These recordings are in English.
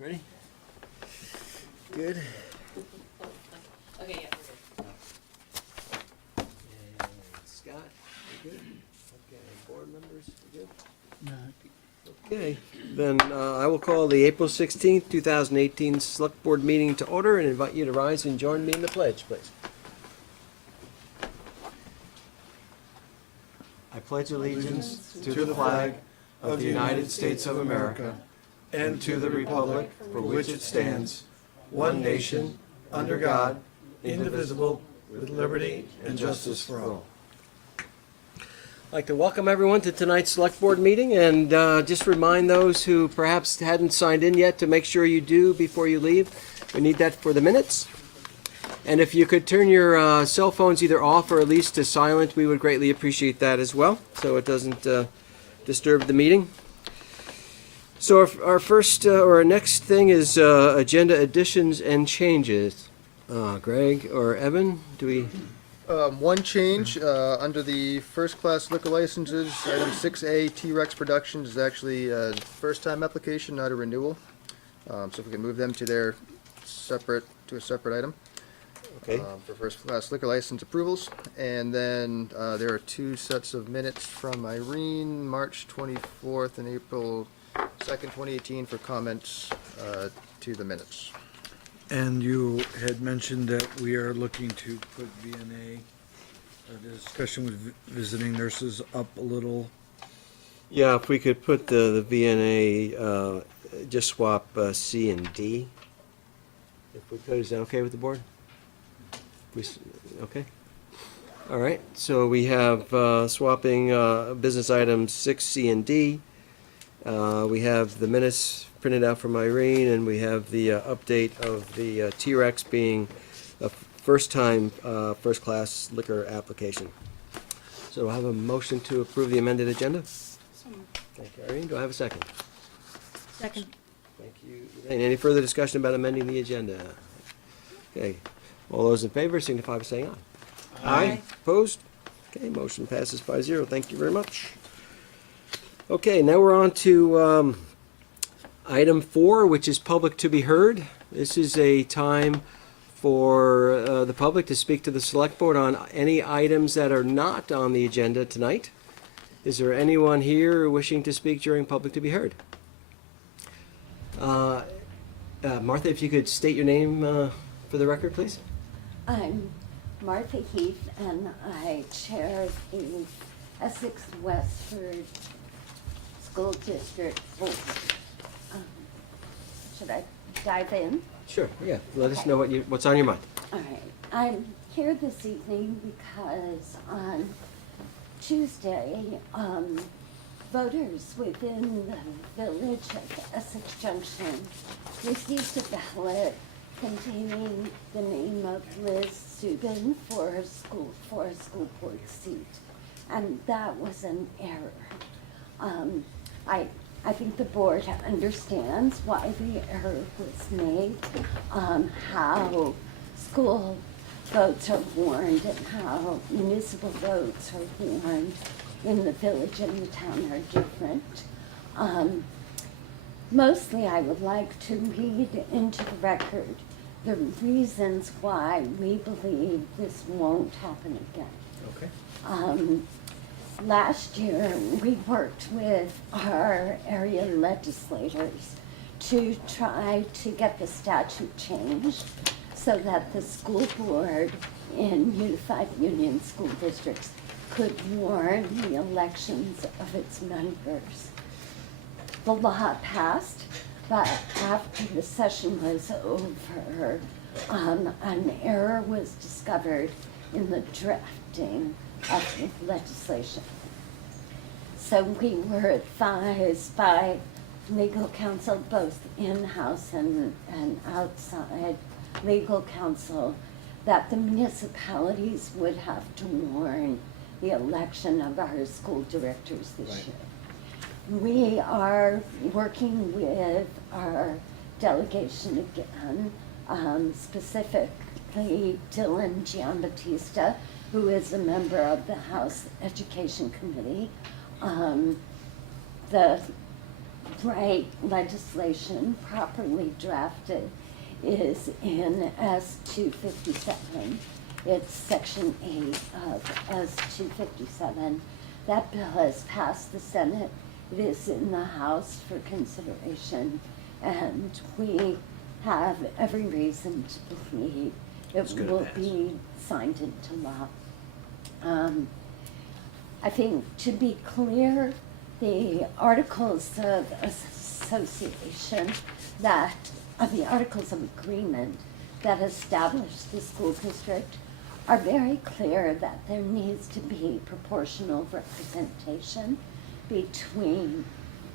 Ready? Good. Okay, yeah, we're good. And Scott, you good? Okay, board members, you good? Okay, then I will call the April 16th, 2018 Select Board meeting to order and invite you to rise and join me in the pledge, please. I pledge allegiance to the flag of the United States of America and to the republic for which it stands, one nation, under God, indivisible, with liberty and justice for all. I'd like to welcome everyone to tonight's Select Board meeting and just remind those who perhaps hadn't signed in yet to make sure you do before you leave. We need that for the minutes. And if you could turn your cell phones either off or at least to silent, we would greatly appreciate that as well, so it doesn't disturb the meeting. So our first or our next thing is agenda additions and changes. Greg or Evan, do we? One change, under the first-class liquor licenses, item 6A, T-Rex Productions is actually a first-time application, not a renewal. So if we can move them to a separate item. Okay. For first-class liquor license approvals. And then there are two sets of minutes from Irene, March 24th and April 2nd, 2018, for comments to the minutes. And you had mentioned that we are looking to put VNA, the discussion with visiting nurses, up a little. Yeah, if we could put the VNA, just swap C and D. If we could, is that okay with the board? Okay. All right, so we have swapping business items 6C and D. We have the minutes printed out from Irene, and we have the update of the T-Rex being a first-time first-class liquor application. So do I have a motion to approve the amended agenda? Thank you, Irene. Do I have a second? Second. Thank you. Elaine. Any further discussion about amending the agenda? Okay. All those in favor signify by saying aye. Aye. Opposed? Okay, motion passes 5-0. Thank you very much. Okay, now we're on to item 4, which is public to be heard. This is a time for the public to speak to the Select Board on any items that are not on the agenda tonight. Is there anyone here wishing to speak during public to be heard? Martha, if you could state your name for the record, please. I'm Martha Heath, and I chair the Essex Westford School District Board. Should I dive in? Sure, yeah. Let us Okay. know what's on your mind. All right. I'm here this evening because on Tuesday, voters within the village of Essex Junction received a ballot containing the name of Liz Subin for a school board seat, and that was an error. I think the board understands why the error was made, how school votes are warned and how municipal votes are warned in the village and the town are different. Mostly I would like to read into the record the reasons why we believe this won't happen again. Okay. Last year, we worked with our area legislators to try to get the statute changed so that the school board in Unified Union School Districts could warn the elections of its members. The law passed, but after the session was over, an error was discovered in the drafting of the legislation. So we were advised by legal counsel, both in-house and outside legal counsel, that the municipalities would have to warn the election of our school directors this Right. year. We are working with our delegation again, specifically Dylan Giambattista, who is a member of the House Education Committee. The right legislation properly drafted is in S-257. It's Section 8 of S-257. That bill has passed the Senate. It is in the House for consideration, and we have every reason to believe it gonna will pass. be signed into law. I think, to be clear, the Articles of Association the Articles of Agreement that establish the school district are very clear that there needs to be proportional representation between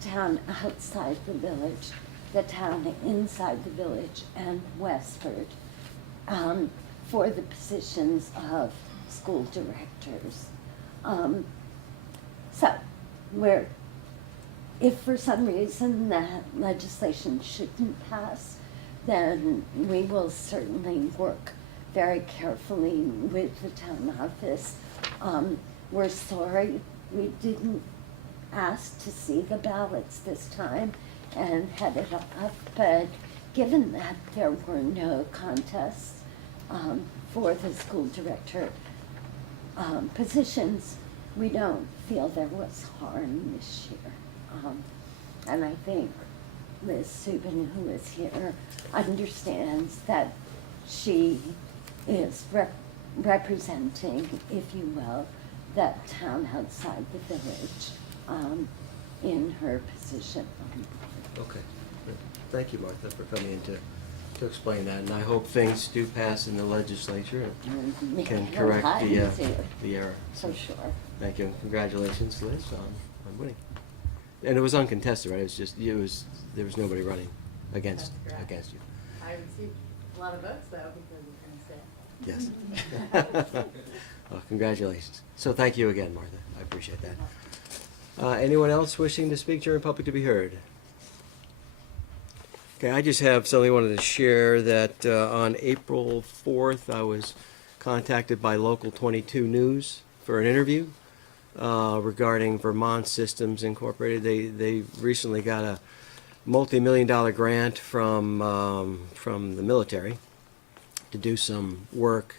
town outside the village, the town inside the village, and Westford for the positions of school directors. So, if for some reason that legislation shouldn't pass, then we will certainly work very carefully with the town office. We're sorry we didn't ask to see the ballots this time and head it up, but given that there were no contests for the school director positions, we don't feel there was harm this year. And I think Liz Subin, who is here, understands that she is representing, if you will, that town outside the village in her position on the board. Okay. Thank you, Martha, for coming in to explain that, and I hope things do pass in the legislature And and make can it a correct lot easier, the error. for sure. Thank you. Congratulations, Liz, on winning. And it was uncontested, right? There was nobody running against That's correct. you. I received a lot of votes though because of Penn State. Yes. Well, congratulations. So thank you again, Martha. I appreciate that. Anyone else wishing to speak during public to be heard? Okay, I just have something I wanted to share that on April 4th, I was contacted by Local 22 News for an interview regarding Vermont Systems Incorporated. They recently got a multi-million-dollar grant from the military to do some work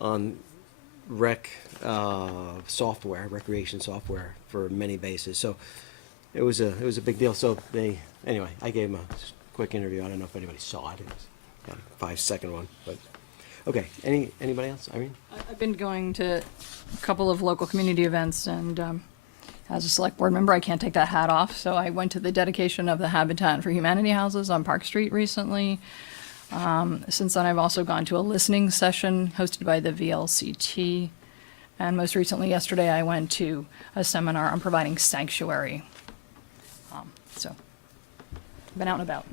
on recreation software for many bases. So it was a big deal. So anyway, I gave them a quick interview. I don't know if anybody saw it. It was a 5-second one, but okay. Anybody else? Irene? I've been going to a couple of local community events, and as a select board member, I can't take that hat off. So I went to the dedication of the Habitat for Humanity houses on Park Street recently. Since then, I've also gone to a listening session hosted by the VLCT. And most recently, yesterday, I went to a seminar on providing sanctuary. So, been out and about.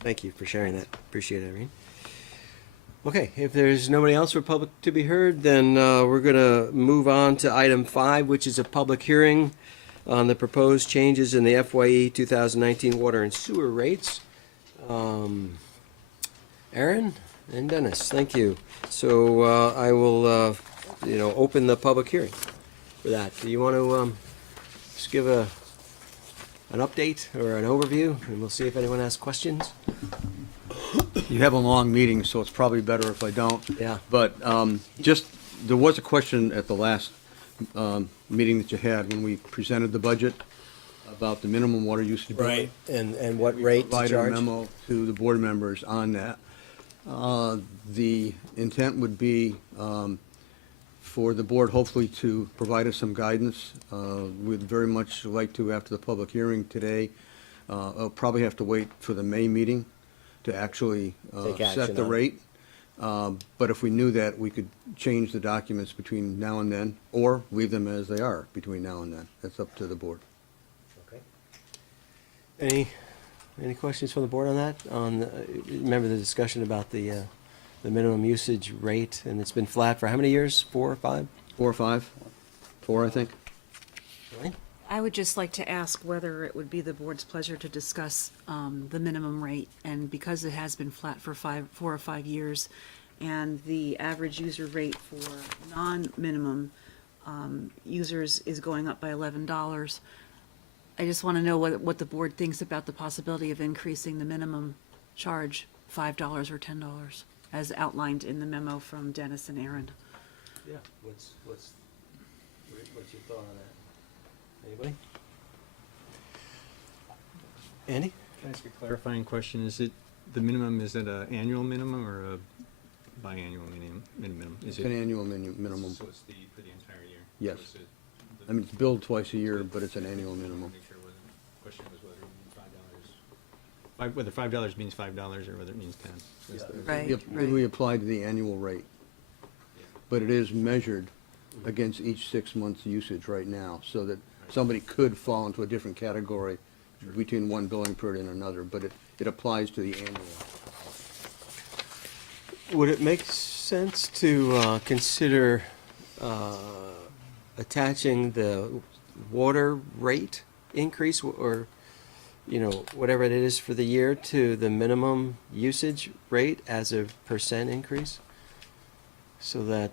Thank you for sharing that. Appreciate it, Irene. Okay, if there's nobody else for public to be heard, then we're going to move on to item 5, which is a public hearing on the proposed changes in the FYE 2019 water and sewer rates. Aaron and Dennis, thank you. So I will, open the public hearing for that. Do you want to just give an update or an overview, and we'll see if anyone has questions? You have a long meeting, so it's probably better if I don't. Yeah. But there was a question at the last meeting that you had when we presented the budget about the minimum water usage. Right, and what rate to Provided a charge? memo to the board members on that. The intent would be for the board hopefully to provide us some guidance. We'd very much like to, after the public hearing today, I'll probably have to wait for the May meeting to actually Take action set the on it. rate. But if we knew that, we could change the documents between now and then, or leave them as they are between now and then. That's up to the board. Okay. Any questions from the board on that? Remember the discussion about the minimum usage rate, and it's been flat for how many years? 4 or 5? 4 or 5? 4, I think. Right? I would just like to ask whether it would be the board's pleasure to discuss the minimum rate, and because it has been flat for 4 or 5 years, and the average user rate for non-minimum users is going up by $11, I just want to know what the board thinks about the possibility of increasing the minimum charge $5 or $10, as outlined in the memo from Dennis and Aaron. Yeah, what's your thought on that? Anybody? Andy? Can I ask a clarifying question? Is it, the minimum, is it an annual minimum or a biannual minimum? Is It's it an annual minimum. So it's for the entire year? Yes. Or is it I mean, it's billed twice a year, but it's an annual minimum. Make sure the question was whether it means $5. Whether $5 means $5 or whether it means 10. That's the- Right, Yep, right. we apply to the annual rate, but it is measured against each 6 months usage right now, so that somebody could fall into a different category between one billing period and another, but it applies to the annual. Would it make sense to consider attaching the water rate increase or, whatever it is for the year to the minimum usage rate as a percent increase? So that,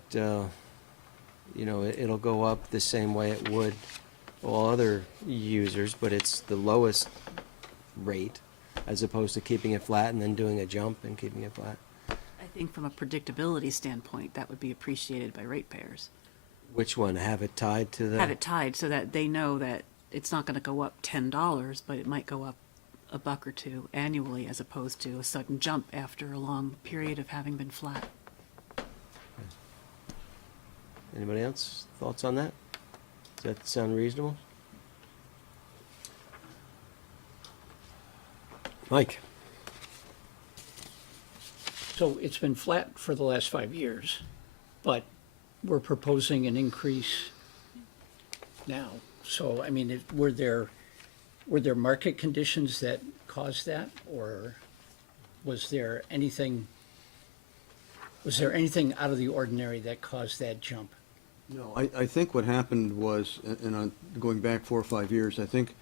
it'll go up the same way it would all other users, but it's the lowest rate as opposed to keeping it flat and then doing a jump and keeping it flat. I think from a predictability standpoint, that would be appreciated by ratepayers. Which one? Have it tied to the? Have it tied so that they know that it's not going to go up $10, but it might go up a buck or two annually, as opposed to a sudden jump after a long period of having been flat. Anybody else? Thoughts on that? Does that sound reasonable? Mike? So it's been flat for the last 5 years, but we're proposing an increase now. So, I mean, were there market conditions that caused that, or was there anything out of the ordinary that caused that jump? No, I think what happened was, and going back 4 or 5 years, I think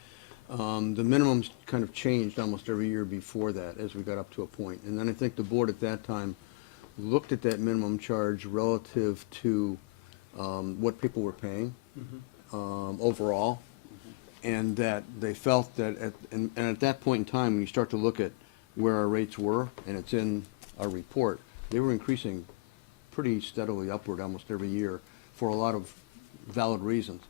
the minimums kind of changed almost every year before that as we got up to a point. And then I think the board at that time looked at that minimum charge relative to what people were paying overall, and that they felt that, and at that point in time, when you start to look at where our rates were, and it's in our report, they were increasing pretty steadily upward almost every year for a lot of valid reasons.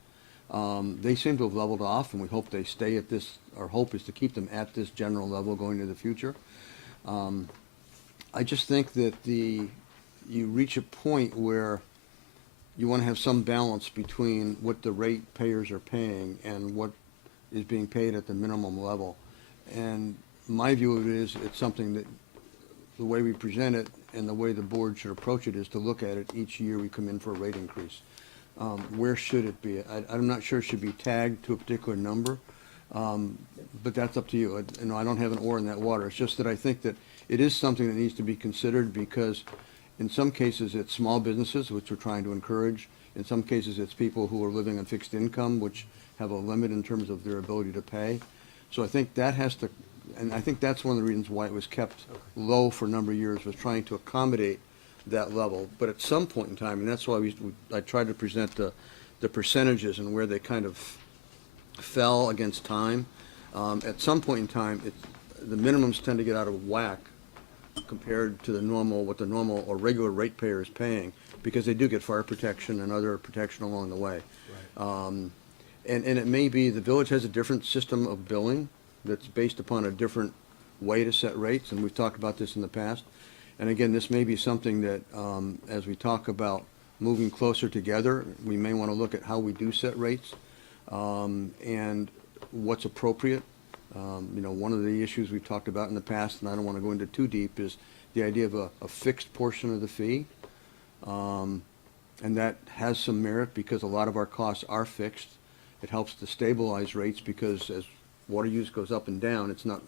They seem to have leveled off, and we hope they stay at this. Our hope is to keep them at this general level going into the future. I just think that you reach a point where you want to have some balance between what the ratepayers are paying and what is being paid at the minimum level. And my view of it is, it's something that the way we present it and the way the board should approach it is to look at it each year we come in for a rate increase. Where should it be? I'm not sure it should be tagged to a particular number, but that's up to you. I don't have an oar in that water. It's just that I think that it is something that needs to be considered, because in some cases it's small businesses, which we're trying to encourage. In some cases it's people who are living on fixed income, which have a limit in terms of their ability to pay. So I think that has to, and I think that's one of the reasons why it was kept low for a number of years, was trying to accommodate that level. But at some point in time, and that's why I tried to present the percentages and where they kind of fell against time. At some point in time, the minimums tend to get out of whack compared to what the normal or regular ratepayer is paying, because they do get fire protection and other protection along the way. And it may be the village has a different system of billing that's based upon a different way to set rates, and we've talked about this in the past. And again, this may be something that, as we talk about moving closer together, we may want to look at how we do set rates and what's appropriate. One of the issues we've talked about in the past, and I don't want to go into too deep, is the idea of a fixed portion of the fee. And that has some merit because a lot of our costs are fixed. It helps to stabilize rates, because as water use goes up and down, it's not,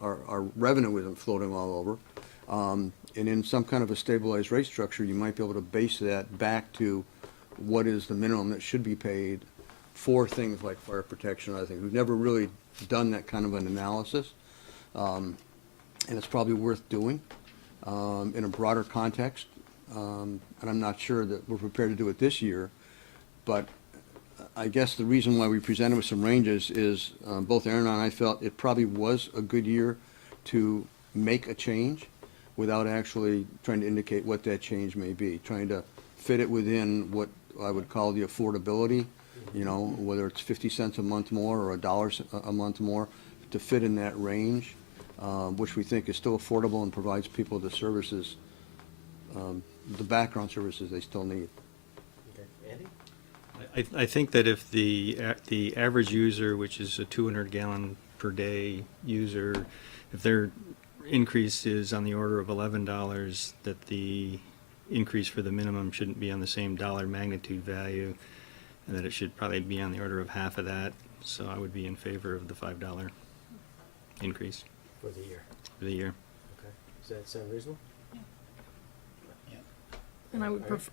our revenue isn't floating all over. And in some kind of a stabilized rate structure, you might be able to base that back to what is the minimum that should be paid for things like fire protection and other things. We've never really done that kind of an analysis, and it's probably worth doing in a broader context. And I'm not sure that we're prepared to do it this year, but I guess the reason why we presented with some ranges is, both Aaron and I felt it probably was a good year to make a change without actually trying to indicate what that change may be, trying to fit it within what I would call the affordability, you know, whether it's 50 cents a month more or $1 a month more, to fit in that range, which we think is still affordable and provides people the services, the background services they still need. Andy? I think that if the average user, which is a 200 gallon per day user, if their increase is on the order of $11, that the increase for the minimum shouldn't be on the same dollar magnitude value, and that it should probably be on the order of half of that. So I would be in favor of the $5 increase For the year. for the year. Okay. Does that sound reasonable? And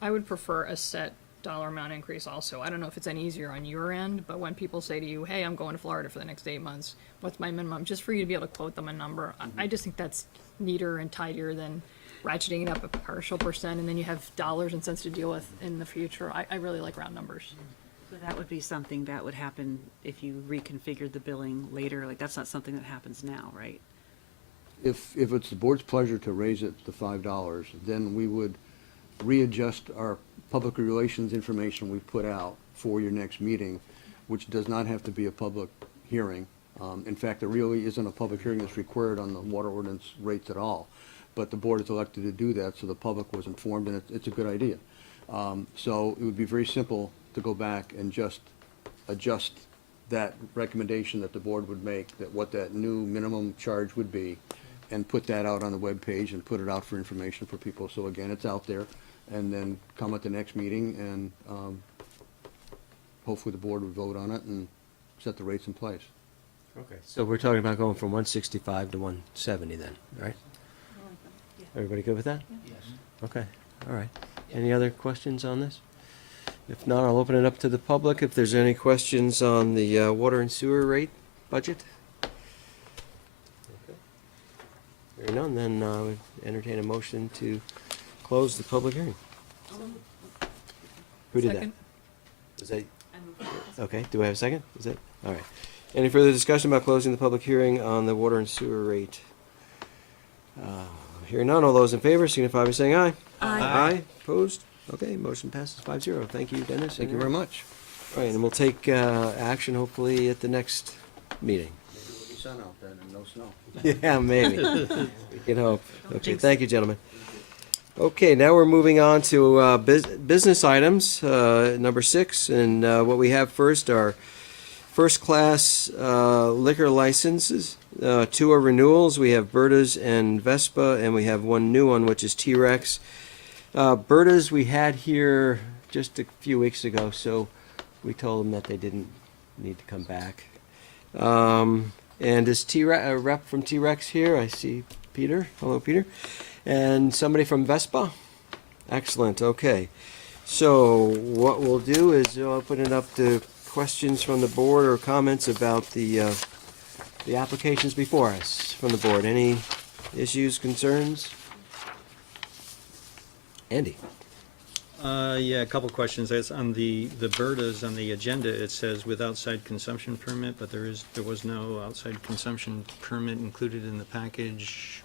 I would prefer a set dollar amount increase also. I don't know if it's any easier on your end, but when people say to you, hey, I'm going to Florida for the next 8 months, what's my minimum? Just for you to be able to quote them a number. I just think that's neater and tidier than ratcheting it up a partial percent, and then you have dollars and cents to deal with in the future. I really like round numbers. So that would be something that would happen if you reconfigured the billing later, like that's not something that happens now, right? If it's the board's pleasure to raise it to $5, then we would readjust our public relations information we put out for your next meeting, which does not have to be a public hearing. In fact, there really isn't a public hearing that's required on the water ordinance rates at all. But the board has elected to do that, so the public was informed, and it's a good idea. So it would be very simple to go back and just adjust that recommendation that the board would make, that what that new minimum charge would be, and put that out on the webpage and put it out for information for people. So again, it's out there, and then come at the next meeting, and hopefully the board would vote on it and set the rates in place. Okay. So we're talking about going from 165 to 170 then, right? Everybody good with that? Yes. Okay, all right. Any other questions on this? If not, I'll open it up to the public. If there's any questions on the water and sewer rate budget? Okay. Hearing none, then I would entertain a motion to close the public hearing. Who did that? Second. Was that? Okay, do I have a second? Is it? All right. Any further discussion about closing the public hearing on the water and sewer rate? Hearing none, all those in favor signify by saying aye. Aye. Aye, opposed? Okay, motion passes 5-0. Thank you, Dennis. Thank you very much. All right, and we'll take action hopefully at the next meeting. Maybe it'll be sun out then and no snow. Yeah, maybe. We can hope. Okay, thank you, gentlemen. Okay, now we're moving on to business items, number 6. And what we have first are first-class liquor licenses. 2 are renewals. We have Berta's and Vespa, and we have one new one, which is T-Rex. Berta's we had here just a few weeks ago, so we told them that they didn't need to come back. And is a rep from T-Rex here? I see Peter. Hello, Peter. And somebody from Vespa? Excellent, okay. So what we'll do is open it up to questions from the board or comments about the applications before us from the board. Any issues, concerns? Andy? Yeah, a couple questions. That's on the Bertas on the agenda. It says with outside consumption permit, but there was no outside consumption permit included in the package.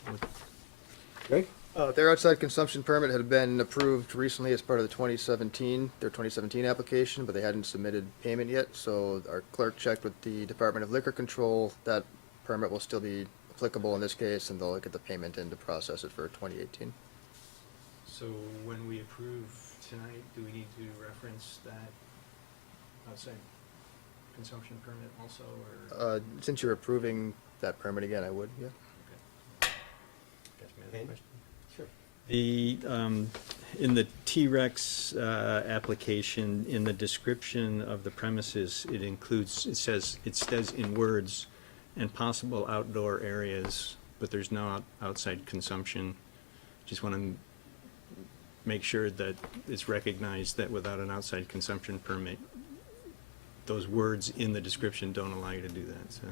Greg? Their outside consumption permit had been approved recently as part of the 2017 application, but they hadn't submitted payment yet, so our clerk checked with the Department of Liquor Control. That permit will still be applicable in this case, and they'll get the payment in to process it for 2018. So when we approve tonight, do we need to reference that outside consumption permit also, or? Since you're approving that permit again, I would, yeah. Sure. The, in the T-Rex application, in the description of the premises, it says in words, and possible outdoor areas, but there's no outside consumption. Just want to make sure that it's recognized that without an outside consumption permit, those words in the description don't allow you to do that, so.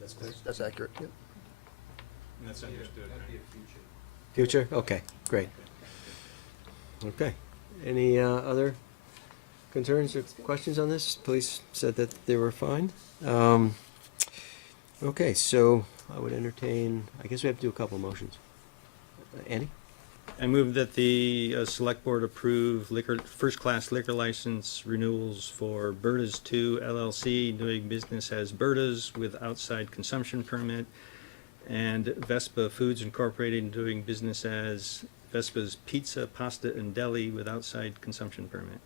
That's clear. That's accurate, yep. And that's understood, right? Future? Okay, great. Okay. Any other concerns or questions on this? Police said that they were fine. Okay, so I would entertain, I guess we have to do a couple motions. Andy? I move that the Select Board approve first-class liquor license renewals for Berta's 2 LLC, doing business as Berta's with outside consumption permit, and Vespa Foods Incorporated, doing business as Vespa's Pizza, Pasta, and Deli with outside consumption permit.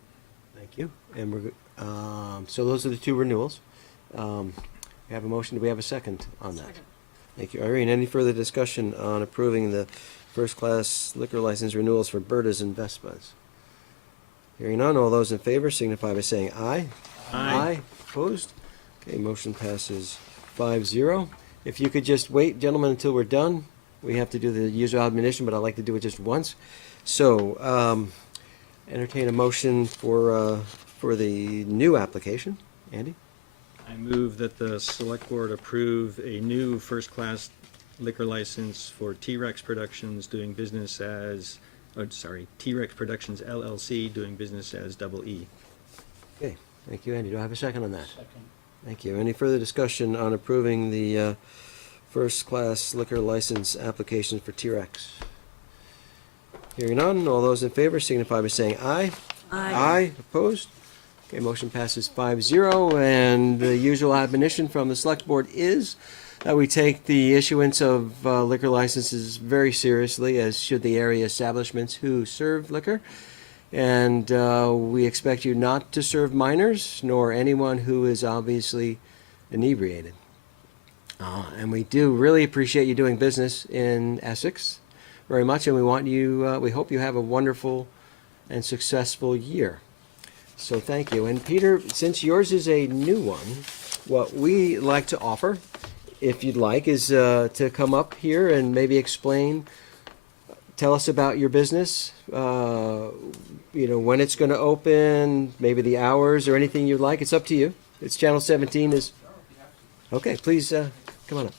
Thank you. And so those are the two renewals. We have a motion. Do we have a second on that? Second. Thank you, Irene. Any further discussion on approving the first-class liquor license renewals for Berta's and Vespas? Hearing none, all those in favor signify by saying aye. Aye. Opposed? Okay, motion passes 5-0. If you could just wait, gentlemen, until we're done. We have to do the usual admonition, but I'd like to do it just once. So, entertain a motion for the new application. Andy? I move that the Select Board approve a new first-class liquor license for T-Rex Productions, doing business as, T-Rex Productions LLC, doing business as Double E. Okay, thank you, Andy. Do I have a second on that? Second. Thank you. Any further discussion on approving the first-class liquor license application for T-Rex? Hearing none, all those in favor signify by saying aye. Aye. Opposed? Okay, motion passes 5-0, and the usual admonition from the Select Board is that we take the issuance of liquor licenses very seriously, as should the area establishments who serve liquor. And we expect you not to serve minors, nor anyone who is obviously inebriated. And we do really appreciate you doing business in Essex very much, and we want you, we hope you have a wonderful and successful year. So thank you. And Peter, since yours is a new one, what we like to offer, if you'd like, is to come up here and maybe explain, tell us about your business, when it's going to open, maybe the hours or anything you'd like. It's up to you. It's Channel 17 is... Okay, please come on up.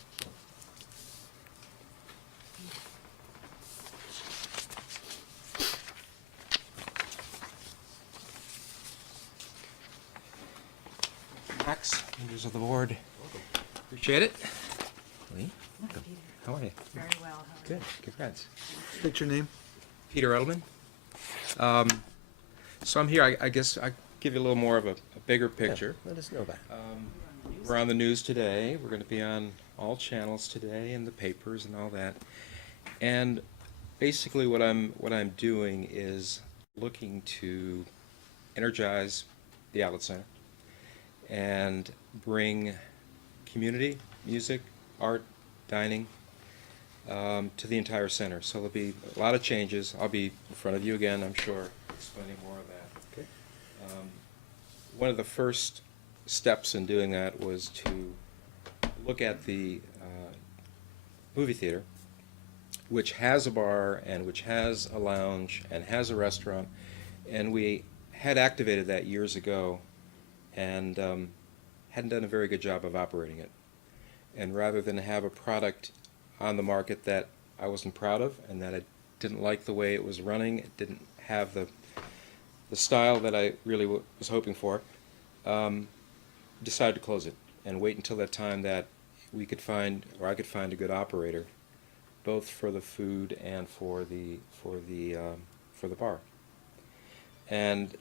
Max, members of the board. Appreciate it. Lee, welcome. How are you? Very well. How are you? Good. Congrats. State your name. Peter Edelman. So I'm here. I guess I give you a little more of a bigger picture. Yeah, let us know that. We're on the news today. We're going to be on all channels today and the papers and all that. And basically, what I'm doing is looking to energize the outlet center and bring community, music, art, dining to the entire center. So there'll be a lot of changes. I'll be in front of you again, I'm sure, explaining more of that. Okay. One of the first steps in doing that was to look at the movie theater, which has a bar and which has a lounge and has a restaurant, and we had activated that years ago and hadn't done a very good job of operating it. And rather than have a product on the market that I wasn't proud of and that I didn't like the way it was running, it didn't have the style that I really was hoping for, decided to close it and wait until that time that we could find, or I could find, a good operator, both for the food and for the bar. And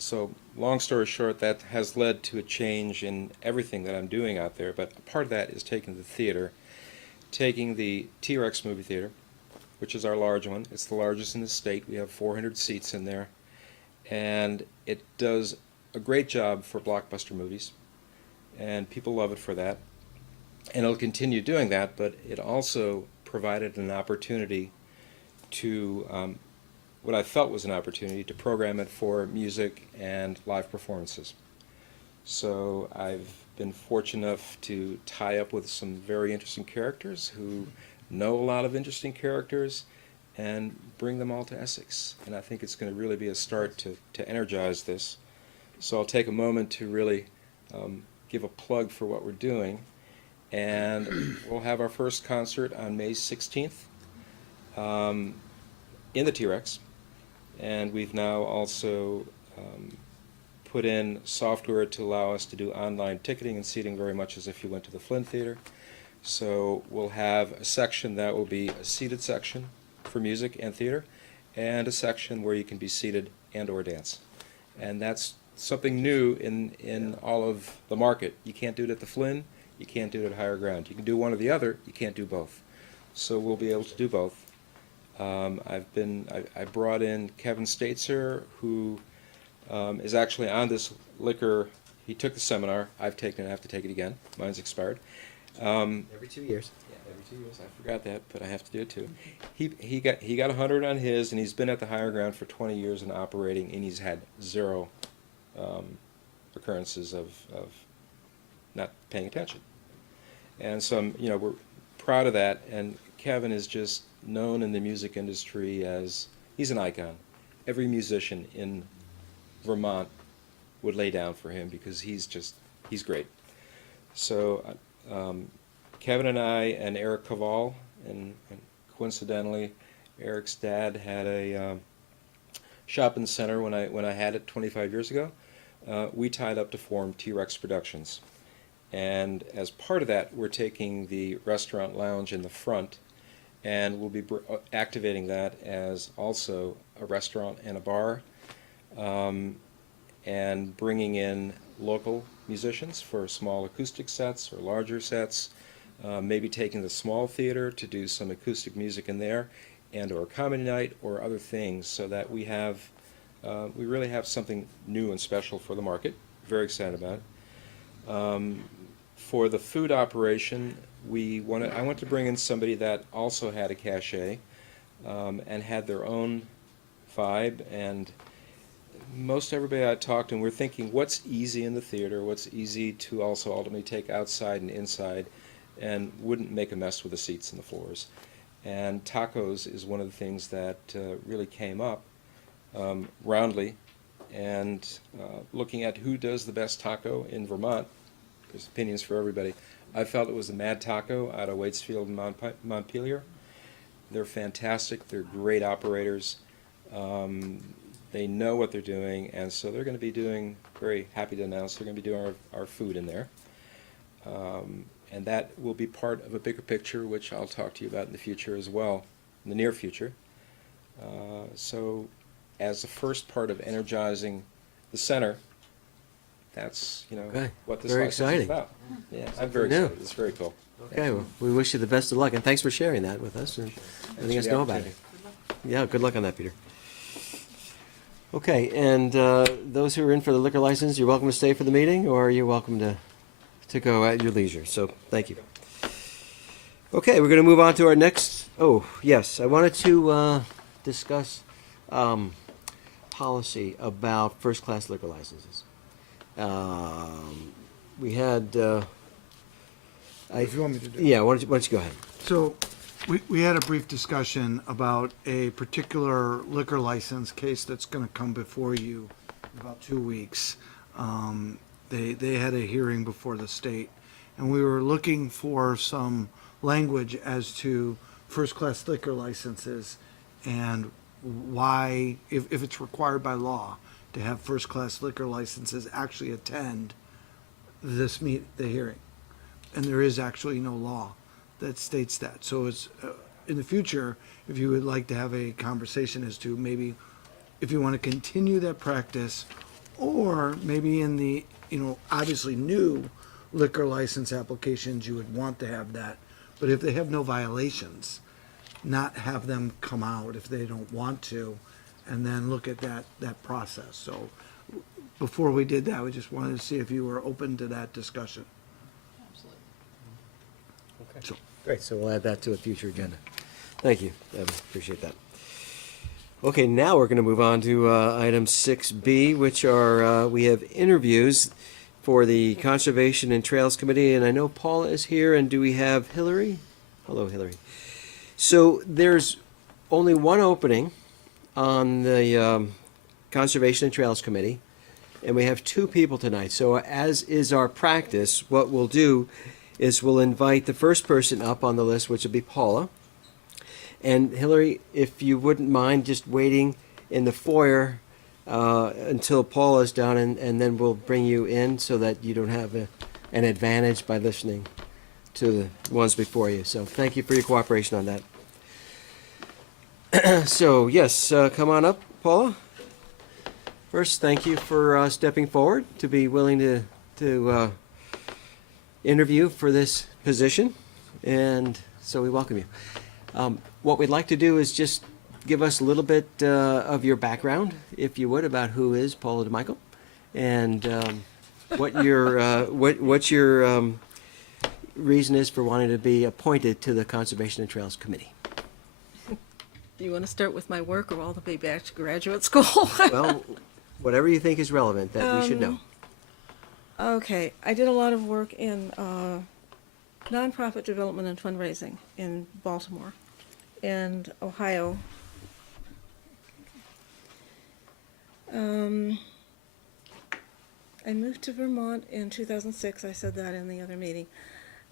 so, long story short, that has led to a change in everything that I'm doing out there, but a part of that is taking the theater, taking the T-Rex movie theater, which is our large one. It's the largest in the state. We have 400 seats in there, and it does a great job for blockbuster movies, and people love it for that. And it'll continue doing that, but it also provided an opportunity to what I felt was an opportunity to program it for music and live performances. So I've been fortunate enough to tie up with some very interesting characters who know a lot of interesting characters and bring them all to Essex. And I think it's going to really be a start to energize this. So I'll take a moment to really give a plug for what we're doing. And we'll have our first concert on May 16th in the T-Rex. And we've now also put in software to allow us to do online ticketing and seating very much as if you went to the Flynn Theater. So we'll have a section that will be a seated section for music and theater, and a section where you can be seated and or dance. And that's something new in all of the market. You can't do it at the Flynn, you can't do it at Higher Ground. You can do one or the other, you can't do both. So we'll be able to do both. I brought in Kevin Statzer, who is actually on this liquor. He took the seminar. I've taken it. I have to take it again. Mine's expired. Every 2 years. Yeah, every 2 years. I forgot that, but I have to do it too. He got 100 on his, and he's been at the Higher Ground for 20 years and operating, and he's had 0 occurrences of not paying attention. And so we're proud of that. And Kevin is just known in the music industry as, he's an icon. Every musician in Vermont would lay down for him because he's great. So Kevin and I and Eric Caval, and coincidentally, Eric's dad had a shopping center when I had it 25 years ago. We tied up to form T-Rex Productions. And as part of that, we're taking the restaurant lounge in the front, and we'll be activating that as also a restaurant and a bar, and bringing in local musicians for small acoustic sets or larger sets, maybe taking the small theater to do some acoustic music in there, and or comedy night or other things, so that we really have something new and special for the market. Very excited about it. For the food operation, I want to bring in somebody that also had a cachet and had their own vibe. And most everybody I talked to, and we're thinking, what's easy in the theater, what's easy to also ultimately take outside and inside, and wouldn't make a mess with the seats and the floors. And tacos is one of the things that really came up roundly. And looking at who does the best taco in Vermont, there's opinions for everybody. I felt it was the Mad Taco out of Waitsfield and Montpelier. They're fantastic. They're great operators. They know what they're doing, and so they're going to be doing, very happy to announce, they're going to be doing our food in there. And that will be part of a bigger picture, which I'll talk to you about in the future as well, in the near future. So as the first part of energizing the center, that's Okay. what this Very license exciting. is about. Yeah, I'm very new. excited. It's very cool. Okay, well, we wish you the best of luck, and thanks for sharing that with us and letting us know about it. Yeah, good luck on that, Peter. Okay, and those who are in for the liquor license, you're welcome to stay for the meeting, or you're welcome to go at your leisure. So, thank you. Okay, we're going to move on to our next. Oh, yes, I wanted to discuss policy about first-class liquor licenses. We had. If you want me to do it. Yeah, why don't you go ahead? So, we had a brief discussion about a particular liquor license case that's gonna come before you in about 2 weeks. They had a hearing before the state, and we were looking for some language as to first-class liquor licenses and why, if it's required by law to have first-class liquor licenses actually attend the hearing. And there is actually no law that states that. So it's, in the future, if you would like to have a conversation as to maybe if you want to continue that practice, or maybe in the, obviously new liquor license applications, you would want to have that. But if they have no violations, not have them come out if they don't want to, and then look at that process. So before we did that, we just wanted to see if you were open to that discussion. Okay. So- Great, so we'll add that to a future agenda. Thank you, Evan, appreciate that. Okay, now we're going to move on to item 6B, which are, we have interviews for the Conservation and Trails Committee, and I know Paula is here, and do we have Hillary? Hello, Hillary. So there's only one opening on the Conservation and Trails Committee, and we have 2 people tonight. So as is our practice, what we'll do is we'll invite the first person up on the list, which will be Paula. And Hillary, if you wouldn't mind just waiting in the foyer until Paula's done, and then we'll bring you in so that you don't have an advantage by listening to the ones before you. So thank you for your cooperation on that. So, yes, come on up, Paula. First, thank you for stepping forward to be willing to interview for this position, and so we welcome you. What we'd like to do is just give us a little bit of your background, if you would, about who is Paula DeMichael, and what your reason is for wanting to be appointed to the Conservation and Trails Committee. Do you want to start with my work or all the way back to graduate school? Well, whatever you think is relevant that we should know. Okay, I did a lot of work in nonprofit development and fundraising in Baltimore and Ohio. I moved to Vermont in 2006. I said that in the other meeting.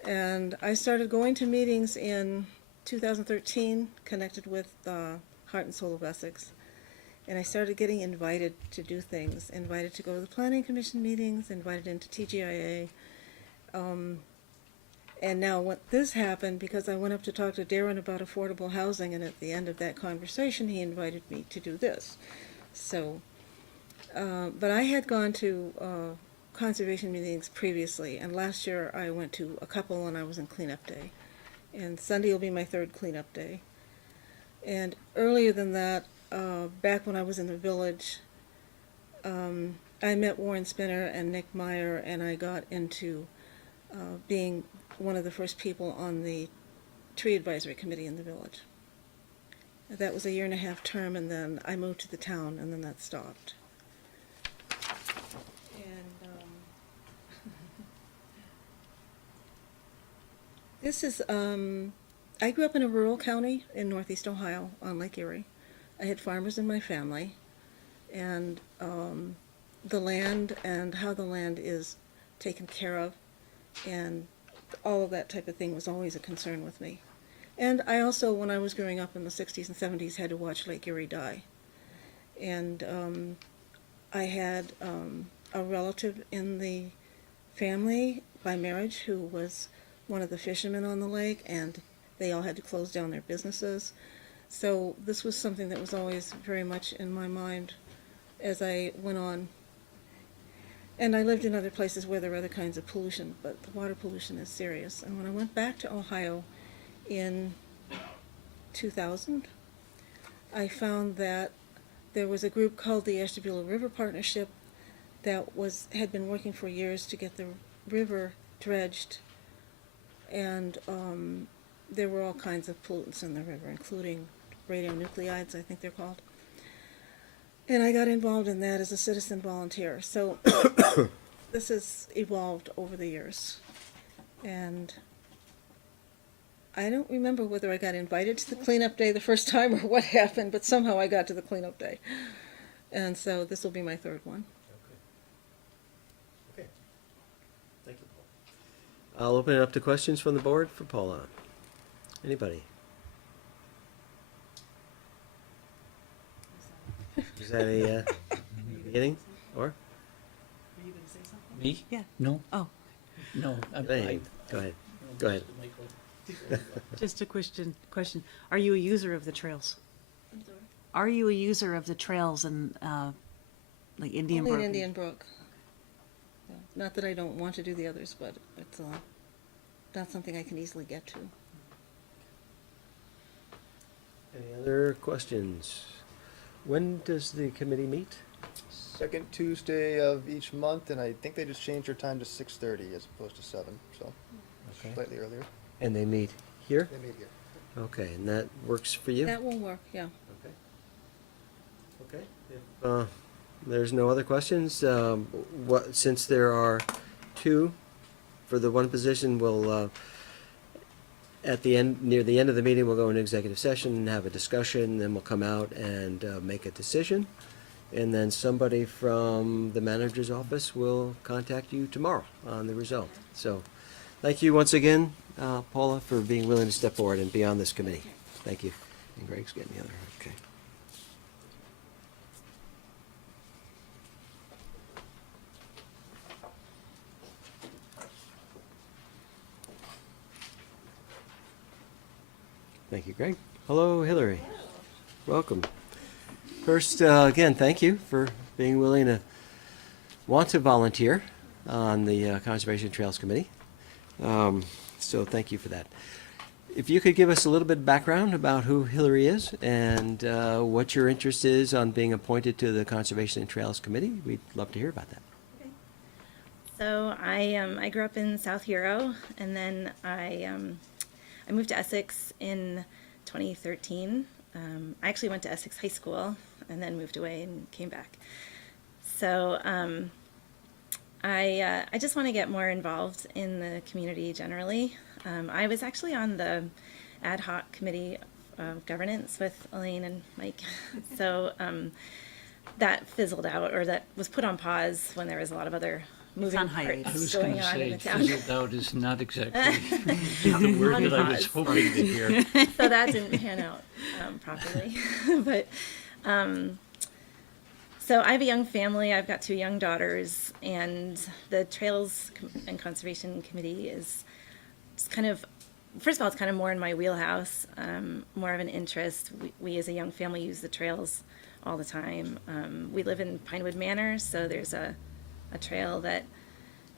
And I started going to meetings in 2013, connected with Heart and Soul of Essex. And I started getting invited to do things, invited to go to the Planning Commission meetings, invited into TGIA. And now what this happened, because I went up to talk to Darren about affordable housing, and at the end of that conversation, he invited me to do this. So, but I had gone to conservation meetings previously, and last year I went to a couple and I was in cleanup day. And Sunday will be my third cleanup day. And earlier than that, back when I was in the village, I met Warren Spinner and Nick Meyer, and I got into being one of the first people on the tree advisory committee in the village. That was a 1.5-year term, and then I moved to the town, and then that stopped. And this is, I grew up in a rural county in northeast Ohio on Lake Erie. I had farmers in my family, and the land and how the land is taken care of and all of that type of thing was always a concern with me. And I also, when I was growing up in the 60s and 70s, had to watch Lake Erie die. And I had a relative in the family by marriage who was one of the fishermen on the lake, and they all had to close down their businesses. So this was something that was always very much in my mind as I went on. And I lived in other places where there were other kinds of pollution, but the water pollution is serious. And when I went back to Ohio in 2000, I found that there was a group called the Ashtabula River Partnership that had been working for years to get the river dredged, and there were all kinds of pollutants in the river, including radionuclides, I think they're called. And I got involved in that as a citizen volunteer. So this has evolved over the years. And I don't remember whether I got invited to the cleanup day the first time or what happened, but somehow I got to the cleanup day. And so this will be my third one. Okay. Thank you, Paul. I'll open it up to questions from the board for Paula. Anybody? Is that a beginning, or? Were you going to say something? Me? Yeah. No, Oh, no. Go ahead. Go ahead. just a question. Are you a user of the trails? I'm sorry. Are you a user of the trails and like Indian Only Brook? in Indian Brook. Yeah. Not that I don't want to do the others, but it's not something I can easily get to. Any other questions? When does the committee meet? Second Tuesday of each month, and I think they just changed their time to 6:30 as opposed to 7, so Okay. slightly earlier. And they meet here? They meet here. Okay, and that works for you? That will work, yeah. Okay. Okay. If there's no other questions, since there are two for the one position, we'll near the end of the meeting, we'll go into executive session and have a discussion, then we'll come out and make a decision. And then somebody from the manager's office will contact you tomorrow on the result. So, thank you once again, Paula, for being willing to step forward and be on this committee. Thank you. And Greg's getting the other, okay. Thank you, Greg. Hello, Hillary. Welcome. First, again, thank you for being willing to want to volunteer on the Conservation Trails Committee. So thank you for that. If you could give us a little bit of background about who Hillary is and what your interest is on being appointed to the Conservation and Trails Committee, we'd love to hear about that. So I grew up in South Hero, and then I moved to Essex in 2013. I actually went to Essex High School and then moved away and came back. So I just want to get more involved in the community generally. I was actually on the ad hoc committee of governance with Elaine and Mike. So that fizzled out, or that was put on pause when there was a lot of other moving on hiatus. I parts was going going to on in say, the town. fizzled out is not exactly the word that I was hoping to hear. So that didn't pan out properly. But so I have a young family. I've got 2 young daughters, and the Trails and Conservation Committee is just kind of, first of all, it's kind of more in my wheelhouse, more of an interest. We as a young family use the trails all the time. We live in Pinewood Manor, so there's a trail that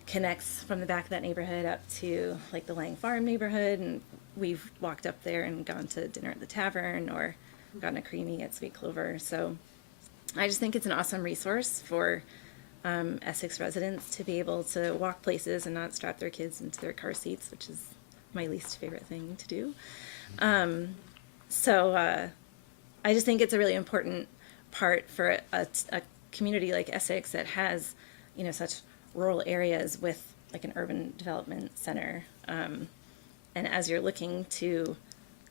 connects from the back of that neighborhood up to like the Lang Farm neighborhood, and we've walked up there and gone to dinner at the tavern or gotten a creamy at Sweet Clover. So I just think it's an awesome resource for Essex residents to be able to walk places and not strap their kids into their car seats, which is my least favorite thing to do. So I just think it's a really important part for a community like Essex that has, you know, such rural areas with like an urban development center. And as you're looking to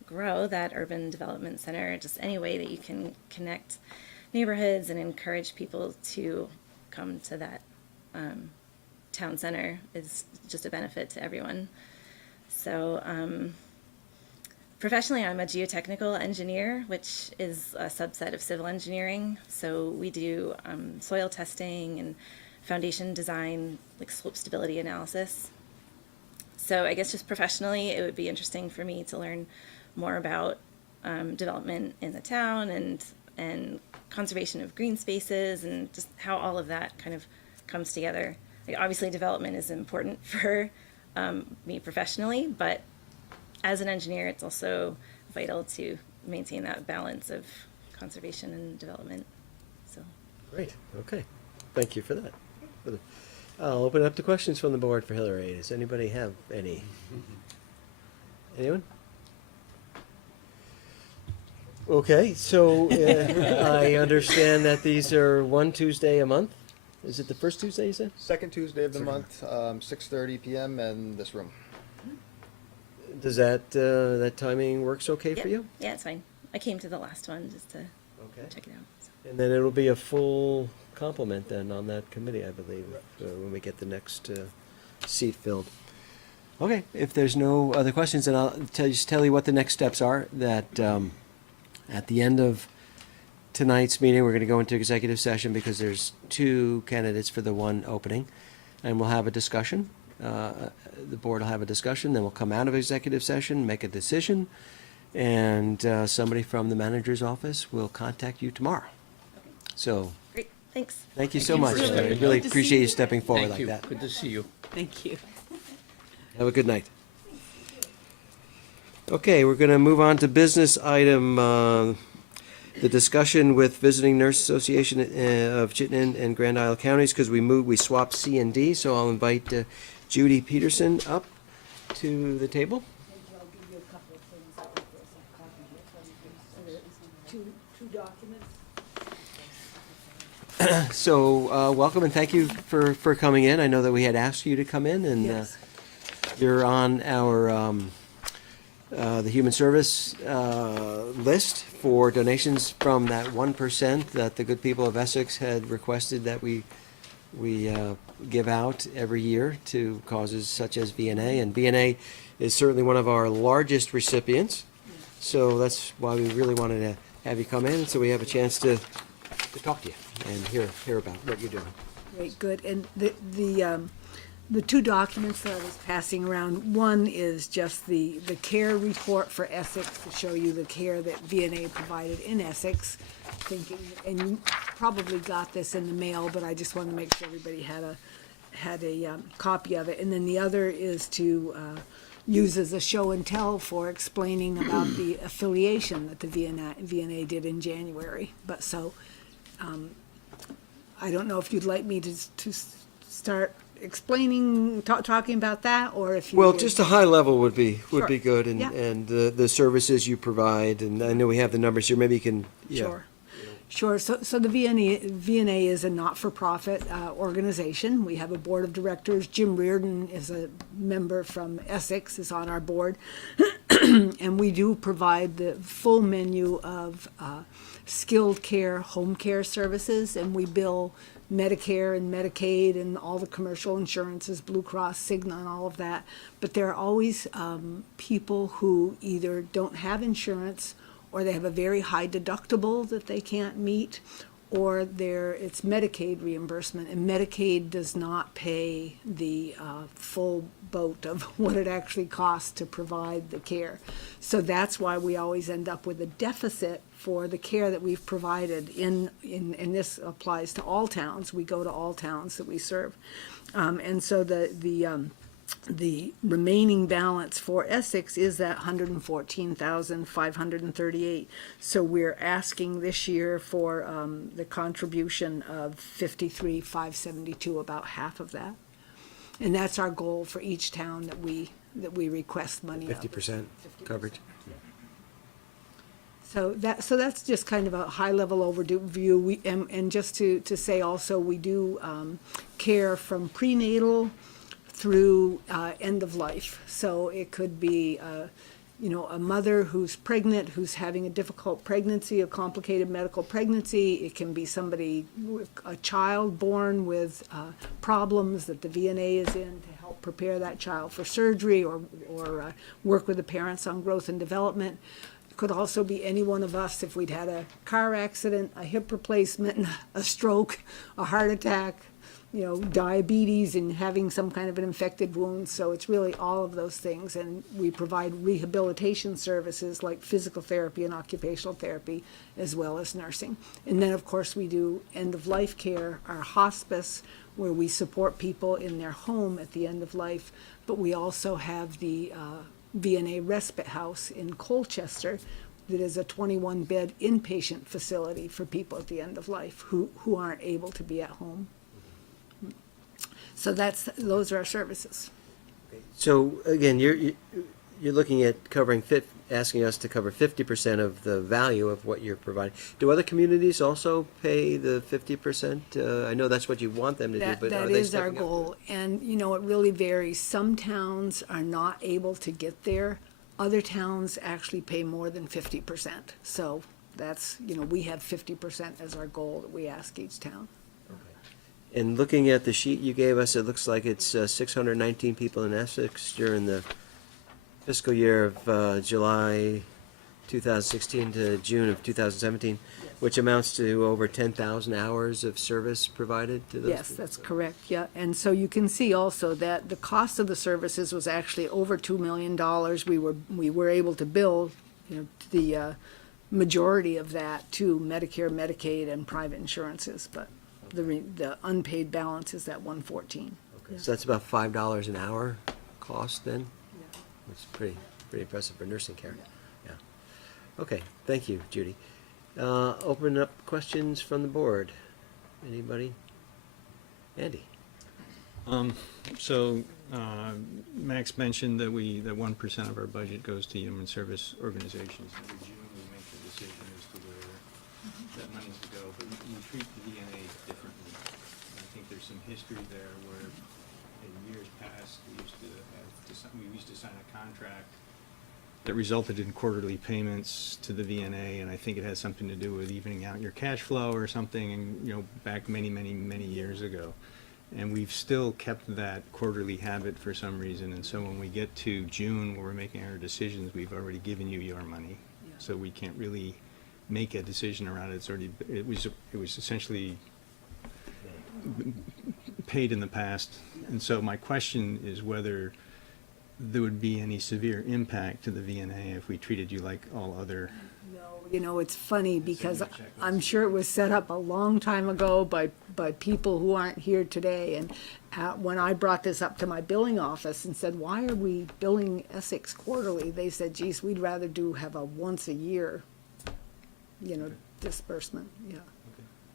grow that urban development center, just any way that you can connect neighborhoods and encourage people to come to that town center is just a benefit to everyone. So professionally, I'm a geotechnical engineer, which is a subset of civil engineering. So we do soil testing and foundation design, like slope stability analysis. So I guess just professionally, it would be interesting for me to learn more about development in the town and conservation of green spaces and just how all of that kind of comes together. Like obviously development is important for me professionally, but as an engineer, it's also vital to maintain that balance of conservation and development. So. Great, okay. Thank you for that. I'll open it up to questions from the board for Hillary. Does anybody have any? Anyone? Okay, so I understand that these are one Tuesday a month? Is it the first Tuesday you said? Second Tuesday of the month, 6:30 p.m. in this room. Does that timing works okay for you? Yeah, it's fine. I came to the last one just to check it out. So. And then it'll be a full complement then on that committee, I believe, when we get the next seat filled. Okay, if there's no other questions, then I'll just tell you what the next steps are. That at the end of tonight's meeting, we're going to go into executive session because there's 2 candidates for the one opening, and we'll have a discussion. The board will have a discussion, then we'll come out of executive session, make a decision, and somebody from the manager's office will contact you tomorrow. Okay. So. Great, thanks. Thank you so much. I really appreciate you stepping forward Thank like you. that. Good to see you. Thank you. Have a good night. Okay, we're going to move on to business item, the discussion with Visiting Nurse Association of Chitin and Grand Isle Counties, because we swapped C and D, so I'll invite Judy Peterson up to the table. I'll give you a couple of things. I think there's a copy here from you. Two documents. So, welcome and thank you for coming in. I know that we had asked you to come in, and Yes. you're on our the human service list for donations from that 1% that the good people of Essex had requested that we give out every year to causes such as VNA, and VNA is certainly one of our largest recipients. So that's why we really wanted to have you come in, so we have a chance to talk to you and hear about what you're doing. Great, good. And the two documents that I was passing around, one is just the care report for Essex to show you the care that VNA provided in Essex. Thinking, and you probably got this in the mail, but I just wanted to make sure everybody had a copy of it. And then the other is to use as a show and tell for explaining about the affiliation that the VNA did in January. But so, I don't know if you'd like me to start explaining, talking about that, or if you Well, would- just a high level would be Sure. good, Yeah. and the services you provide, and I know we have the numbers here, maybe you can, yeah. Sure. Sure. So the VNA is a not-for-profit organization. We have a board of directors. Jim Reardon is a member from Essex, is on our board. And we do provide the full menu of skilled care, home care services, and we bill Medicare and Medicaid and all the commercial insurances, Blue Cross, Cigna, and all of that. But there are always people who either don't have insurance, or they have a very high deductible that they can't meet, or it's Medicaid reimbursement, and Medicaid does not pay the full boat of what it actually costs to provide the care. So that's why we always end up with a deficit for the care that we've provided and this applies to all towns. We go to all towns that we serve. And so the remaining balance for Essex is that $114,538. So we're asking this year for the contribution of $53,572, about half of that. And that's our goal for each town that we request money of. 50% coverage. So that's just kind of a high-level overview. And just to say also, we do care from prenatal through end of life. So it could be, a mother who's pregnant, who's having a difficult pregnancy, a complicated medical pregnancy. It can be somebody, a child born with problems that the VNA is in to help prepare that child for surgery or work with the parents on growth and development. It could also be any one of us if we'd had a car accident, a hip replacement, a stroke, a heart attack, diabetes, and having some kind of an infected wound. So it's really all of those things. And we provide rehabilitation services like physical therapy and occupational therapy, as well as nursing. And then, of course, we do end-of-life care, our hospice, where we support people in their home at the end of life. But we also have the VNA Respite House in Colchester that is a 21-bed inpatient facility for people at the end of life who aren't able to be at home. So those are our services. So again, you're looking at asking us to cover 50% of the value of what you're providing. Do other communities also pay the 50%? I know that's what you want them to do, but are That they is our stepping up? goal, and it really varies. Some towns are not able to get there. Other towns actually pay more than 50%. So that's, we have 50% as our goal that we ask each town. And looking at the sheet you gave us, it looks like it's 619 people in Essex during the fiscal year of July 2016 to June of 2017, which amounts to over 10,000 hours of service provided to those Yes, people. that's correct, yeah. And so you can see also that the cost of the services was actually over $2 million. We were able to bill, the majority of that to Medicare, Medicaid, and private insurances, but the unpaid balance is that 114. Okay, so that's about $5 an hour cost then? It's pretty impressive for nursing care. Yeah. Okay, thank you, Judy. Open up questions from the board. Anybody? Andy? So Max mentioned that 1% of our budget goes to human service organizations. Every June we make the decision as to where that money's to go, but we treat the VNA differently. I think there's some history there where in years past we used to sign a contract that resulted in quarterly payments to the VNA, and I think it has something to do with evening out your cash flow or something, and back many years ago. And we've still kept that quarterly habit for some reason, and so when we get to June where we're making our decisions, we've already given you your money, so we can't really make a decision around it. It was essentially paid in the past. And so my question is whether there would be any severe impact to the VNA if we treated you like all other. You know, it's funny because I'm sure it was set up a long time ago by people who aren't here today. And when I brought this up to my billing office and said, why are we billing Essex quarterly? They said, geez, we'd rather have a once a year, disbursement, yeah.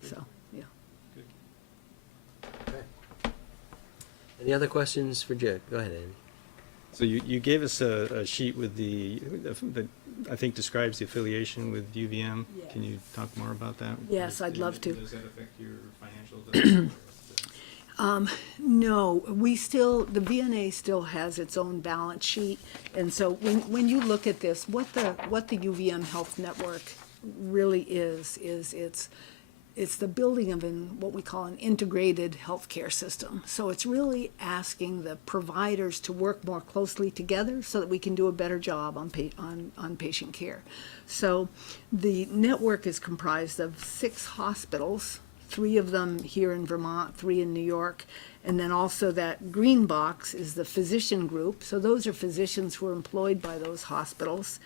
So, yeah. Any other questions for Jake? Go ahead, Andy. So you gave us a sheet with the I think describes the affiliation with UVM. Yeah. Can you talk more about that? Yes, I'd love to. Does that affect your financials? No, the VNA still has its own balance sheet. And so when you look at this, what the Uvm Health Network really is it's the building of what we call an integrated healthcare system. So it's really asking the providers to work more closely together so that we can do a better job on patient care. So the network is comprised of 6 hospitals, 3 of them here in Vermont, 3 in New York, and then also that green box is the physician group. So those are physicians who are employed by those hospitals.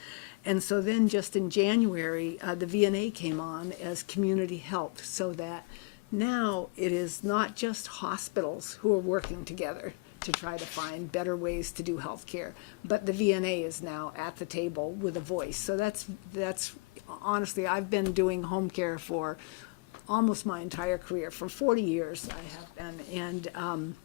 And so then just in January, the VNA came on as community health, so that now it is not just hospitals who are working together to try to find better ways to do healthcare, but the VNA is now at the table with a voice. So that's honestly, I've been doing home care for almost my entire career. For 40 years I have been, and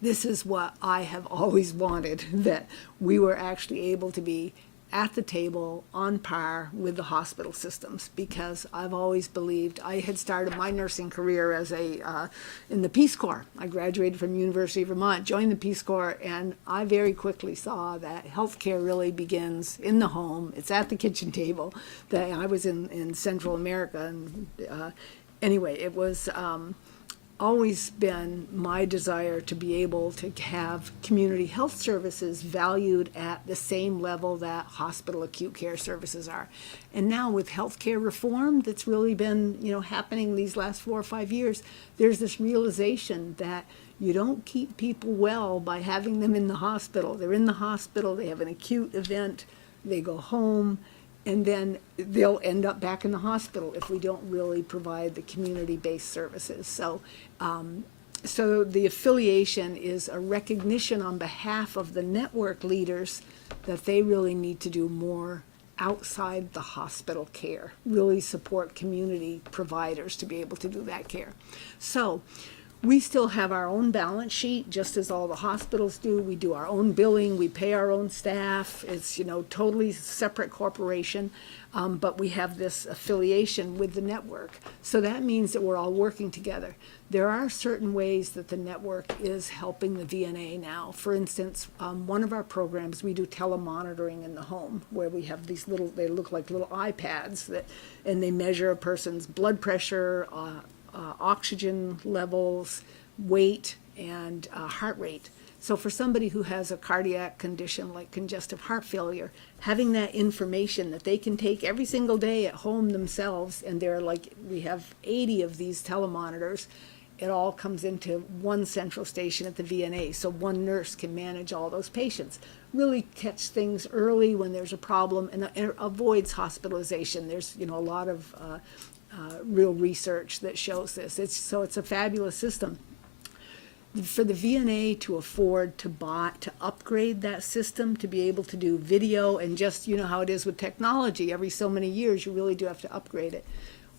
this is what I have always wanted, that we were actually able to be at the table on par with the hospital systems, because I've always believed. I had started my nursing career as in the Peace Corps. I graduated from University of Vermont, joined the Peace Corps, and I very quickly saw that healthcare really begins in the home. It's at the kitchen table. That I was in Central America, and anyway, it was always been my desire to be able to have community health services valued at the same level that hospital acute care services are. And now with healthcare reform that's really been, happening these last 4 or 5 years, there's this realization that you don't keep people well by having them in the hospital. They're in the hospital, they have an acute event, they go home, and then they'll end up back in the hospital if we don't really provide the community-based services. So the affiliation is a recognition on behalf of the network leaders that they really need to do more outside the hospital care, really support community providers to be able to do that care. So we still have our own balance sheet, just as all the hospitals do. We do our own billing, we pay our own staff. It's, totally separate corporation, but we have this affiliation with the network. So that means that we're all working together. There are certain ways that the network is helping the VNA now. For instance, one of our programs, we do telemonitoring in the home, where we have these they look like little iPads, and they measure a person's blood pressure, oxygen levels, weight, and heart rate. So for somebody who has a cardiac condition like congestive heart failure, having that information that they can take every single day at home themselves, and we have 80 of these telemonitors, it all comes into one central station at the VNA, so one nurse can manage all those patients. Really catch things early when there's a problem, and avoids hospitalization. There's a lot of real research that shows this. It's a fabulous system. For the VNA to afford to upgrade that system, to be able to do video, and just, how it is with technology, every so many years you really do have to upgrade it.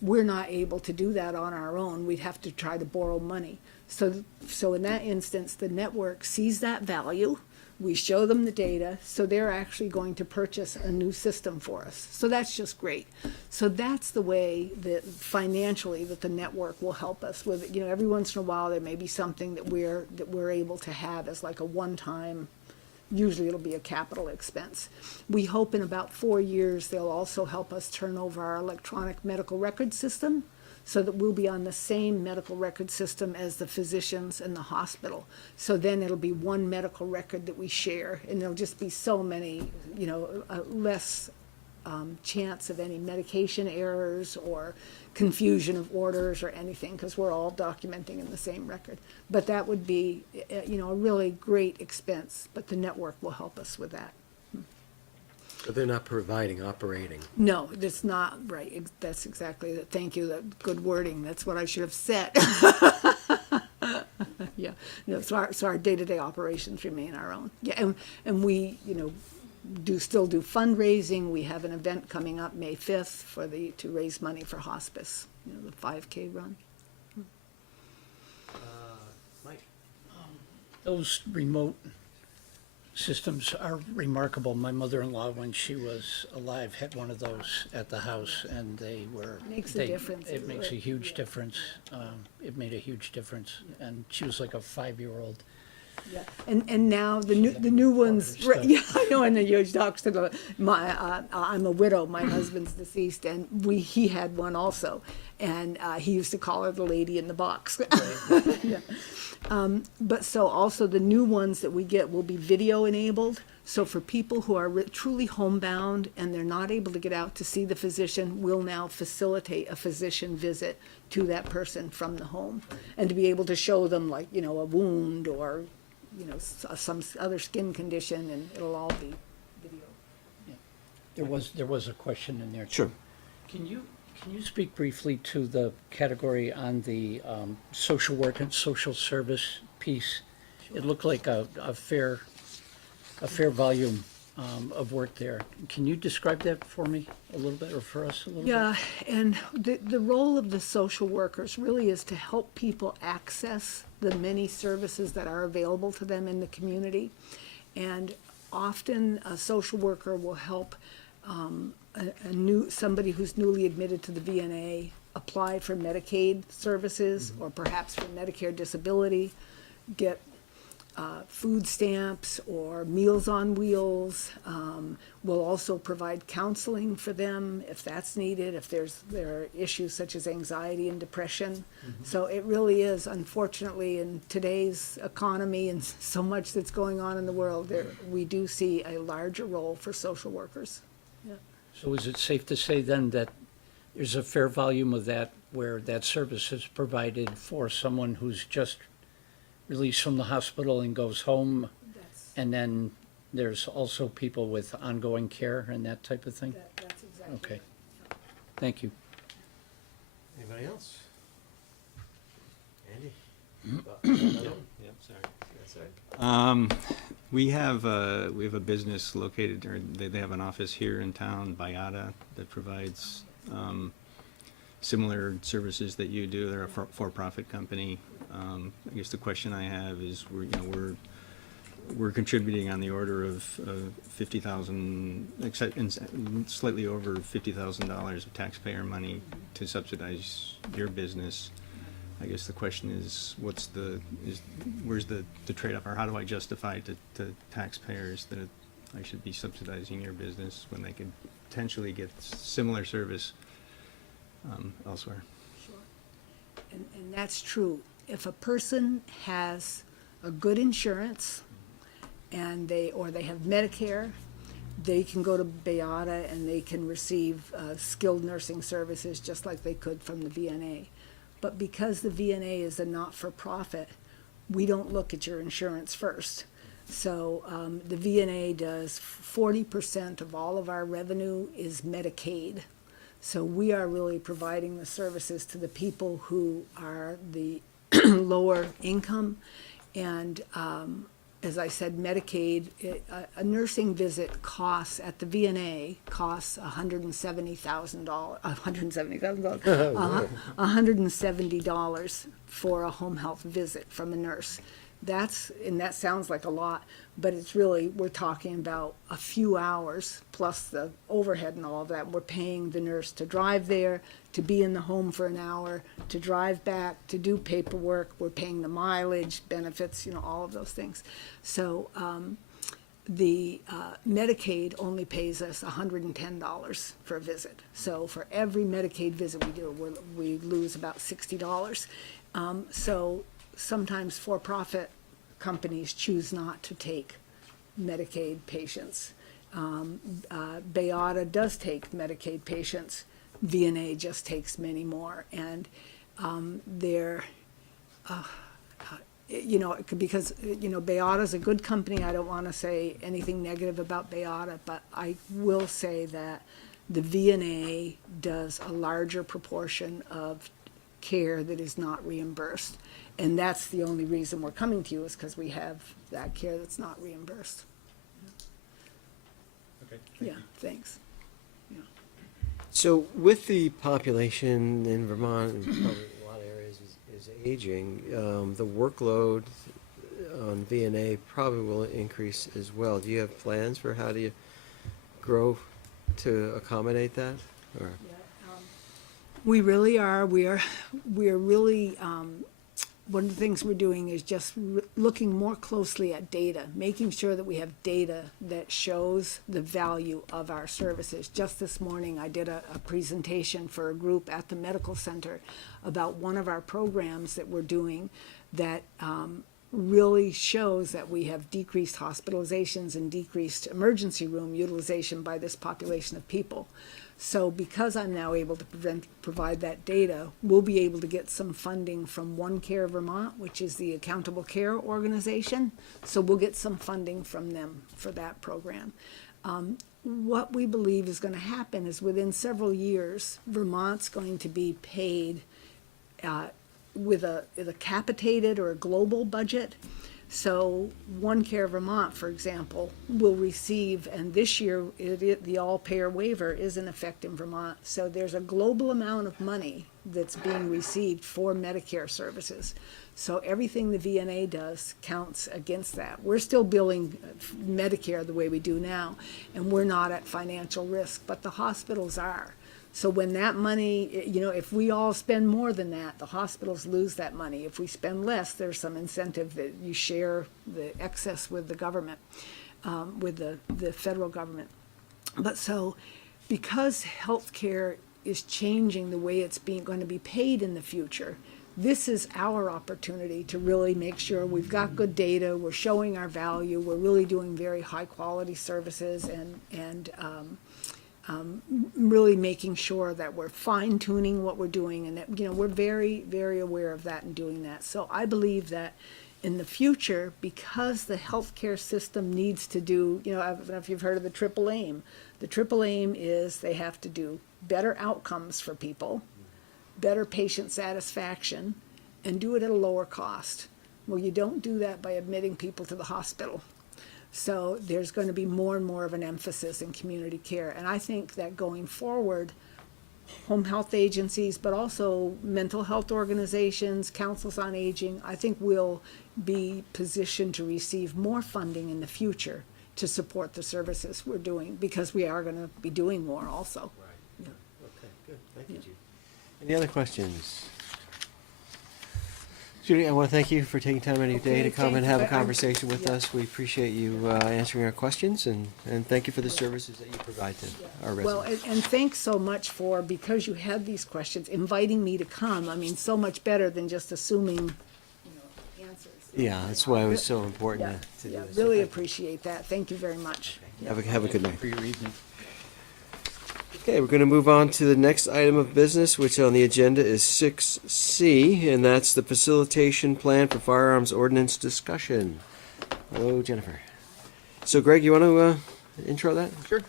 We're not able to do that on our own. We'd have to try to borrow money. So in that instance, the network sees that value. We show them the data, so they're actually going to purchase a new system for us. So that's just great. So that's the way that financially that the network will help us with. Every once in a while there may be something that we're able to have as like a one-time. Usually it'll be a capital expense. We hope in about 4 years they'll also help us turn over our electronic medical record system, so that we'll be on the same medical record system as the physicians and the hospital. So then it'll be one medical record that we share, and there'll just be so many, less chance of any medication errors or confusion of orders or anything, because we're all documenting in the same record. But that would be, a really great expense, but the network will help us with that. But they're not providing operating. No, that's not right. That's exactly it. Thank you. That good wording. That's what I should have said. Yeah. No, so our day-to-day operations remain our own. Yeah, and we, still do fundraising. We have an event coming up May 5th to raise money for hospice. The 5K run. Mike? Those remote systems are remarkable. My mother-in-law, when she was alive, had one of those at the house, and they were. Makes a difference. It makes a huge difference. It made a huge difference, and she was like a 5-year-old. Yeah, and now the new ones. Stuff. Yeah, I know. And then you talk to I'm a widow. My husband's deceased, and he had one also, and he used to call her the lady in the box. Yeah. But so also the new ones that we get will be video enabled. So for people who are truly homebound and they're not able to get out to see the physician, we'll now facilitate a physician visit to that person from the home, and to be able to show them, like, a wound or some other skin condition, and it'll all be video. There was a question in there. Sure. Can you speak briefly to the category on the social work and social service piece? It looked like a fair volume of work there. Can you describe that for me a little bit, or for us a little bit? Yeah, and the role of the social workers really is to help people access the many services that are available to them in the community. And often a social worker will help somebody who's newly admitted to the VNA apply for Medicaid services, or perhaps for Medicare disability, get food stamps or Meals on Wheels. We'll also provide counseling for them if that's needed, if there are issues such as anxiety and depression. So it really is, unfortunately, in today's economy and so much that's going on in the world, we do see a larger role for social workers. Yeah. So is it safe to say then that there's a fair volume of that where that service is provided for someone who's just released from the hospital and goes home, and then there's also people with ongoing care and that type of thing? That's exactly. Okay. Thank you. Anybody else? Andy? Yep, sorry. We have a business located, or they have an office here in town, Bayada, that provides similar services that you do. They're a for-profit company. I guess the question I have is, we're contributing on the order of 50,000, slightly over $50,000 of taxpayer money to subsidize your business. I guess the question is, where's the trade-off, or how do I justify to taxpayers that I should be subsidizing your business when they could potentially get similar service elsewhere? Sure. And that's true. If a person has a good insurance and they have Medicare, they can go to Bayada and they can receive skilled nursing services just like they could from the VNA. But because the VNA is a not-for-profit, we don't look at your insurance first. So the VNA does 40% of all of our revenue is Medicaid. So we are really providing the services to the people who are the lower income. And as I said, Medicaid, a nursing visit costs, at the VNA, costs $170 for a home health visit from a nurse. That sounds like a lot, but it's really, we're talking about a few hours plus the overhead and all of that. We're paying the nurse to drive there, to be in the home for an hour, to drive back, to do paperwork. We're paying the mileage, benefits, all of those things. So the Medicaid only pays us $110 for a visit. So for every Medicaid visit we do, we lose about $60. So sometimes for-profit companies choose not to take Medicaid patients. Bayada does take Medicaid patients. VNA just takes many more, and they're, you know, because, you know, Bayada's a good company. I don't want to say anything negative about Bayada, but I will say that the VNA does a larger proportion of care that is not reimbursed. And that's the only reason we're coming to you, is because we have that care that's not reimbursed. Okay. Yeah, thanks. So with the population in Vermont, and probably a lot of areas is aging, the workload on VNA probably will increase as well. Do you have plans for how do you grow to accommodate that? Or? We really are. We are really, one of the things we're doing is just looking more closely at data, making sure that we have data that shows the value of our services. Just this morning, I did a presentation for a group at the medical center about one of our programs that we're doing that really shows that we have decreased hospitalizations and decreased emergency room utilization by this population of people. So because I'm now able to provide that data, we'll be able to get some funding from One Care Vermont, which is the accountable care organization. So we'll get some funding from them for that program. What we believe is going to happen is within several years, Vermont's going to be paid with a capitated or a global budget. So One Care Vermont, for example, will receive, and this year the all-payer waiver is in effect in Vermont. So there's a global amount of money that's being received for Medicare services. So everything the VNA does counts against that. We're still billing Medicare the way we do now, and we're not at financial risk, but the hospitals are. So when that money, you know, if we all spend more than that, the hospitals lose that money. If we spend less, there's some incentive that you share the excess with the government, with the federal government. But so because healthcare is changing the way it's going to be paid in the future, this is our opportunity to really make sure we've got good data, we're showing our value, we're really doing very high quality services, and really making sure that we're fine tuning what we're doing, and that, you know, we're very, very aware of that and doing that. So I believe that in the future, because the healthcare system needs to do, you know, I don't know if you've heard of the triple aim. The triple aim is they have to do better outcomes for people, better patient satisfaction, and do it at a lower cost. Well, you don't do that by admitting people to the hospital. So there's going to be more and more of an emphasis in community care. And I think that going forward, home health agencies, but also mental health organizations, councils on aging, I think will be positioned to receive more funding in the future to support the services we're doing, because we are going to be doing more also. Right. Yeah. Okay, good. Thank you, Judy. Any other questions? Judy, I want to thank you for taking time out of your day to come and have a conversation with us. We appreciate you answering our questions, and thank you for the services that you provide to our residents. Well, and thanks so much for, because you had these questions, inviting me to come. I mean, so much better than just assuming, you know, answers. Yeah, that's why it was so important Yeah, to do yeah, this. really appreciate that. Thank you very much. Have a good night. For your evening. Okay, we're going to move on to the next item of business, which on the agenda is 6C, and that's the facilitation plan for firearms ordinance discussion. Hello, Jennifer. So Greg, you want to intro that? Sure.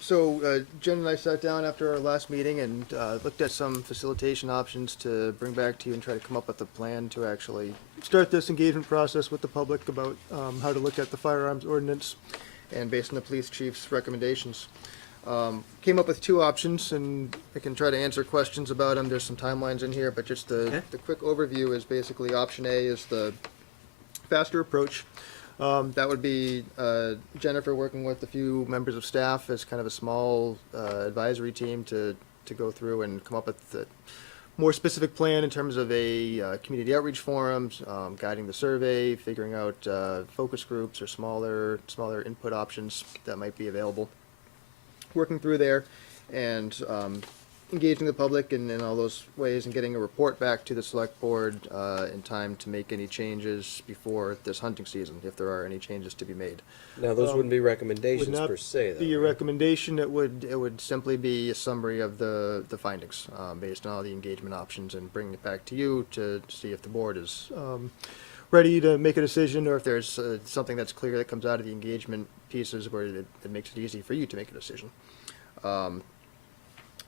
So Jen and I sat down after our last meeting and looked at some facilitation options to bring back to you and try to come up with a plan to actually start this engagement process with the public about how to look at the firearms ordinance, and based on the police chief's recommendations. Came up with two options, and I can try to answer questions about them. There's some timelines in here, but just the quick overview is basically option A is the faster approach. That would be Jennifer working with a few members of staff as kind of a small advisory team to go through and come up with a more specific plan in terms of a community outreach forums, guiding the survey, figuring out focus groups or smaller input options that might be available. Working through there, and engaging the public in all those ways and getting a report back to the select board in time to make any changes before this hunting season, if there are any changes to be made. Now, those wouldn't be Would recommendations not per se, though. be a right? recommendation. It would simply be a summary of the findings based on all the engagement options, and bring it back to you to see if the board is ready to make a decision, or if there's something that's clear that comes out of the engagement pieces where it makes it easy for you to make a decision.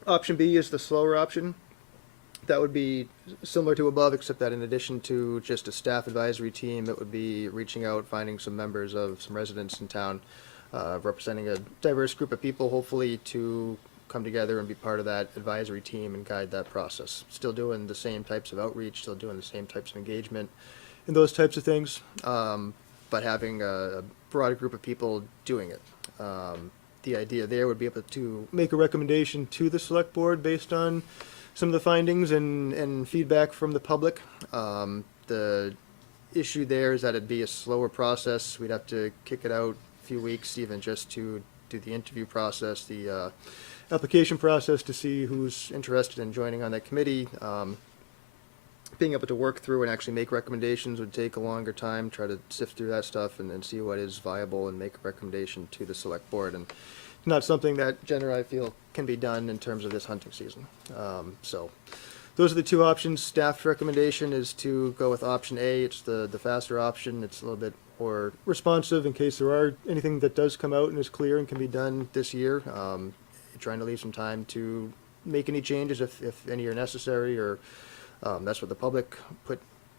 Option B is the slower option. That would be similar to above, except that in addition to just a staff advisory team, it would be reaching out, finding some members of some residents in town, representing a diverse group of people, hopefully to come together and be part of that advisory team and guide that process. Still doing the same types of outreach, still doing the same types of engagement and those types of things, but having a broader group of people doing it. The idea there would be able to make a recommendation to the select board based on some of the findings and feedback from the public. The issue there is that it'd be a slower process. We'd have to kick it out a few weeks even just to do the interview process, the application process to see who's interested in joining on that committee. Being able to work through and actually make recommendations would take a longer time, try to sift through that stuff and see what is viable and make a recommendation to the select board. And it's not something that Jen or I feel can be done in terms of this hunting season. So those are the two options. Staff's recommendation is to go with option A. It's the faster option. It's a little bit more responsive in case there are anything that does come out and is clear and can be done this year. Trying to leave some time to make any changes if any are necessary, or that's what the public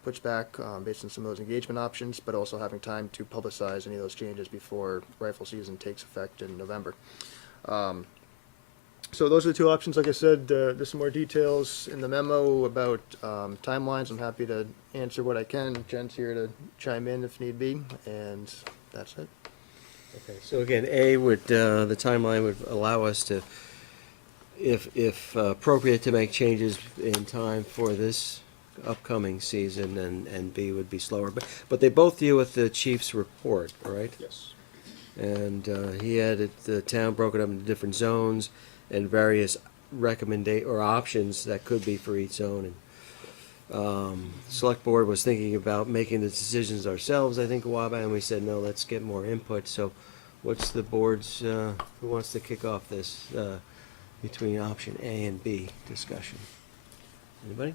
puts back based on some of those engagement options, but also having time to publicize any of those changes before rifle season takes effect in November. So those are the two options. Like I said, there's some more details in the memo about timelines. I'm happy to answer what I can. Jen's here to chime in if need be, and that's it. Okay, so again, A would, the timeline would allow us to, if appropriate, to make changes in time for this upcoming season, and B would be slower. But they both deal with the chief's report, right? Yes. And he had the town broken up into different zones and various options that could be for each zone. And select board was thinking about making the decisions ourselves, I think, a while back, and we said, no, let's get more input. So what's the board's, who wants to kick off this between option A and B discussion? Anybody?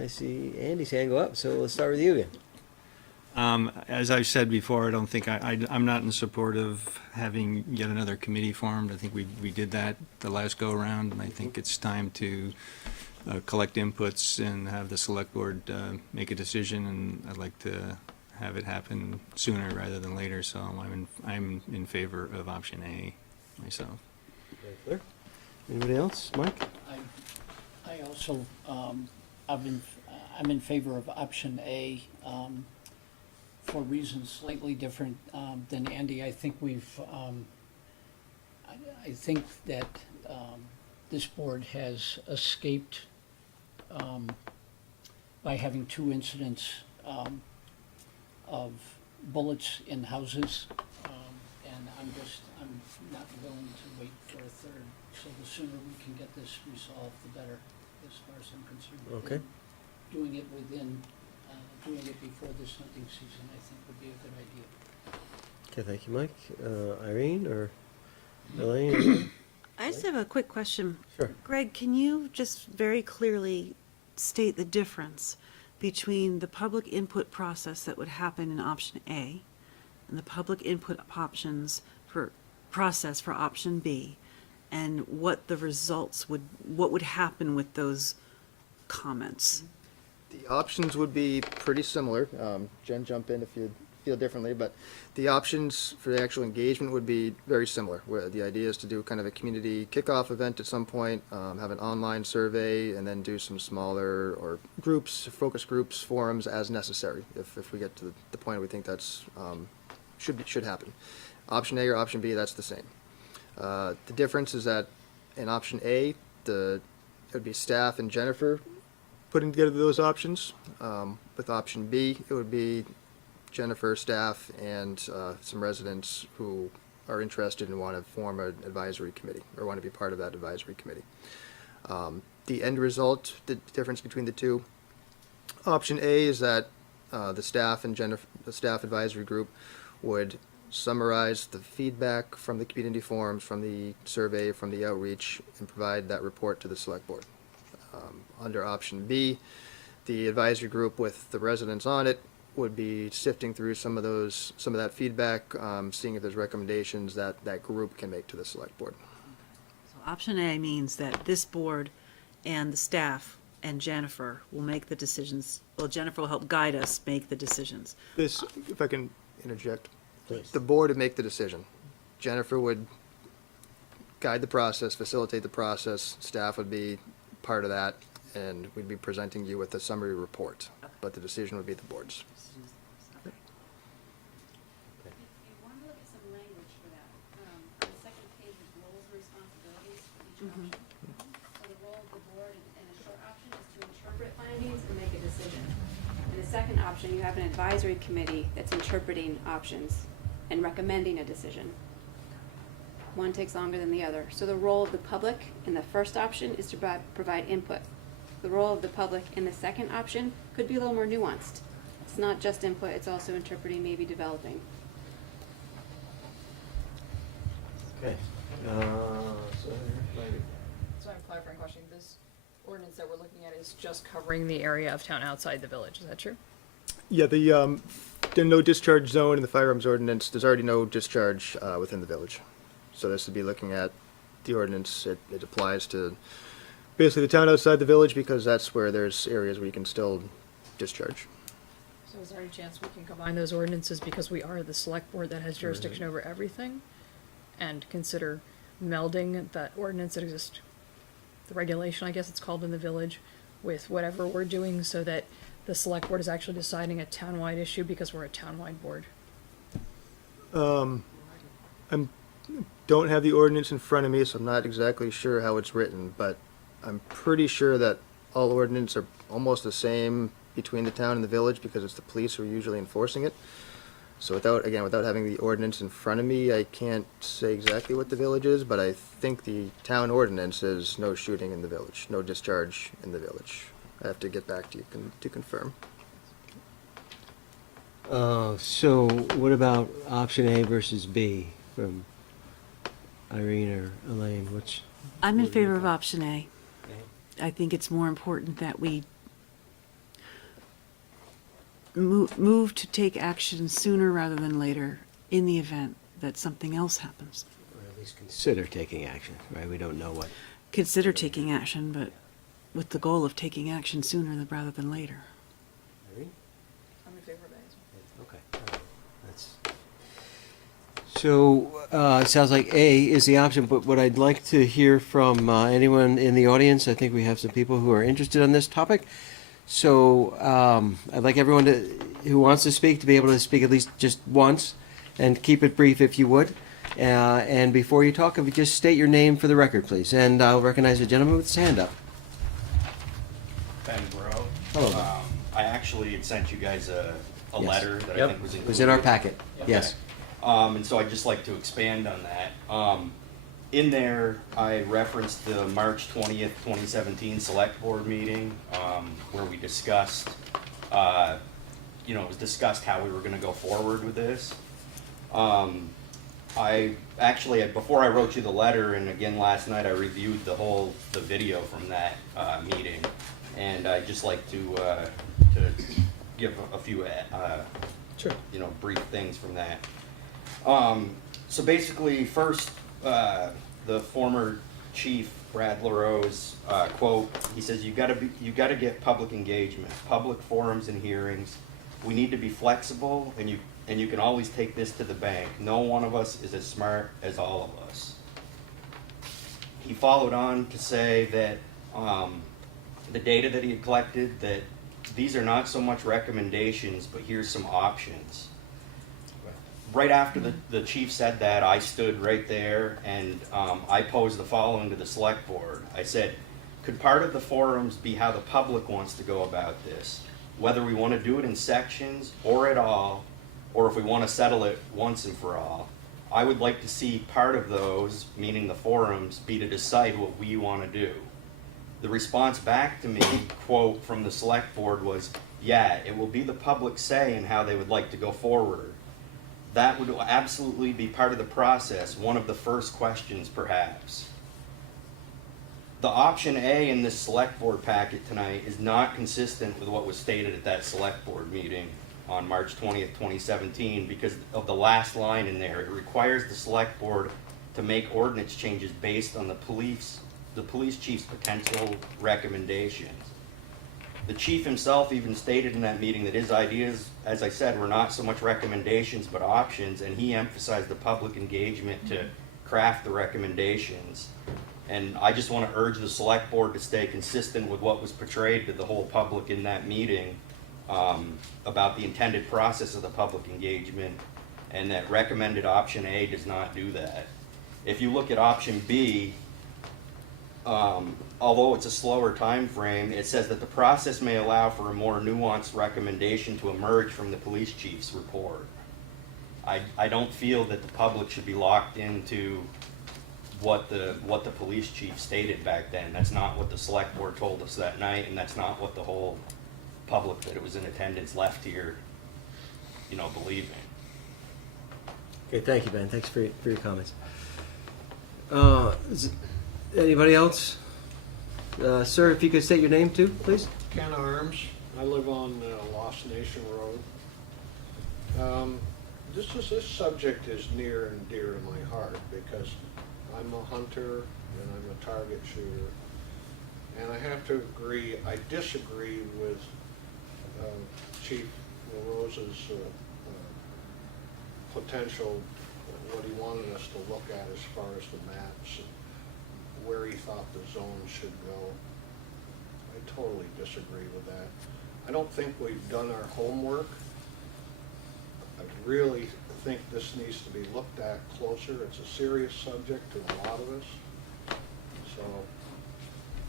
I see Andy's hand go up, so let's start with you again. As I've said before, I don't think I'm not in support of having yet another committee formed. I think we did that the last go around, and I think it's time to collect inputs and have the select board make a decision. And I'd like to have it happen sooner rather than later. So I'm in favor of option A myself. Very clear. Anybody else? Mike? I also, I'm in favor of option A, for reasons slightly different, than Andy. I think I think that, this board has escaped, by having two incidents, of bullets in houses. And I'm not willing to wait for a third. So the sooner we can get this resolved, the better, as far as I'm concerned. Okay. Doing it doing it before this hunting season, I think would be a good idea. Okay, thank you, Mike. Irene or Elaine? I just have a quick question. Sure. Greg, can you just very clearly state the difference between the public input process that would happen in option A and the public input process for option B, and what the results what would happen with those comments? The options would be pretty similar. Jen, jump in if you feel differently, but the options for the actual engagement would be very similar, where the idea is to do kind of a community kickoff event at some point, have an online survey, and then do some smaller or groups, focus groups, forums as necessary if we get to the point we think that's should happen. Option A or option B, that's the same. The difference is that in option A, it would be staff and Jennifer putting together those options. With option B, it would be Jennifer, staff, and some residents who are interested and want to form an advisory committee, or want to be part of that advisory committee. The end result, the difference between the two, option A is that the staff and the staff advisory group would summarize the feedback from the community forums, from the survey, from the outreach, and provide that report to the select board. Under option B, the advisory group with the residents on it would be sifting through some of that feedback, seeing if there's recommendations that that group can make to the select board. So option A means that this board and the staff and Jennifer will make the decisions. Well, Jennifer will help guide us make the decisions. This, if I can interject, Please. the board would make the decision. Jennifer would guide the process, facilitate the process, staff would be part of that, and we'd be presenting you with a summary report, but the decision would be the board's. Okay. If you want to look at some language for that, on the second page is roles and responsibilities for each option. So the role of the board in a short option is to interpret findings and make a decision. In the second option, you have an advisory committee that's interpreting options and recommending a decision. One takes longer than the other. So the role of the public in the first option is to provide input. The role of the public in the second option could be a little more nuanced. It's not just input, it's also interpreting, maybe developing. Okay. So everybody- So I have a clarifying question. This ordinance that we're looking at is just covering the area of town outside the village. Is that true? Yeah, the no discharge zone in the firearms ordinance, there's already no discharge within the village. So this would be looking at the ordinance, it applies to basically the town outside the village, because that's where there's areas where you can still discharge. So is there any chance we can combine those ordinances because we are the select board that has jurisdiction over everything? And consider melding that ordinance that exists, the regulation, I guess it's called in the village, with whatever we're doing so that the select board is actually deciding a townwide issue because we're a townwide board? Don't have the ordinance in front of me, so I'm not exactly sure how it's written, but I'm pretty sure that all ordinances are almost the same between the town and the village, because it's the police who are usually enforcing it. So without having the ordinance in front of me, I can't say exactly what the village is, but I think the town ordinance is no shooting in the village, no discharge in the village. I have to get back to you to confirm. So what about option A versus B from Irene or Elaine? Which? I'm in favor of option A. I think it's more important that we move to take action sooner rather than later in the event that something else happens. Or at least consider taking action, right? We don't know what. Consider taking action, but with the goal of taking action sooner rather than later. Irene? I'm in favor of A as well. Okay. All right. So, it sounds like A is the option, but what I'd like to hear from anyone in the audience, I think we have some people who are interested on this topic. So, I'd like everyone who wants to speak to be able to speak at least just once, and keep it brief if you would. And before you talk, if you just state your name for the record, please. And I'll recognize the gentleman with his hand up. Ben Bro. Hello. I actually had sent you guys a Yes. letter that Yep. I think was included. It was in our packet, yes. And so I'd just like to expand on that. In there, I referenced the March 20th, 2017 Select Board meeting, where we discussed, it was discussed how we were gonna go forward with this. Before I wrote you the letter, and again last night, I reviewed the video from that meeting, and I'd just like to give a few, Sure. brief things from that. So basically, first, the former chief, Brad LaRose, quote, he says, you gotta get public engagement, public forums and hearings. We need to be flexible, and you can always take this to the bank. No one of us is as smart as all of us. He followed on to say that, the data that he had collected, that these are not so much recommendations, but here's some options. Right after the chief said that, I stood right there and I posed the following to the select board. I said, could part of the forums be how the public wants to go about this? Whether we want to do it in sections or at all, or if we want to settle it once and for all. I would like to see part of those, meaning the forums, be to decide what we want to do. The response back to me, quote, from the select board was, yeah, it will be the public say in how they would like to go forward. That would absolutely be part of the process, one of the first questions perhaps. The option A in this select board packet tonight is not consistent with what was stated at that select board meeting on March 20th, 2017, because of the last line in there. It requires the select board to make ordinance changes based on the police chief's potential recommendations. The chief himself even stated in that meeting that his ideas, as I said, were not so much recommendations but options, and he emphasized the public engagement to craft the recommendations. And I just want to urge the select board to stay consistent with what was portrayed to the whole public in that meeting about the intended process of the public engagement, and that recommended option A does not do that. If you look at option B, although it's a slower time frame, it says that the process may allow for a more nuanced recommendation to emerge from the police chief's report. I don't feel that the public should be locked into what the police chief stated back then. That's not what the select board told us that night, and that's not what the whole public that it was in attendance left here, believing. Okay, thank you, Ben. Thanks for your comments. Anybody else? Sir, if you could state your name too, please. Ken Arms. I live on Lost Nation Road. This subject is near and dear to my heart because I'm a hunter and I'm a target shooter. And I have to agree, I disagree with Chief LaRosa's potential, what he wanted us to look at as far as the maps and where he thought the zone should go. I totally disagree with that. I don't think we've done our homework. I really think this needs to be looked at closer. It's a serious subject to a lot of us. So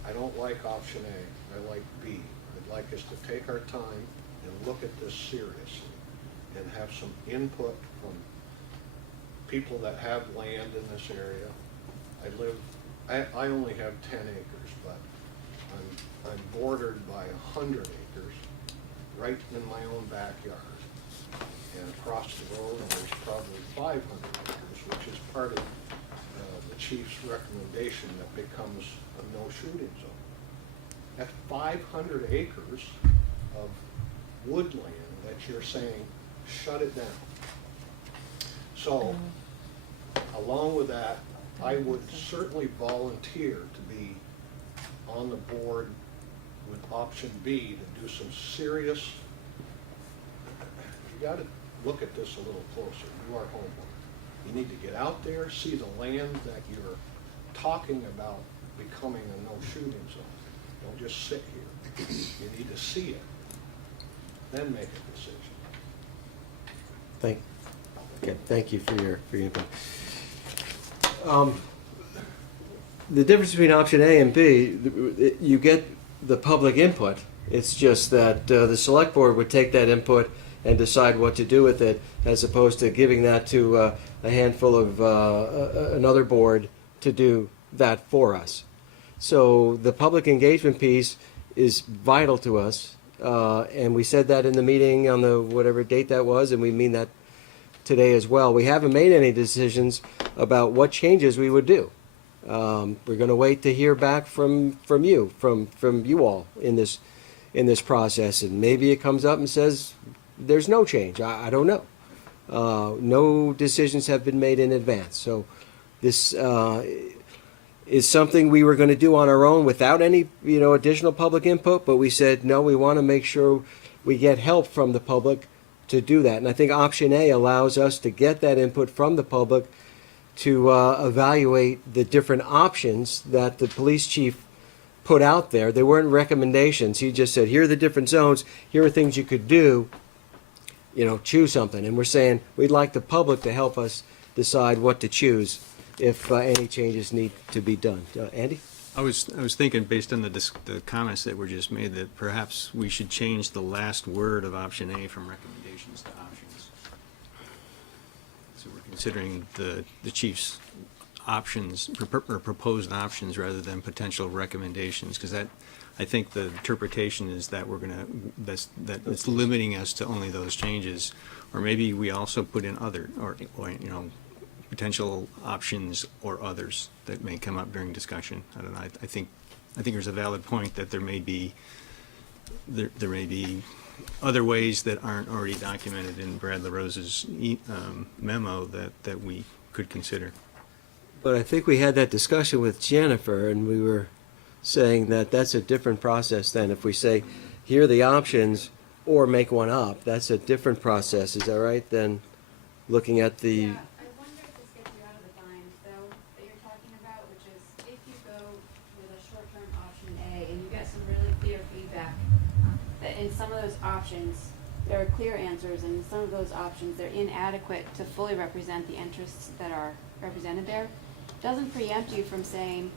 I don't like option A. I like B. I'd like us to take our time and look at this seriously and have some input from people that have land in this area. I only have 10 acres, but I'm bordered by 100 acres right in my own backyard. And across the road, there's probably 500 acres, which is part of the chief's recommendation that becomes a no shooting zone. That's 500 acres of woodland that you're saying, shut it down. So, along with that, I would certainly volunteer to be on the board with option B to do some serious, you gotta look at this a little closer, do our homework. You need to get out there, see the land that you're talking about becoming a no shooting zone. Don't just sit here. You need to see it, then make a decision. Thank you for your input. The difference between option A and B, you get the public input. It's just that the select board would take that input and decide what to do with it, as opposed to giving that to a handful of another board to do that for us. So the public engagement piece is vital to us, and we said that in the meeting on the whatever date that was, and we mean that today as well. We haven't made any decisions about what changes we would do. We're going to wait to hear back from you all in this process, and maybe it comes up and says there's no change. I don't know. No decisions have been made in advance. So this is something we were going to do on our own without any additional public input, but we said no, we want to make sure we get help from the public to do that. And I think option A allows us to get that input from the public to evaluate the different options that the police chief put out there. They weren't recommendations. He just said, here are the different zones, here are things you could do, choose something. And we're saying we'd like the public to help us decide what to choose if any changes need to be done. Andy? I was thinking, based on the comments that were just made, that perhaps we should change the last word of option A from recommendations to options. So we're considering the chief's options, or proposed options, rather than potential recommendations, because that, I think the interpretation is that that it's limiting us to only those changes. Or maybe we also put in other, or potential options or others that may come up during discussion. I don't know, I think there's a valid point that there may be other ways that aren't already documented in Brad LaRose's memo that we could consider. But I think we had that discussion with Jennifer, and we were saying that that's a different process than if we say, here are the options, or make one up. That's a different process, is that right, than looking at the... Yeah, I wonder if this gets you out of the bind, though, that you're talking about, which is if you go with a short-term option A and you get some really clear feedback that in some of those options, there are clear answers, and in some of those options, they're inadequate to fully represent the interests that are represented there, doesn't preempt you from saying,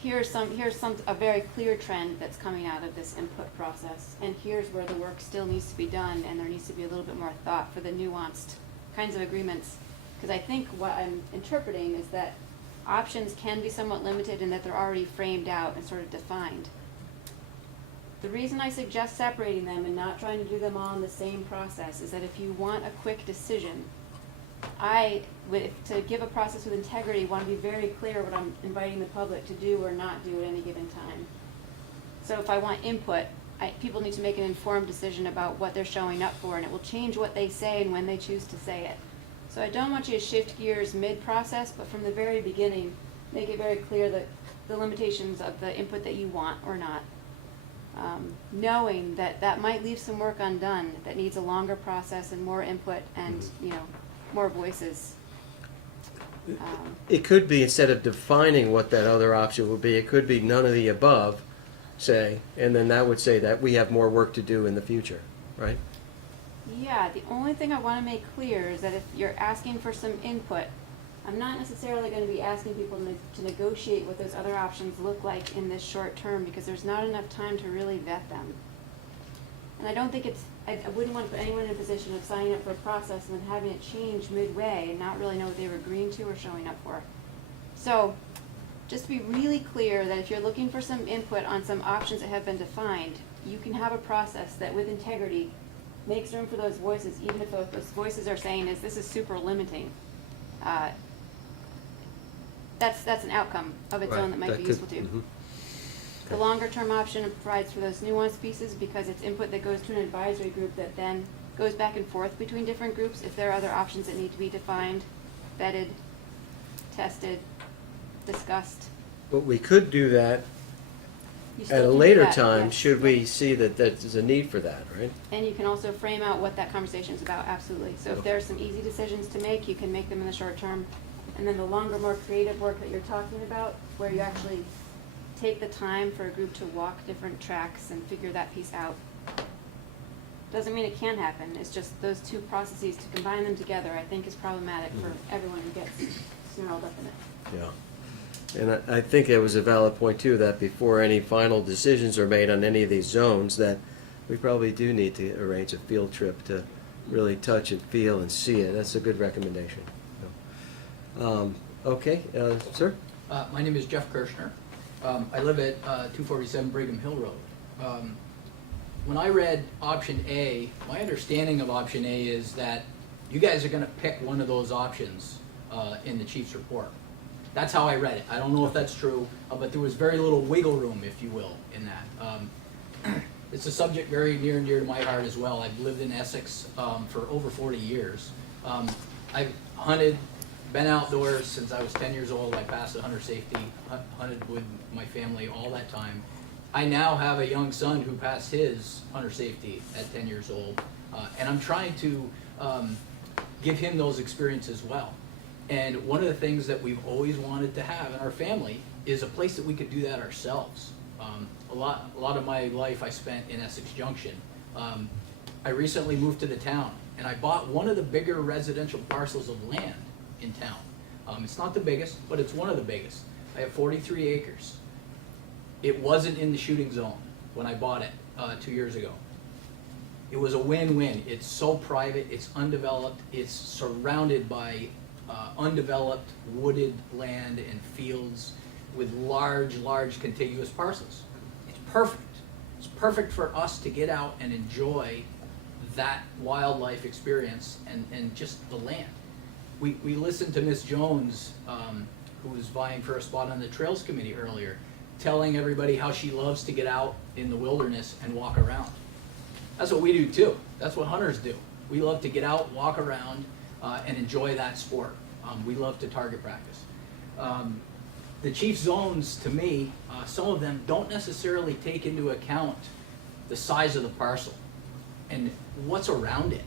here's a very clear trend that's coming out of this input process, and here's where the work still needs to be done, and there needs to be a little bit more thought for the nuanced kinds of agreements. Because I think what I'm interpreting is that options can be somewhat limited in that they're already framed out and sort of defined. The reason I suggest separating them and not trying to do them all in the same process is that if you want a quick decision, to give a process with integrity, want to be very clear what I'm inviting the public to do or not do at any given time. So if I want input, people need to make an informed decision about what they're showing up for, and it will change what they say and when they choose to say it. So I don't want you to shift gears mid-process, but from the very beginning, make it very clear that the limitations of the input that you want or not. Knowing that might leave some work undone, that needs a longer process and more input and, more voices. It could be, instead of defining what that other option would be, it could be none of the above, say, and then that would say that we have more work to do in the future, right? Yeah, the only thing I want to make clear is that if you're asking for some input, I'm not necessarily going to be asking people to negotiate what those other options look like in this short term, because there's not enough time to really vet them. And I don't think I wouldn't want to put anyone in a position of signing up for a process and then having it change midway and not really know what they were agreeing to or showing up for. So, just to be really clear that if you're looking for some input on some options that have been defined, you can have a process that with integrity makes room for those voices, even if those voices are saying this is super limiting. That's an outcome of its own that might be useful too. Mm-hmm. The longer term option provides for those nuanced pieces because it's input that goes to an advisory group that then goes back and forth between different groups if there are other options that need to be defined, vetted, tested, discussed. But we could do that You at still a can do later that, time, yes. should we see that there's a need for that, right? And you can also frame out what that conversation is about, absolutely. So if there are some easy decisions to make, you can make them in the short term. And then the longer, more creative work that you're talking about, where you actually take the time for a group to walk different tracks and figure that piece out. Doesn't mean it can't happen, it's just those two processes, to combine them together, I think is problematic for everyone who gets snarled up in it. Yeah. And I think it was a valid point too, that before any final decisions are made on any of these zones, that we probably do need to arrange a field trip to really touch and feel and see it. That's a good recommendation. Okay, sir? My name is Jeff Kirshner. I live at 247 Brigham Hill Road. When I read option A, my understanding of option A is that you guys are going to pick one of those options in the chief's report. That's how I read it. I don't know if that's true, but there was very little wiggle room, if you will, in that. It's a subject very near and dear to my heart as well. I've lived in Essex for over 40 years. I've hunted, been outdoors since I was 10 years old. I passed the hunter safety, hunted with my family all that time. I now have a young son who passed his hunter safety at 10 years old, and I'm trying to give him those experiences as well. And one of the things that we've always wanted to have in our family is a place that we could do that ourselves. A lot of my life I spent in Essex Junction. I recently moved to the town, and I bought one of the bigger residential parcels of land in town. It's not the biggest, but it's one of the biggest. I have 43 acres. It wasn't in the shooting zone when I bought it 2 years ago. It was a win-win. It's so private, it's undeveloped, it's surrounded by undeveloped wooded land and fields with large contiguous parcels. It's perfect. It's perfect for us to get out and enjoy that wildlife experience and just the land. We listened to Miss Jones, who was vying for a spot on the Trails Committee earlier, telling everybody how she loves to get out in the wilderness and walk around. That's what we do too. That's what hunters do. We love to get out, walk around, and enjoy that sport. We love to target practice. The chief zones, to me, some of them don't necessarily take into account the size of the parcel and what's around it.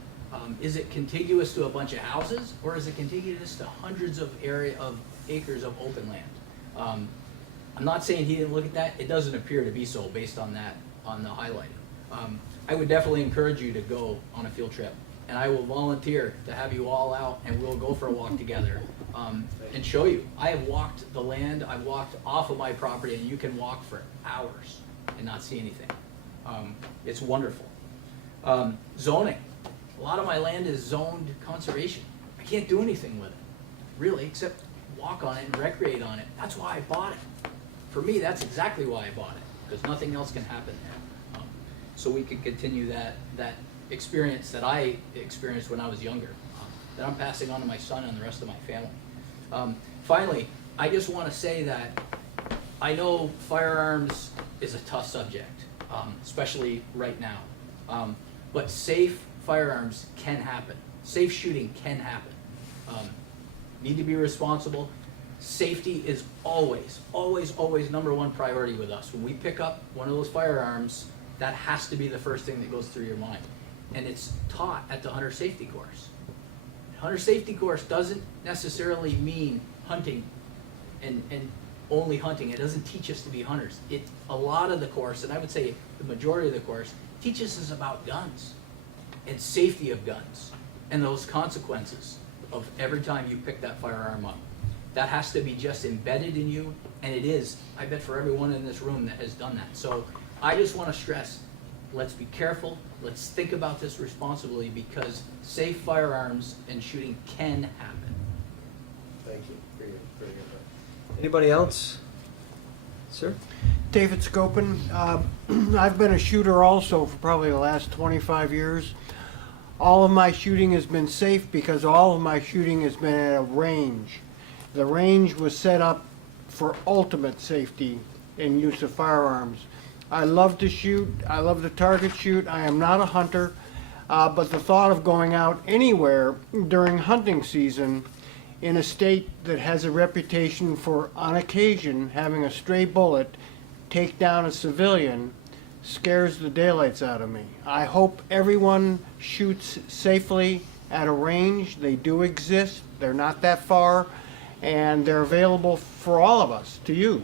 Is it contiguous to a bunch of houses, or is it contiguous to hundreds of acres of open land? I'm not saying he didn't look at that. It doesn't appear to be so based on that, on the highlighting. I would definitely encourage you to go on a field trip, and I will volunteer to have you all out and we'll go for a walk together and show you. I have walked the land, I've walked off of my property, and you can walk for hours and not see anything. It's wonderful. Zoning. A lot of my land is zoned conservation. I can't do anything with it, really, except walk on it and recreate on it. That's why I bought it. For me, that's exactly why I bought it, because nothing else can happen there. So we can continue that experience that I experienced when I was younger, that I'm passing on to my son and the rest of my family. Finally, I just want to say that I know firearms is a tough subject, especially right now. But safe firearms can happen. Safe shooting can happen. Need to be responsible. Safety is always number one priority with us. When we pick up one of those firearms, that has to be the first thing that goes through your mind. And it's taught at the hunter safety course. Hunter safety course doesn't necessarily mean hunting and only hunting. It doesn't teach us to be hunters. A lot of the course, and I would say the majority of the course, teaches us about guns and safety of guns and those consequences of every time you pick that firearm up. That has to be just embedded in you, and it is, I bet, for everyone in this room that has done that. So I just want to stress, let's be careful, let's think about this responsibly, because safe firearms and shooting can happen. Thank you. Very good. Anybody else? Sir? David Scopin. I've been a shooter also for probably the last 25 years. All of my shooting has been safe because all of my shooting has been at a range. The range was set up for ultimate safety in use of firearms. I love to shoot. I love to target shoot. I am not a hunter, but the thought of going out anywhere during hunting season in a state that has a reputation for, on occasion, having a stray bullet take down a civilian scares the daylights out of me. I hope everyone shoots safely at a range. They do exist. They're not that far, and they're available for all of us to use.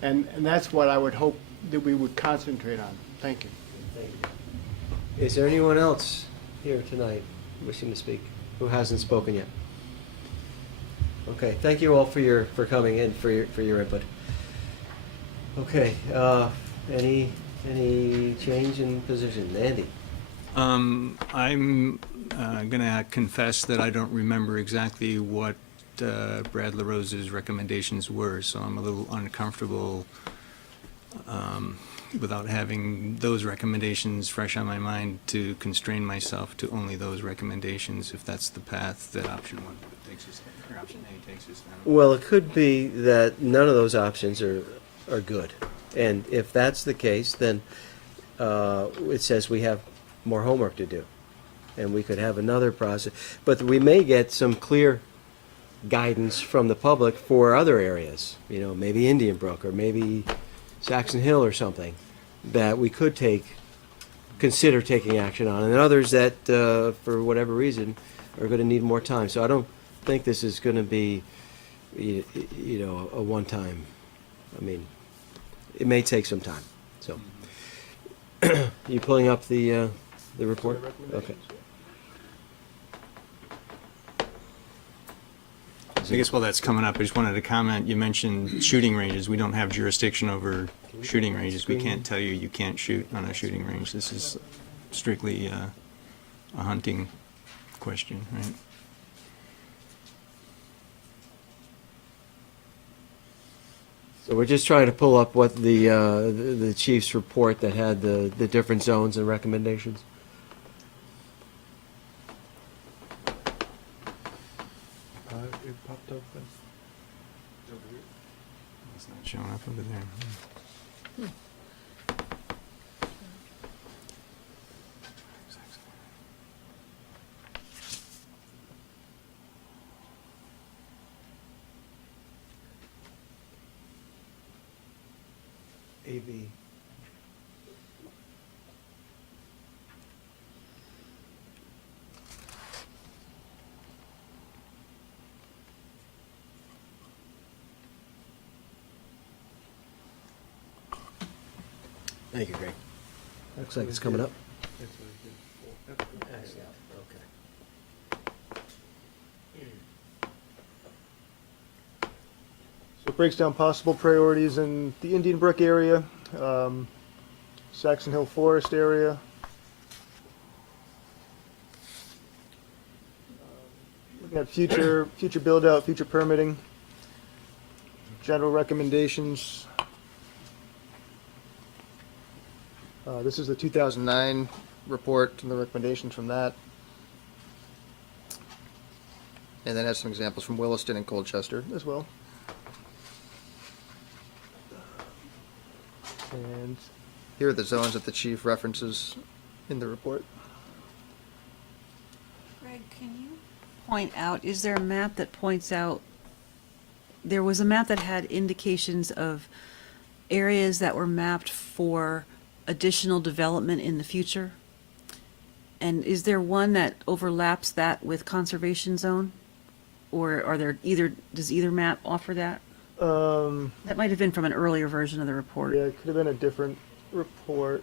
And that's what I would hope that we would concentrate on. Thank you. Thank you. Is there anyone else here tonight wishing to speak who hasn't spoken yet? Okay, thank you all for coming in, for your input. Okay, any change in position? Andy? I'm gonna confess that I don't remember exactly what Brad LaRose's recommendations were, so I'm a little uncomfortable without having those recommendations fresh on my mind to constrain myself to only those recommendations, if that's the path that option one takes us, or option A takes us down. Well, it could be that none of those options are good. And if that's the case, then it says we have more homework to do. And we could have another process. But we may get some clear guidance from the public for other areas. You know, maybe Indian Brook or maybe Saxon Hill or something that we could consider taking action on. And others that, for whatever reason, are going to need more time. So I don't think this is going to be, you know, a one-time. I mean, it may take some time. So, you pulling up the report? Okay. I guess while that's coming up, I just wanted to comment, you mentioned shooting ranges. We don't have jurisdiction over shooting ranges. We can't tell you you can't shoot on a shooting range. This is strictly a hunting question, right? So we're just trying to pull up what the chief's report that had the different zones and recommendations. It popped open. It's not showing up over there. AB. Thank you, Greg. Looks like it's coming up. That's what it did. Excellent. Okay. So it breaks down possible priorities in the Indian Brook area, Saxon Hill Forest area. Looking at future build out, future permitting, general recommendations. This is the 2009 report and the recommendations from that. And then has some examples from Williston and Colchester as well. And here are the zones that the chief references in the report. Greg, can you point out, is there a map that points out, there was a map that had indications of areas that were mapped for additional development in the future? And is there one that overlaps that with conservation zone? Or are there does either map offer that? That might have been from an earlier version of the report. Yeah, it could have been a different report.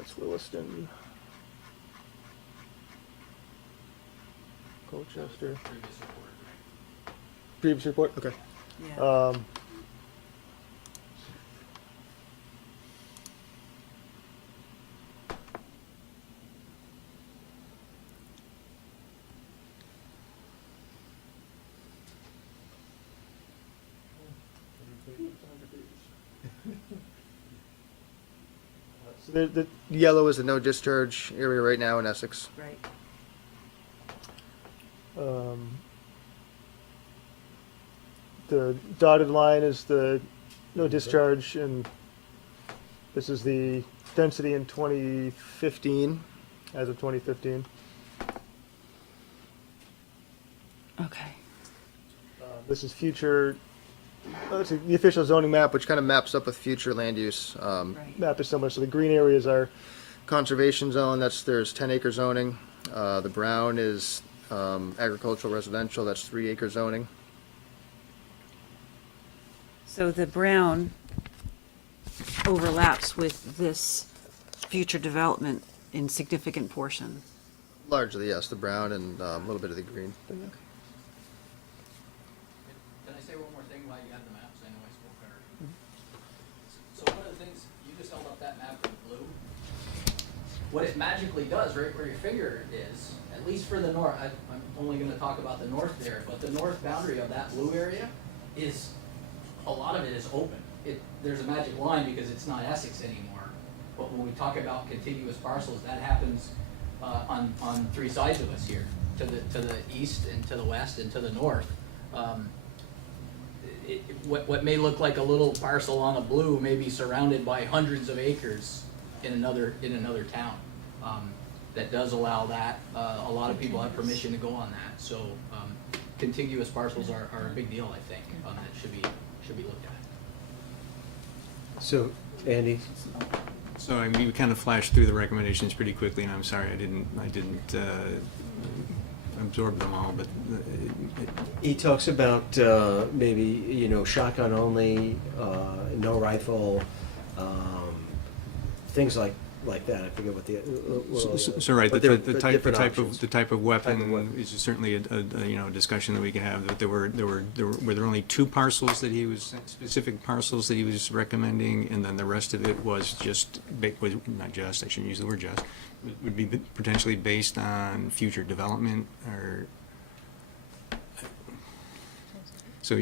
It's Williston. Colchester. Previous report? Okay. Yeah. So the yellow is the no discharge area right now in Essex. Right. The dotted line is the no discharge, and this is the density in 2015, as of 2015. Okay. This is future, it's the official zoning map, which kind of maps up with future land use. Map is similar, so the green areas are conservation zone, there's 10-acre zoning. The brown is agricultural residential, that's 3-acre zoning. So the brown overlaps with this future development in significant portion. Largely, yes, the brown and a little bit of the green. Can I say one more thing while you have the maps? I know I spoke already. So one of the things, you just held up that map in blue. What it magically does, right where your finger is, at least for the north, I'm only gonna talk about the north there, but the north boundary of that blue area is, a lot of it is open. There's a magic line because it's not Essex anymore. But when we talk about contiguous parcels, that happens on three sides of us here, to the east and to the west and to the north. What may look like a little parcel on a blue may be surrounded by hundreds of acres in another town. That does allow that. A lot of people have permission to go on that. So contiguous parcels are a big deal, I think. That should be looked at. So, Andy? So I mean, we kind of flashed through the recommendations pretty quickly, and I'm sorry I didn't absorb them all, but He talks about maybe, shotgun only, no rifle, things like like that. I forget what the. So right, but the they're- the but type different of options. the type of weapon Type of weapon. is certainly a you know, discussion that we can have. That were there only two parcels that he was, specific parcels that he was recommending, and then the rest of it was just was not just, I shouldn't use the word just, would be potentially based on future development or. So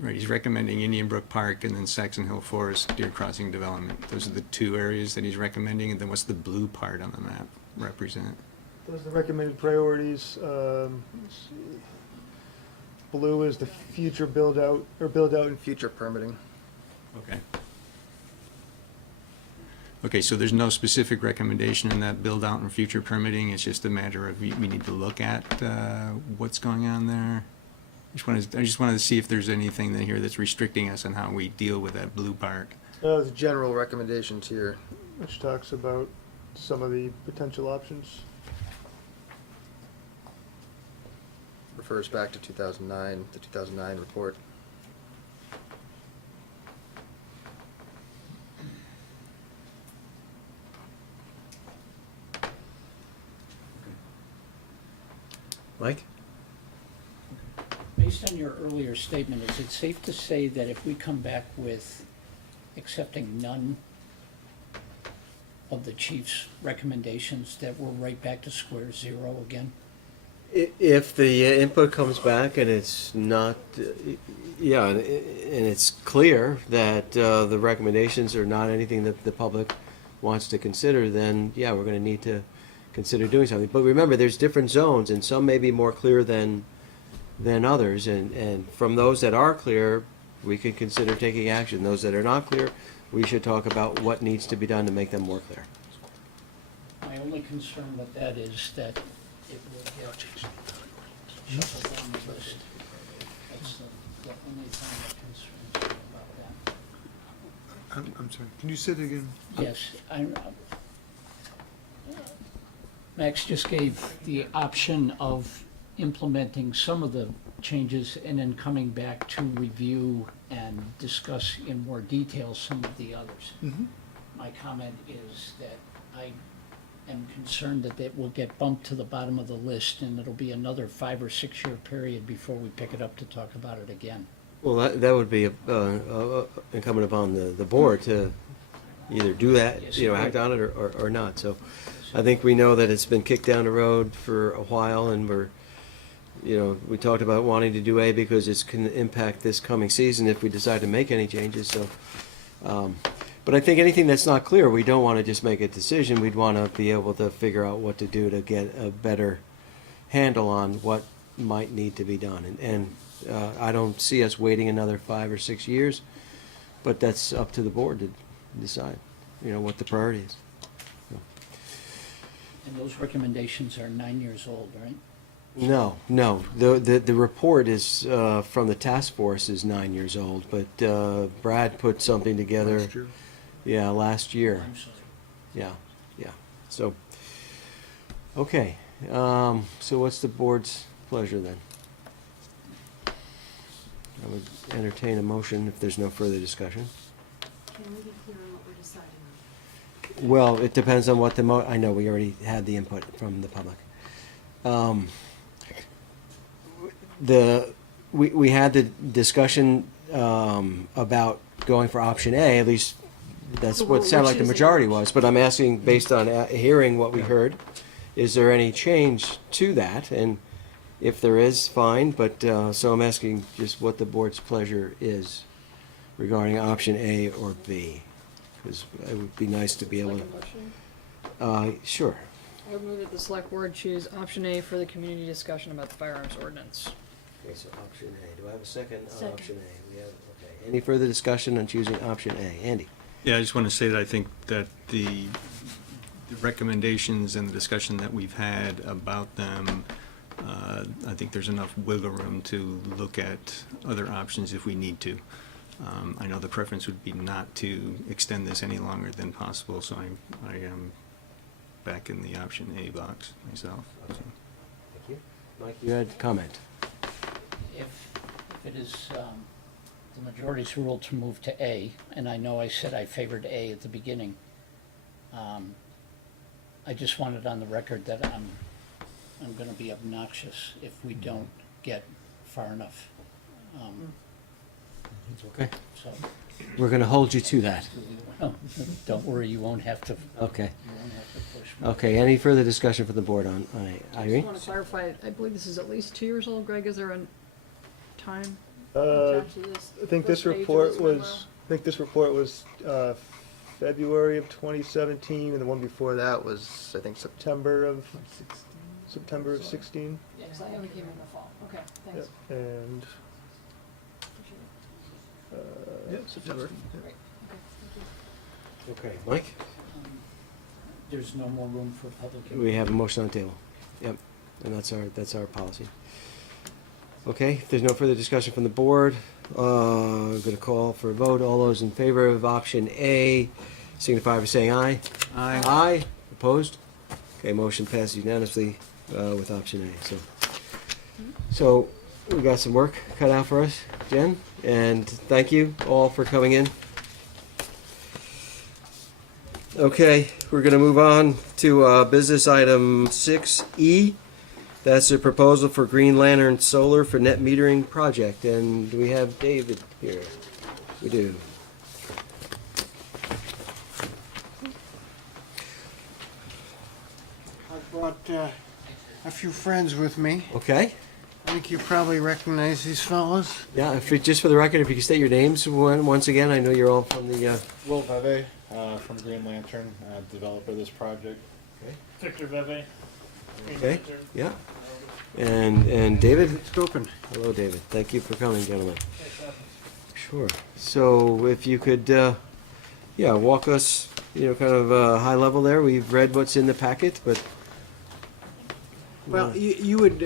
right, he's recommending Indian Brook Park and then Saxon Hill Forest Deer Crossing development. Those are the two areas that he's recommending, and then what's the blue part on the map represent? Those are the recommended priorities. Let's see. Blue is the future build out and Future permitting. Okay. Okay, so there's no specific recommendation in that build out and future permitting, it's just a matter of we need to look at what's going on there? I just wanted to see if there's anything in here that's restricting us on how we deal with that blue part. The general recommendations here. which talks about some of the potential options. Refers back to 2009, the 2009 report. Mike? Based on your earlier statement, is it safe to say that if we come back with accepting none of the chief's recommendations, that we're right back to square zero again? If the input comes back and it's not, yeah, and it's clear that the recommendations are not anything that the public wants to consider, then yeah, we're going to need to consider doing something. But remember, there's different zones, and some may be more clear than others, and from those that are clear, we can consider taking action. Those that are not clear, we should talk about what needs to be done to make them more clear. My only concern with that is that it will get shuffled down the list. That's the only thing that concerns me about that. I'm sorry, can you say it again? Yes, Max just gave the option of implementing some of the changes and then coming back to review and discuss in more detail some of the others. Mhm. My comment is that I am concerned that it will get bumped to the bottom of the list and it'll be another 5 or 6 year period before we pick it up to talk about it again. Well, that would be incumbent upon the board to either do that, Yes, act on it or not. So I think we know that it's been kicked down the road for a while, and we talked about wanting to do A because it's going to impact this coming season if we decide to make any changes. So, but I think anything that's not clear, we don't want to just make a decision. We'd want to be able to figure out what to do to get a better handle on what might need to be done. And I don't see us waiting another 5 or 6 years, but that's up to the board to decide, what the priority is. And those recommendations are 9 years old, right? No. The report is from the task force is 9 years old, but Brad put something together. Last year? Yeah, last year. I'm sorry. Yeah. So, okay. So what's the board's pleasure then? I would entertain a motion if there's no further discussion. Can we be clear on what we're deciding on? Well, it depends on what I know we already had the input from the public. We had the discussion about going for option A, at least that's what it sounded like the majority was, but I'm asking, based on hearing what we heard, is there any change to that? And if there is, fine, but, so I'm asking just what the board's pleasure is regarding option A or B, because it would be nice to be able to. Sure. I would move that the select board choose option A for the community discussion about the firearms ordinance. Okay, so option A. Do I have a second on Second. option A? We have, okay. Any further discussion on choosing option A? Andy? Yeah, I just want to say that I think that the recommendations and the discussion that we've had about them, I think there's enough wiggle room to look at other options if we need to. I know the preference would be not to extend this any longer than possible, so I am back in the option A box myself. So. Thank you. Mike, you had a comment? If it is the majority's rule to move to A, and I know I said I favored A at the beginning, I just wanted on the record that I'm gonna be obnoxious if we don't get far enough. Okay. So, We're going to hold you to that. well, don't worry, you won't have to. Okay. You won't have to push me. Okay, any further discussion for the board on I Irene? just want to clarify, I believe this is at least 2 years old. Greg, is there a time Uh, attached to this? I think this First page of report this memo? was, I think this report was, February of 2017, and the one before that was, I think, September of 16. Yeah, 'cause I only came in the fall. Okay, thanks. Yep, and, Yeah, September. Great. Okay, thank you. Okay, Mike? There's no more room for public. We have a motion on the table. Yep, and that's our policy. Okay, if there's no further discussion from the board, I'm going to call for a vote. All those in favor of option A signify by saying aye. Aye. Aye. Opposed? Okay, motion passes unanimously with option A. So we got some work cut out for us, Jen, and thank you all for coming in. Okay, we're going to move on to business item 6E. That's a proposal for Green Lantern Solar for net metering project. And do we have David here? We do. I brought a few friends with me. Okay. I think you probably recognize these fellas. Yeah, just for the record, if you could state your names once again. I know you're all from the... Will Veve from Green Lantern, developer of this project. Okay. Victor Veve. Green Okay, Lantern. yeah. And David? It's open. Hello, David. Thank you for coming, gentlemen. Sure. So if you could, walk us, kind of high level there. We've read what's in the packet, but... Well, you would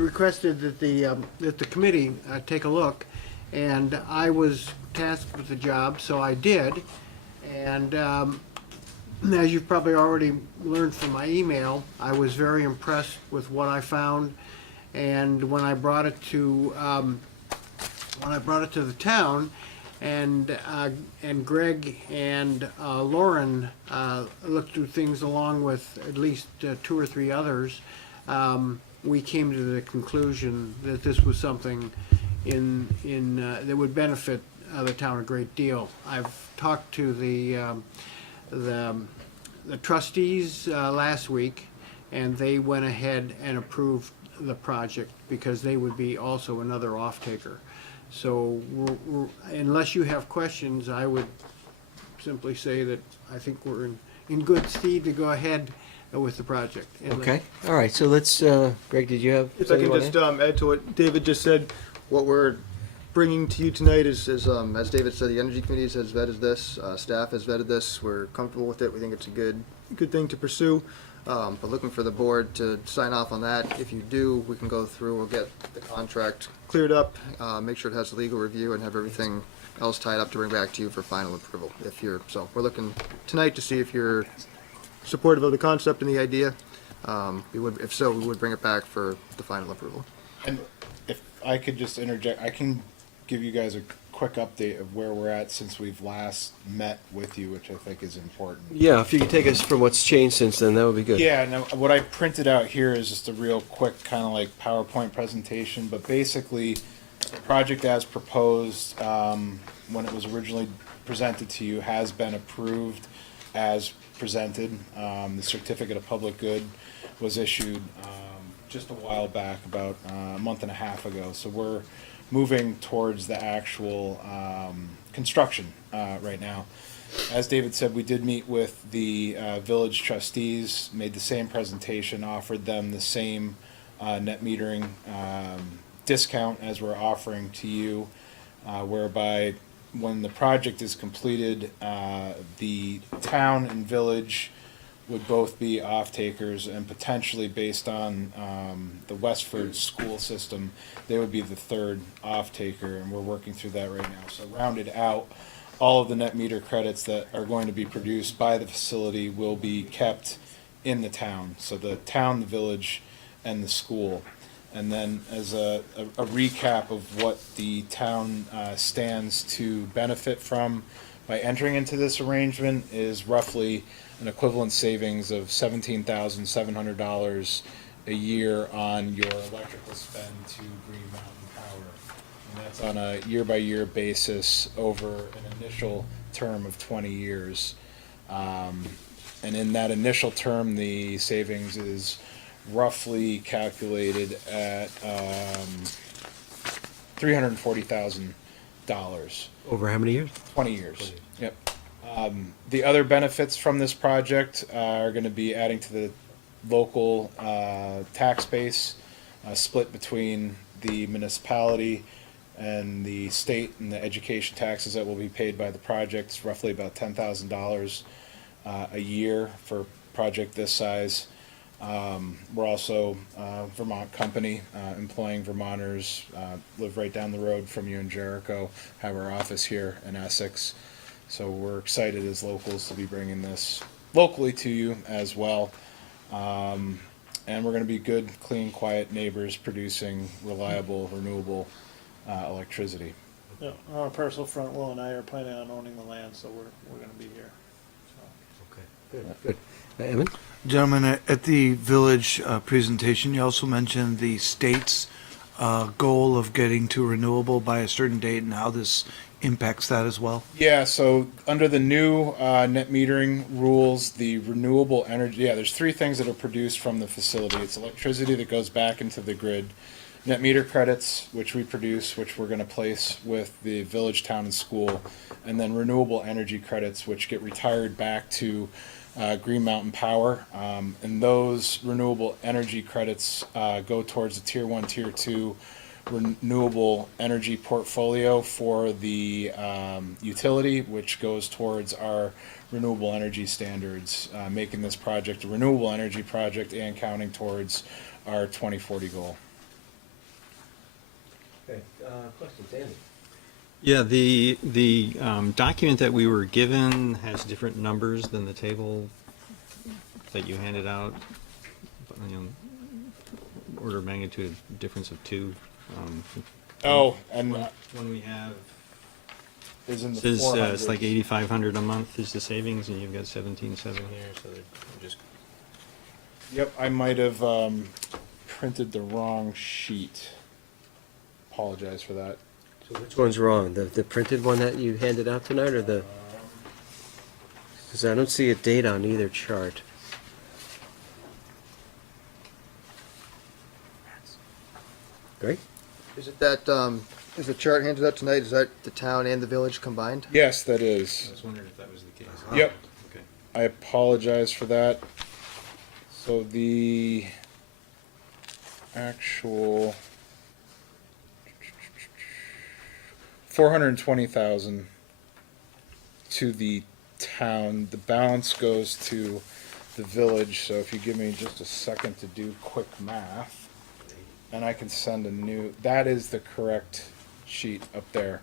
requested that the committee take a look, and I was tasked with the job, so I did. And as you've probably already learned from my email, I was very impressed with what I found. And when I brought it to the town, and Greg and Lauren looked through things along with at least 2 or 3 others, we came to the conclusion that this was something that would benefit the town a great deal. I've talked to the trustees last week, and they went ahead and approved the project because they would be also another off-taker. So unless you have questions, I would simply say that I think we're in good stead to go ahead with the project. Okay, all right, so let's, Greg, did you have If I something can you just wanna add to what David just said, what we're bringing to you tonight is as David said, the Energy Committee has vetted this, staff has vetted this, we're comfortable with it, we think it's a good thing to pursue, but looking for the board to sign off on that. If you do, we can go through, we'll get the contract cleared up, make sure it has a legal review, and have everything else tied up to bring back to you for final approval. So we're looking tonight to see if you're supportive of the concept and the idea. If so, we would bring it back for the final approval. And if I could just interject, I can give you guys a quick update of where we're at since we've last met with you, which I think is important. Yeah, if you could take us from what's changed since then, that would be good. Yeah, now what I printed out here is just a real quick kind of like PowerPoint presentation, but basically the project as proposed when it was originally presented to you has been approved as presented. The certificate of public good was issued just a while back, about a month and a half ago. So we're moving towards the actual construction right now. As David said, we did meet with the village trustees, made the same presentation, offered them the same net metering discount as we're offering to you, whereby when the project is completed, the town and village would both be off-takers, and potentially based on the Westford school system, they would be the third off-taker, and we're working through that right now. So rounded out, all of the net meter credits that are going to be produced by the facility will be kept in the town. So the town, the village, and the school. And then as a recap of what the town stands to benefit from by entering into this arrangement is roughly an equivalent savings of $17,700 a year on your electrical spend to Green Mountain Power. And that's on a year-by-year basis over an initial term of 20 years. And in that initial term, the savings is roughly calculated at $340,000. Over how many years? 20 years. Yep. The other benefits from this project are going to be adding to the local tax base, split between the municipality and the state, and the education taxes that will be paid by the project. It's roughly about $10,000 a year for a project this size. We're also a Vermont company, employing Vermonters, live right down the road from you in Jericho, have our office here in Essex. So we're excited as locals to be bringing this locally to you as well. And we're going to be good, clean, quiet neighbors producing reliable, renewable electricity. Yeah, on a personal front, Will and I are planning on owning the land, so we're gonna be here. Good. Evan? Gentlemen, at the village presentation, you also mentioned the state's goal of getting to renewable by a certain date and how this impacts that as well. Yeah, so under the new net metering rules, the renewable energy, there's three things that are produced from the facility. It's electricity that goes back into the grid, net meter credits, which we produce, which we're going to place with the village, town, and school, and then renewable energy credits, which get retired back to Green Mountain Power. And those renewable energy credits go towards the Tier 1, Tier 2 renewable energy portfolio for the utility, which goes towards our renewable energy standards, making this project a renewable energy project and counting towards our 2040 goal. Okay, questions, Andy? Yeah, the document that we were given has different numbers than the table that you handed out. You know, order of magnitude difference of 2. And one we have is in the says 400s. it's like $8,500 a month is the savings, and you've got 17,700 here. So they're just. Yep, I might have printed the wrong sheet. Apologize for that. So which one's wrong? The printed one that you handed out tonight, or the? Because I don't see a date on either chart. Great. Is it that, is the chart handed out tonight, is that the town and the village combined? Yes, that is. I was wondering if that was the case. Yep. Okay. I apologize for that. So the actual 420,000 to the town. The balance goes to the village. So if you give me just a second to do quick math, and I can send a new. That is the correct sheet up there.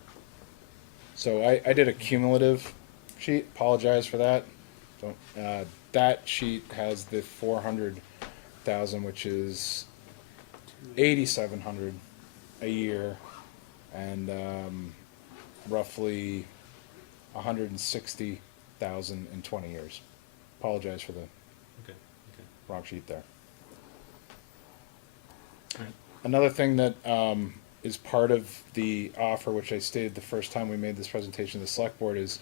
So I did a cumulative sheet. Apologize for that. That sheet has the 400,000, which is 8,700 a year, and roughly 160,000 in 20 years. Apologize for the wrong sheet there. All right. Another thing that is part of the offer, which I stated the first time we made this presentation to the select board, is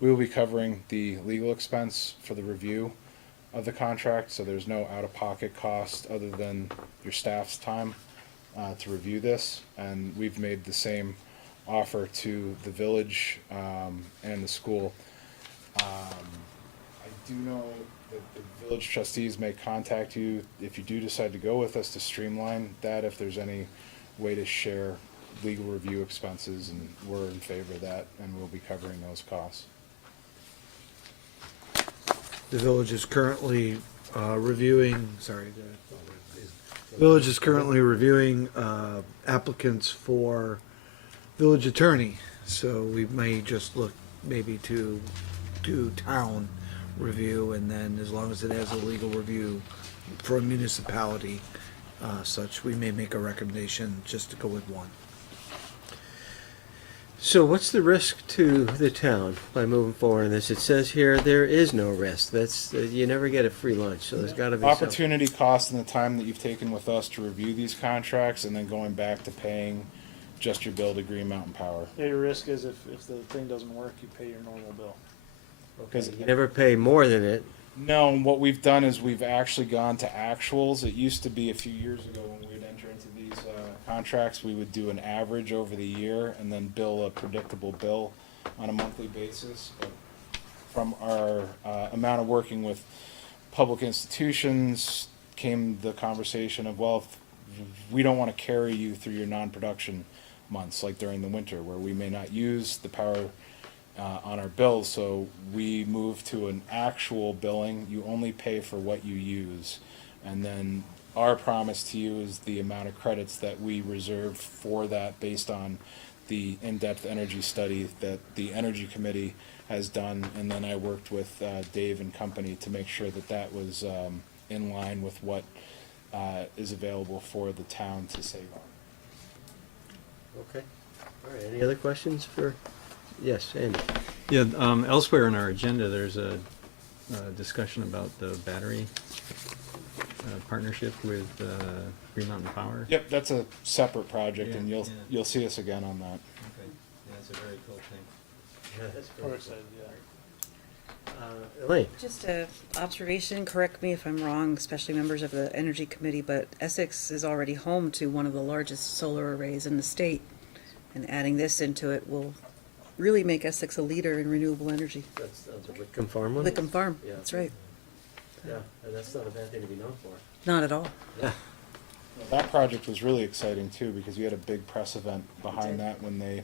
we will be covering the legal expense for the review of the contract, so there's no out-of-pocket cost other than your staff's time to review this, and we've made the same offer to the village and the school. I do know that the village trustees may contact you if you do decide to go with us to streamline that, if there's any way to share legal review expenses, and we're in favor of that, and we'll be covering those costs. The village is currently reviewing, village is currently reviewing applicants for village attorney, so we may just look maybe to do town review, and then as long as it has a legal review for a municipality such, we may make a recommendation just to go with one. So what's the risk to the town by moving forward on this? It says here there is no risk. That's, you never get a free lunch, so there's gotta be something. Opportunity cost and the time that you've taken with us to review these contracts and then going back to paying just your bill to Green Mountain Power. Yeah, your risk is if the thing doesn't work, you pay your normal bill. Because You never pay more than it. no, what we've done is we've actually gone to actuals. It used to be a few years ago when we would enter into these contracts, we would do an average over the year and then bill a predictable bill on a monthly basis. But from our amount of working with public institutions came the conversation of, well, if we don't want to carry you through your non-production months, like during the winter, where we may not use the power on our bills, so we move to an actual billing. You only pay for what you use, and then our promise to you is the amount of credits that we reserve for that based on the in-depth energy study that the Energy Committee has done, and then I worked with Dave and company to make sure that that was in line with what is available for the town to save on. Okay. All right, any other questions for, yes, Andy? Yeah, elsewhere in our agenda, there's a discussion about the battery partnership with Green Mountain Power. Yep, that's a separate project, Yeah, and yeah. you'll see us again on that. Okay, yeah, that's a very cool thing. Yeah, that's We're great. excited, yeah. Elaine? Just a observation, correct me if I'm wrong, especially members of the Energy Committee, but Essex is already home to one of the largest solar arrays in the state. And adding this into it will really make Essex a leader in renewable energy. That's the Wickham Farm one? Wickham Farm, Yeah. that's right. Yeah, and that's not a bad thing to be known for. Not at all. Yeah. That project was really exciting too, because you had a big press event behind that when they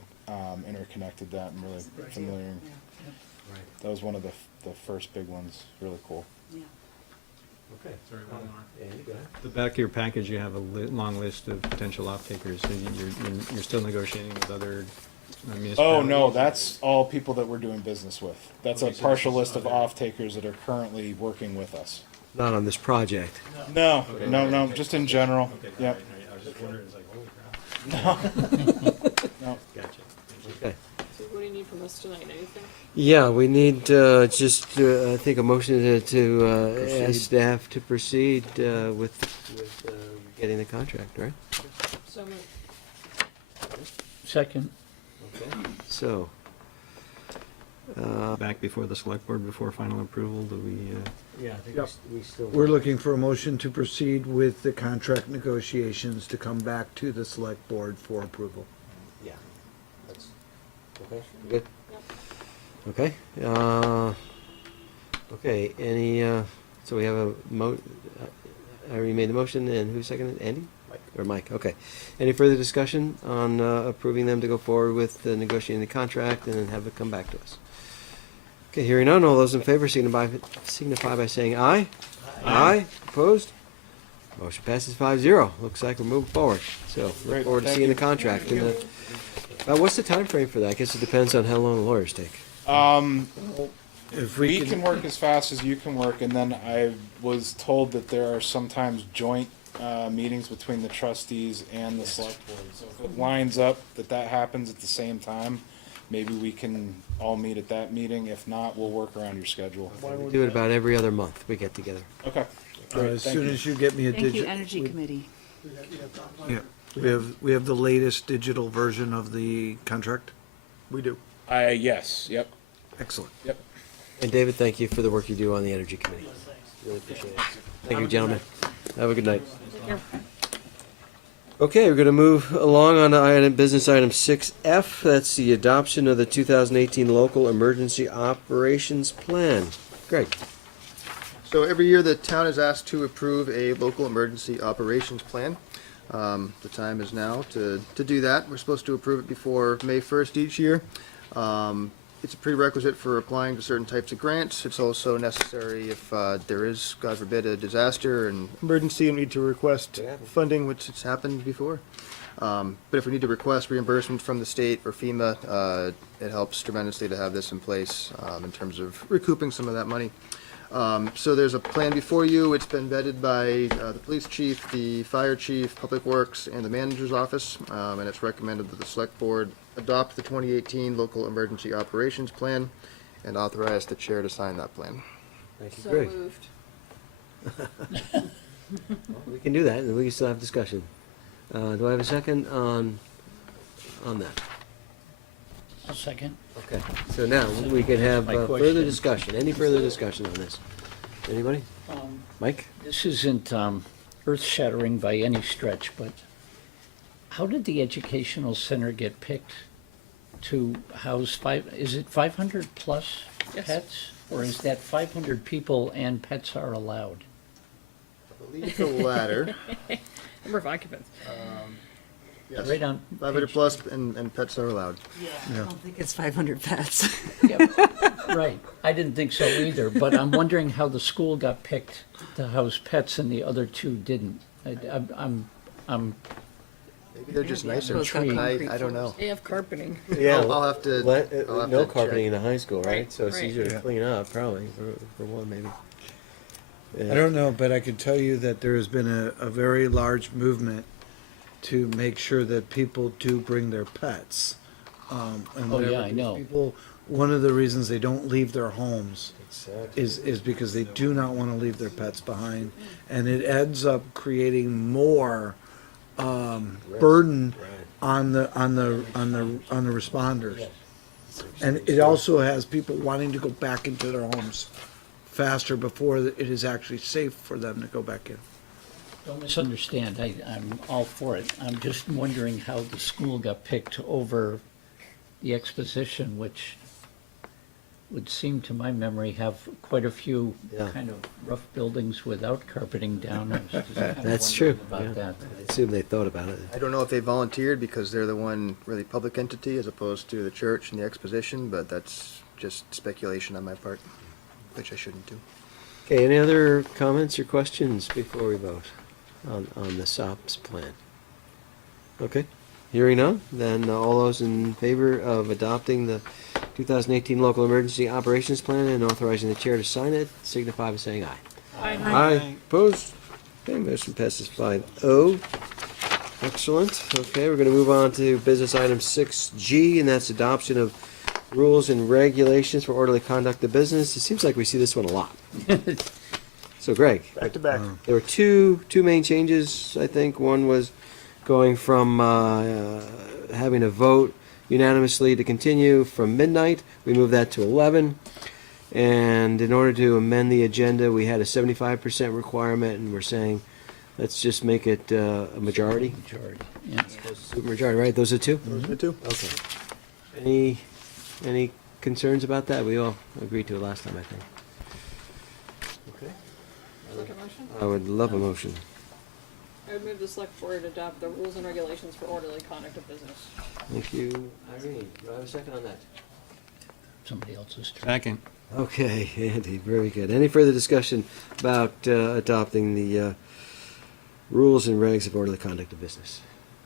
interconnected that and really familiar. Right. That was one of the first big ones, really cool. Yeah. Okay. Sorry, one more. Andy, go ahead. The back of your package, you have a long list of potential off-takers. So you're still negotiating with other municipalities? Oh, no, that's all people that we're doing business with. That's Okay, a so partial this is list of other- off-takers that are currently working with us. Not on this project. No, Okay, no, okay, no, okay. just in general. Okay, Yep. all right. I was just wondering, it's like, holy crap. No. Gotcha. Okay. So what do you need from us tonight, anything? Yeah, we need just, I think, a motion to ask Proceed. staff to proceed with getting the contract, right? So moved. Second. Okay. So, Back before the select board, before final approval, do we, yeah, I think Yep. we still. We're looking for a motion to proceed with the contract negotiations to come back to the select board for approval. Yeah. That's, okay, good? Okay, okay, any, so we have a I already made the motion, and who seconded it? Andy? Mike. Or Mike, okay. Any further discussion on approving them to go forward with negotiating the contract and then have it come back to us? Okay, hearing none, all those in favor signify by saying aye. Aye. Opposed? Motion passes 5-0. Looks like we're moving forward. So, look Great, forward to thank seeing you. the contract. And, what's the time frame for that? I guess it depends on how long the lawyers take. If We can work as fast as you can work, and then I was told that there are sometimes joint meetings between the trustees and the select board. So if it lines up that happens at the same time, maybe we can all meet at that meeting. If not, we'll work around your schedule. We do it about every other month. We get together. Okay. As soon as you get me a Thank you, digital. Energy Committee. Yeah, we have the latest digital version of the contract? We do. Yes, yep, Excellent. yep. And David, thank you for the work you do on the Energy Committee. Really appreciate it. Thank you, gentlemen. Have a good night. Okay, we're gonna move along on to business item 6F. That's the adoption of the 2018 Local Emergency Operations Plan. Greg? So every year, the town is asked to approve a local emergency operations plan. The time is now to do that. We're supposed to approve it before May 1st each year. It's a prerequisite for applying to certain types of grants. It's also necessary if there is, God forbid, a disaster and emergency and we need to request funding, which has happened before. But if we need to request reimbursement from the state or FEMA, it helps tremendously to have this in place in terms of recouping some of that money. So there's a plan before you. It's been vetted by the police chief, the fire chief, public works, and the manager's office. And it's recommended that the select board adopt the 2018 local emergency operations plan and authorize the chair to sign that plan. Thank you, So Greg. moved. We can do that, and we can still have discussion. Do I have a second on that? A second. Okay, so now we can have My further question. discussion. Any further discussion on this? Anybody? Mike? This isn't earth-shattering by any stretch, but how did the educational center get picked to house is it 500 plus Yes. pets? Or is that 500 people and pets are allowed? I believe the latter. Number of occupants. Yes. Right on 500 plus and pets are allowed. I don't think it's 500 pets. Right, I didn't think so either, but I'm wondering how the school got picked to house pets and the other two didn't. I'm Maybe they're just nicer. Both have concrete I don't know. They have carpeting. Yeah, I'll have to. I'll have no to carpeting check. in the high school, right? Right, So it's right. easier to Yeah. clean up, probably, for one, maybe. I don't know, but I can tell you that there has been a very large movement to make sure that people do bring their pets. And Oh, whenever yeah, I these know. People, one of the reasons they don't leave their homes Exactly. is because they do not want to leave their pets behind, and it ends up creating more burden on the responders. And it also has people wanting to go back into their homes faster before it is actually safe for them to go back in. Don't misunderstand, I'm all for it. I'm just wondering how the school got picked over the exposition, which would seem to my memory have quite a few Yeah. kind of rough buildings without carpeting down. I was just kind of That's true. wondering Yeah. about that. I assume they thought about it. I don't know if they volunteered because they're the one really public entity as opposed to the church and the exposition, but that's just speculation on my part, which I shouldn't do. Okay, any other comments or questions before we vote on the SOPS plan? Okay, hearing none, then all those in favor of adopting the 2018 Local Emergency Operations Plan and authorizing the chair to sign it, signify by saying aye. Aye. Aye. Opposed? Okay, motion passes 5-0. Excellent. Okay, we're gonna move on to business item 6G, and that's adoption of rules and regulations for orderly conduct of business. It seems like we see this one a lot. So Greg, Back to back. there were two main changes, I think. One was going from having a vote unanimously to continue from midnight. We moved that to 11. And in order to amend the agenda, we had a 75% requirement, and we're saying, let's just make it a majority. Majority, yeah. Super majority, right? Those are two? Those are the two. Okay. Any concerns about that? We all agreed to it last time, I think. Okay. Second motion? I would love a motion. I would move the select board adopt the rules and regulations for orderly conduct of business. Thank you, Irene. Do I have a second on that? Somebody else's turn. Second. Okay, Andy, very good. Any further discussion about adopting the rules and regs of orderly conduct of business?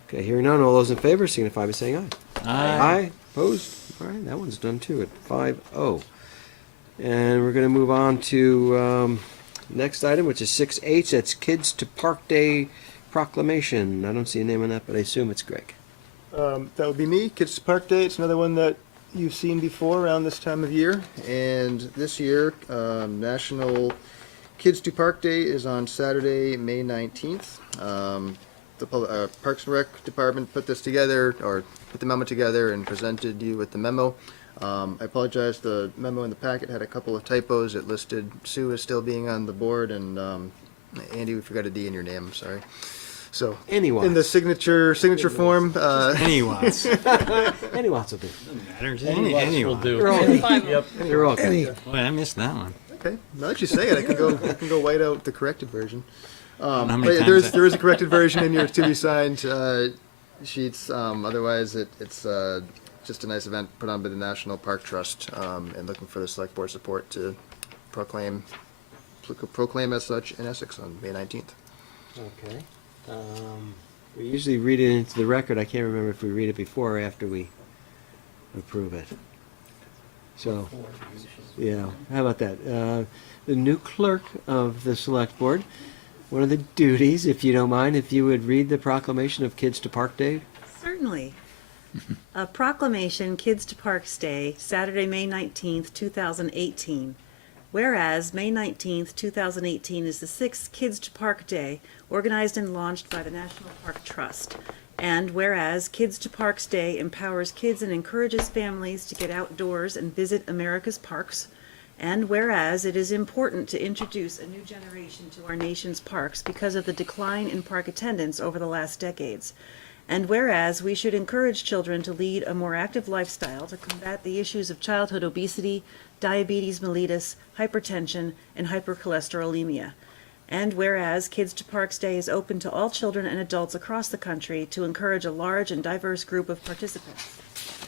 Okay, hearing none, all those in favor signify by saying aye. Aye. Opposed? All right, that one's done too at 5-0. And we're going to move on to next item, which is 6H. That's Kids to Park Day Proclamation. I don't see a name on that, but I assume it's Greg. That would be me. Kids to Park Day. It's another one that you've seen before around this time of year. And this year, National Kids to Park Day is on Saturday, May 19th. The Parks and Rec Department put this together, or put the memo together and presented you with the memo. I apologize, the memo in the packet had a couple of typos. It listed Sue as still being on the board, and Andy, we forgot a D in your name, I'm sorry. So, Any in the signature form, Any Watts. Any Watts will do. Matters. Any Watts will do. They're all Any- good. Yep. They're all good. Boy, I missed that one. okay, now that you say it, I can go white out the corrected version. How many But yeah, times there is a corrected version in your to be signed sheets. Otherwise, it's just a nice event put on by the National Park Trust, and looking for the select board support to proclaim as such in Essex on May 19th. Okay. We usually read it into the record. I can't remember if we read it before or after we approve it. So, yeah, how about that? The new clerk of the select board, one of the duties, if you don't mind, if you would read the proclamation of Kids to Park Day. Certainly. A proclamation, Kids to Parks Day, Saturday, May 19th, 2018. Whereas May 19th, 2018 is the 6th Kids to Park Day, organized and launched by the National Park Trust. And whereas Kids to Parks Day empowers kids and encourages families to get outdoors and visit America's parks. And whereas it is important to introduce a new generation to our nation's parks because of the decline in park attendance over the last decades. And whereas we should encourage children to lead a more active lifestyle to combat the issues of childhood obesity, diabetes mellitus, hypertension, and hypercholesterolemia. And whereas Kids to Parks Day is open to all children and adults across the country to encourage a large and diverse group of participants.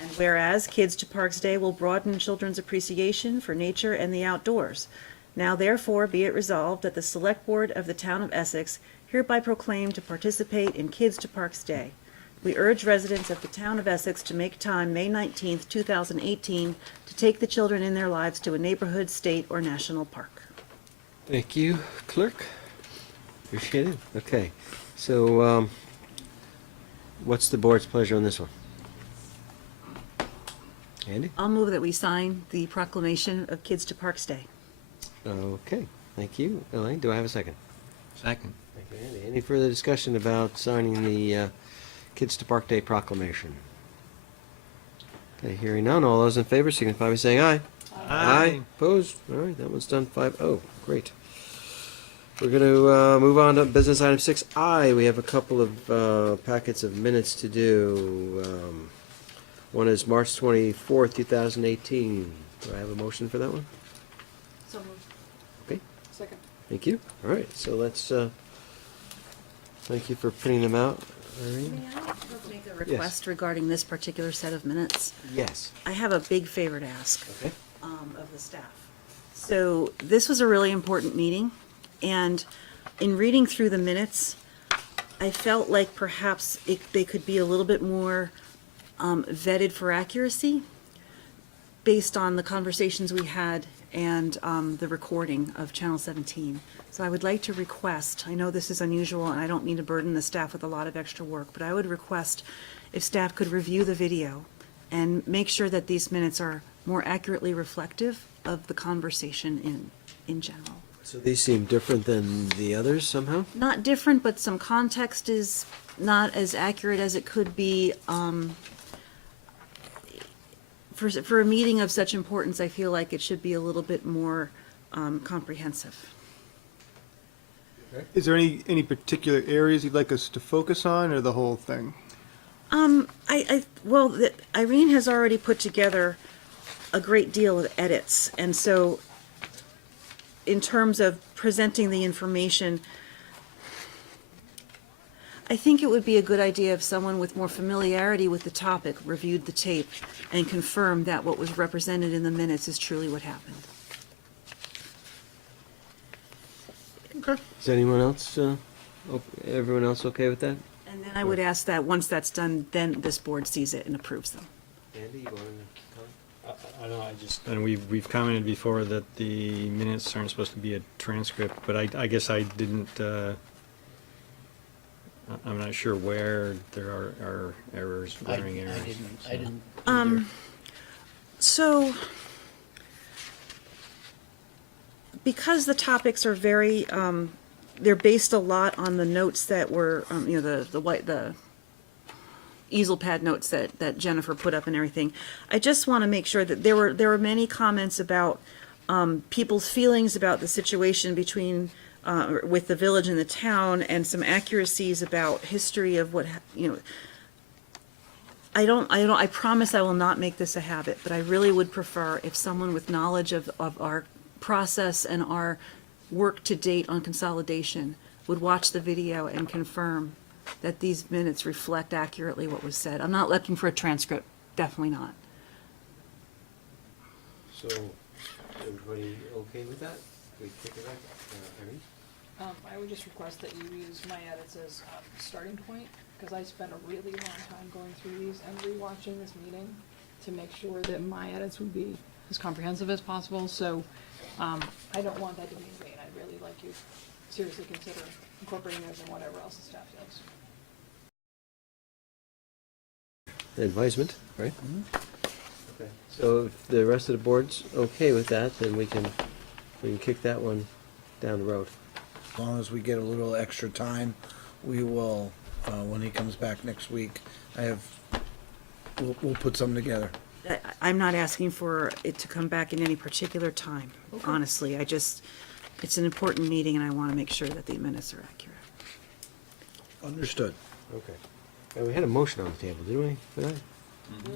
And whereas Kids to Parks Day will broaden children's appreciation for nature and the outdoors. Now therefore be it resolved that the Select Board of the Town of Essex hereby proclaim to participate in Kids to Parks Day. We urge residents of the Town of Essex to make time May 19th, 2018 to take the children in their lives to a neighborhood, state, or national park. Thank you, clerk. Appreciate it. Okay, so what's the board's pleasure on this one? Andy? I'll move that we sign the proclamation of Kids to Parks Day. Okay, thank you. Elaine, do I have a second? Second. Thank you, Andy. Any further discussion about signing the Kids to Park Day proclamation? Okay, hearing none, all those in favor signify by saying aye. Aye. Opposed? All right, that one's done 5-0. Great. We're going to move on to business item 6I. We have a couple of packets of minutes to do. One is March 24th, 2018. Do I have a motion for that one? So moved. Okay, Second. thank you. All right, so let's, thank you for printing them out, Irene. May I make a request regarding this particular set of minutes? Yes. I have a big favor to ask. Okay. Of the staff. So this was a really important meeting, and in reading through the minutes, I felt like perhaps they could be a little bit more vetted for accuracy based on the conversations we had and the recording of Channel 17. So I would like to request, I know this is unusual and I don't mean to burden the staff with a lot of extra work, but I would request if staff could review the video and make sure that these minutes are more accurately reflective of the conversation in general. So these seem different than the others somehow? Not different, but some context is not as accurate as it could be. For a meeting of such importance, I feel like it should be a little bit more comprehensive. Is there any particular areas you'd like us to focus on, or the whole thing? Irene has already put together a great deal of edits, and so in terms of presenting the information, I think it would be a good idea if someone with more familiarity with the topic reviewed the tape and confirmed that what was represented in the minutes is truly what happened. Okay. Is anyone else, everyone else okay with that? And then I would ask that once that's done, then this board sees it and approves them. Andy, you want to comment? I know, and we've commented before that the minutes aren't supposed to be a transcript, but I guess I didn't, I'm not sure where there are errors, glaring errors. I didn't either. So, because the topics are very, they're based a lot on the notes that were, the easel pad notes that Jennifer put up and everything. I just want to make sure that there were many comments about people's feelings about the situation between with the village and the town, and some accuracies about history of what I promise I will not make this a habit, but I really would prefer if someone with knowledge of our process and our work to date on consolidation would watch the video and confirm that these minutes reflect accurately what was said. I'm not looking for a transcript, definitely not. So, everybody okay with that? We take it back, Irene? I would just request that you use my edits as a starting point, because I spent a really long time going through these and rewatching this meeting to make sure that my edits would be as comprehensive as possible, so, I don't want that to be in vain. I'd really like you seriously consider incorporating those in whatever else the staff does. Advisement, right? Okay. So if the rest of the board's okay with that, then we can kick that one down the road. As long as we get a little extra time, we will, when he comes back next week, we'll put something together. I'm not asking for it to come back in any particular time, honestly. It's an important meeting and I want to make sure that the minutes are accurate. Understood. Okay. We had a motion on the table, didn't we, for that?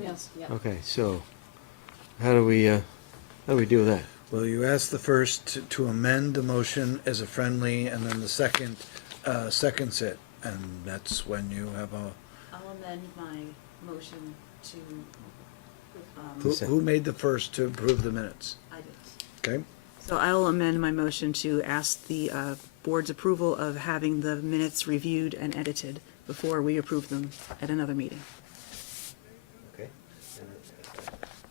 Yes, yeah. Okay, so how do we deal with that? Well, you asked the first to amend the motion as a friendly, and then the second seconds it, and that's when you have I'll amend my motion to, who made the first to approve the minutes? I did. Okay? So I will amend my motion to ask the board's approval of having the minutes reviewed and edited before we approve them at another meeting. Okay.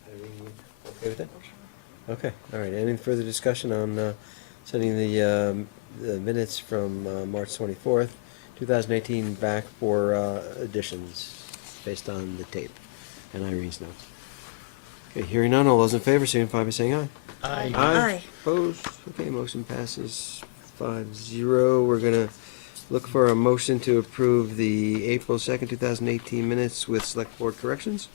Irene, okay with that? Okay, all right. Any further discussion on sending the minutes from March 24th, 2018 back for additions based on the tape and Irene's notes? Okay, hearing none, all those in favor signify by saying aye. Aye. Aye. Opposed? Okay, motion passes 5-0. We're gonna look for a motion to approve the April 2nd, 2018 minutes with select board corrections.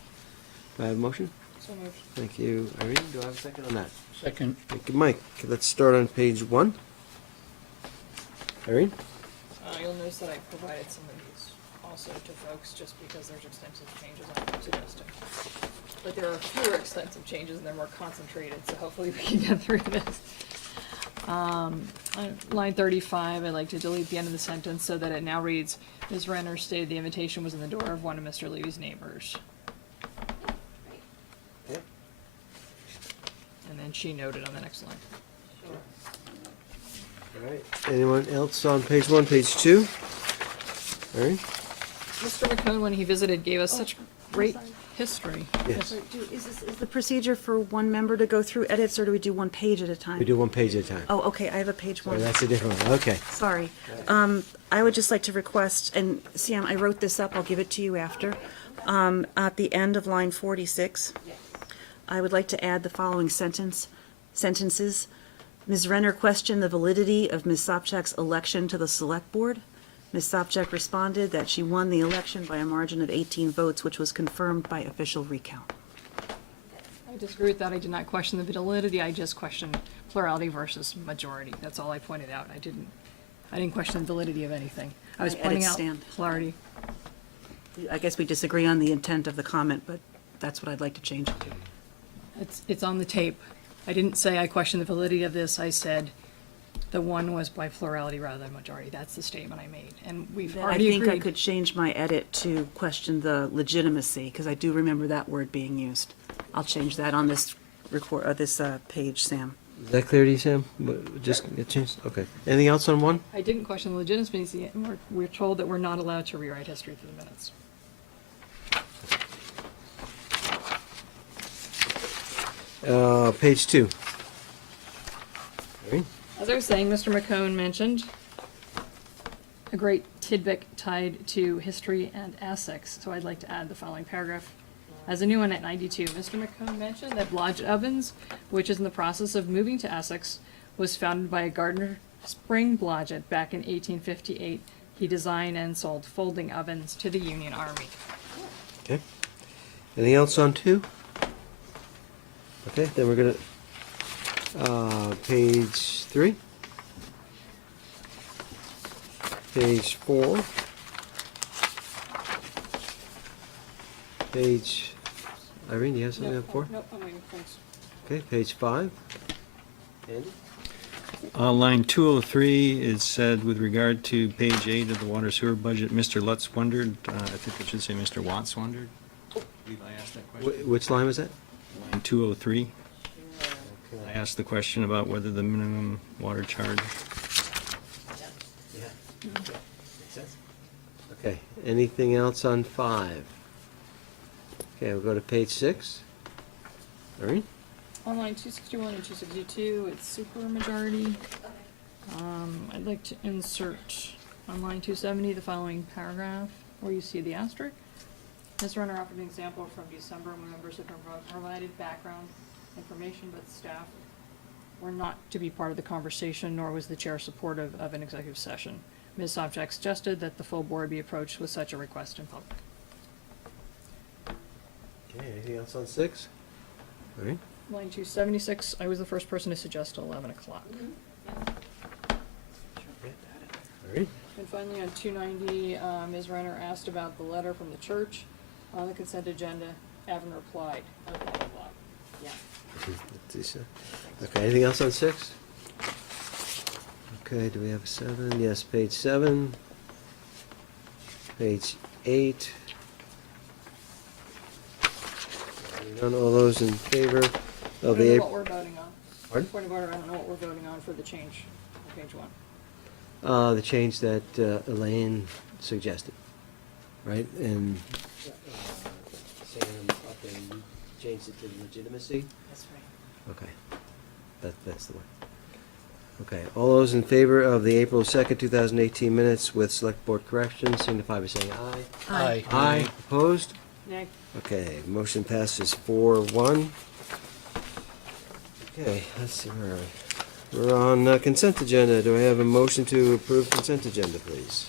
Do I have a motion? So moved. Thank you, Irene. Do I have a second on that? Second. Thank you, Mike. Okay, let's start on page 1. Irene? You'll notice that I provided some of these also to folks, just because there's extensive changes I'm suggesting. But there are fewer extensive changes and they're more concentrated, so hopefully we can get through this. On line 35, I'd like to delete the end of the sentence so that it now reads, Ms. Renner stated the invitation was in the door of one of Mr. Levy's neighbors. Okay. And then she noted on the next line. All right. Anyone else on page 1, page 2? Irene? Mr. McCone, when he visited, gave us such great history. Yes. Is the procedure for one member to go through edits, or do we do one page at a time? We do one page at a time. Oh, okay, I have a page Sorry, one. that's a different one. Okay. Sorry. I would just like to request, and Sam, I wrote this up, I'll give it to you after. At the end of line 46, I would like to add the following sentences. Ms. Renner questioned the validity of Ms. Sopchak's election to the Select Board. Ms. Sopchak responded that she won the election by a margin of 18 votes, which was confirmed by official recount. I disagree with that. I did not question the validity. I just questioned plurality versus majority. That's all I pointed out. I didn't question the validity of anything. I was My pointing edits out stand. plurality. I guess we disagree on the intent of the comment, but that's what I'd like to change it to. It's on the tape. I didn't say I questioned the validity of this. I said the one was by plurality rather than majority. That's the statement I made, and we've I already think I agreed. could change my edit to question the legitimacy, because I do remember that word being used. I'll change that on this page, Sam. Is that clear to you, Sam? Just get changed? Okay. Anything else on 1? I didn't question the legitimacy, and we're told that we're not allowed to rewrite history through the minutes. Page 2. Irene? As I was saying, Mr. McCone mentioned a great tidbit tied to history and Essex, so I'd like to add the following paragraph. As a new one at 92, Mr. McCone mentioned that Blodgett Ovens, which is in the process of moving to Essex, was founded by a Gardner Spring Blodgett back in 1858. He designed and sold folding ovens to the Union Army. Okay. Anything else on 2? Okay, then we're gonna, page 3. Page 4. Page, Irene, do you have something on 4? Nope, I'm waiting, thanks. Okay, page 5. Andy? Line 203 is said with regard to page 8 of the water sewer budget, Mr. Lutz wondered, I think it should say Mr. Watts wondered. I believe I asked that question. Which line was that? Line 203. I asked the question about whether the minimum water charge. Okay, anything else on 5? Okay, we'll go to page 6. Irene? On line 261 and 262, it's super majority. I'd like to insert on line 270 the following paragraph where you see the asterisk. Ms. Runner offered an example from December when members have provided background information, but staff were not to be part of the conversation, nor was the chair supportive of an executive session. Ms. Sobczak suggested that the full board be approached with such a request in public. Okay, anything else on 6? All right. Line 276, I was the first person to suggest 11 o'clock. All right. And finally, on 290, Ms. Renner asked about the letter from the church on the consent agenda. Evan replied, blah, blah, blah. Yeah. Okay, anything else on 6? Okay, do we have a 7? Yes, page 7. Page 8. None, all those in favor I of don't the know April? what we're voting on. Pardon? Point of order, I don't know what we're voting on for the change on page 1. The change that Elaine suggested, right? And Sam up and changed it to legitimacy? That's right. Okay. That's the one. Okay, all those in favor of the April 2nd, 2018 minutes with select board corrections signify by saying aye. Aye. Aye. Opposed? Nay. Okay, motion passes 4-1. Okay, let's see, where are we? We're on consent agenda. Do I have a motion to approve consent agenda, please?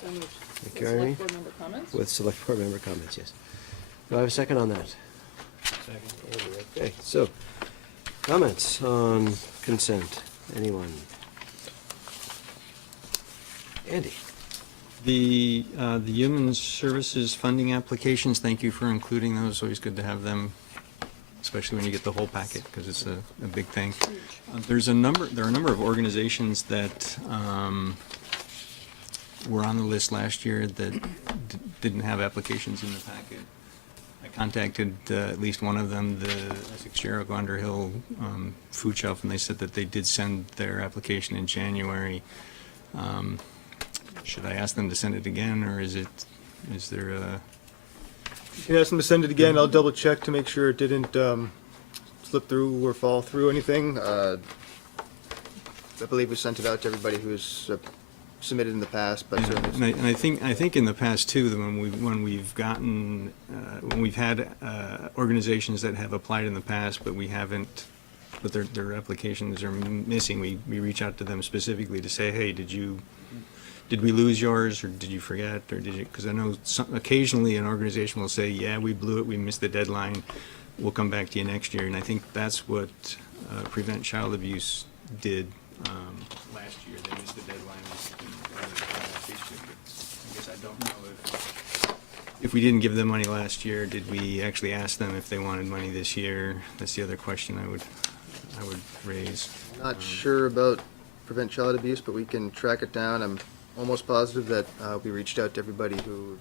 So moved. Thank With you, Irene. select board member comments? With select board member comments, yes. Do I have a second on that? Second. Okay, so, comments on consent. Anyone? Andy? The human services funding applications, thank you for including those. Always good to have them, especially when you get the whole packet, because it's a big thing. There are a number of organizations that were on the list last year that didn't have applications in the packet. I contacted at least one of them, the Essex Jericho Underhill Food Shelf, and they said that they did send their application in January. Should I ask them to send it again, or is there a? You can ask them to send it again. I'll double check to make sure it didn't slip through or fall through anything. I believe we sent it out to everybody who's submitted in the past, but certainly. And I think in the past too, that when we've had organizations that have applied in the past, but we haven't, but their applications are missing, we reach out to them specifically to say, hey, did we lose yours, or did you forget, or did you? Because I know occasionally an organization will say, yeah, we blew it, we missed the deadline, we'll come back to you next year. And I think that's what Prevent Child Abuse did last year. They missed the deadline. I guess I don't know if we didn't give them money last year, did we actually ask them if they wanted money this year? That's the other question I would raise. Not sure about Prevent Child Abuse, but we can track it down. I'm almost positive that we reached out to everybody who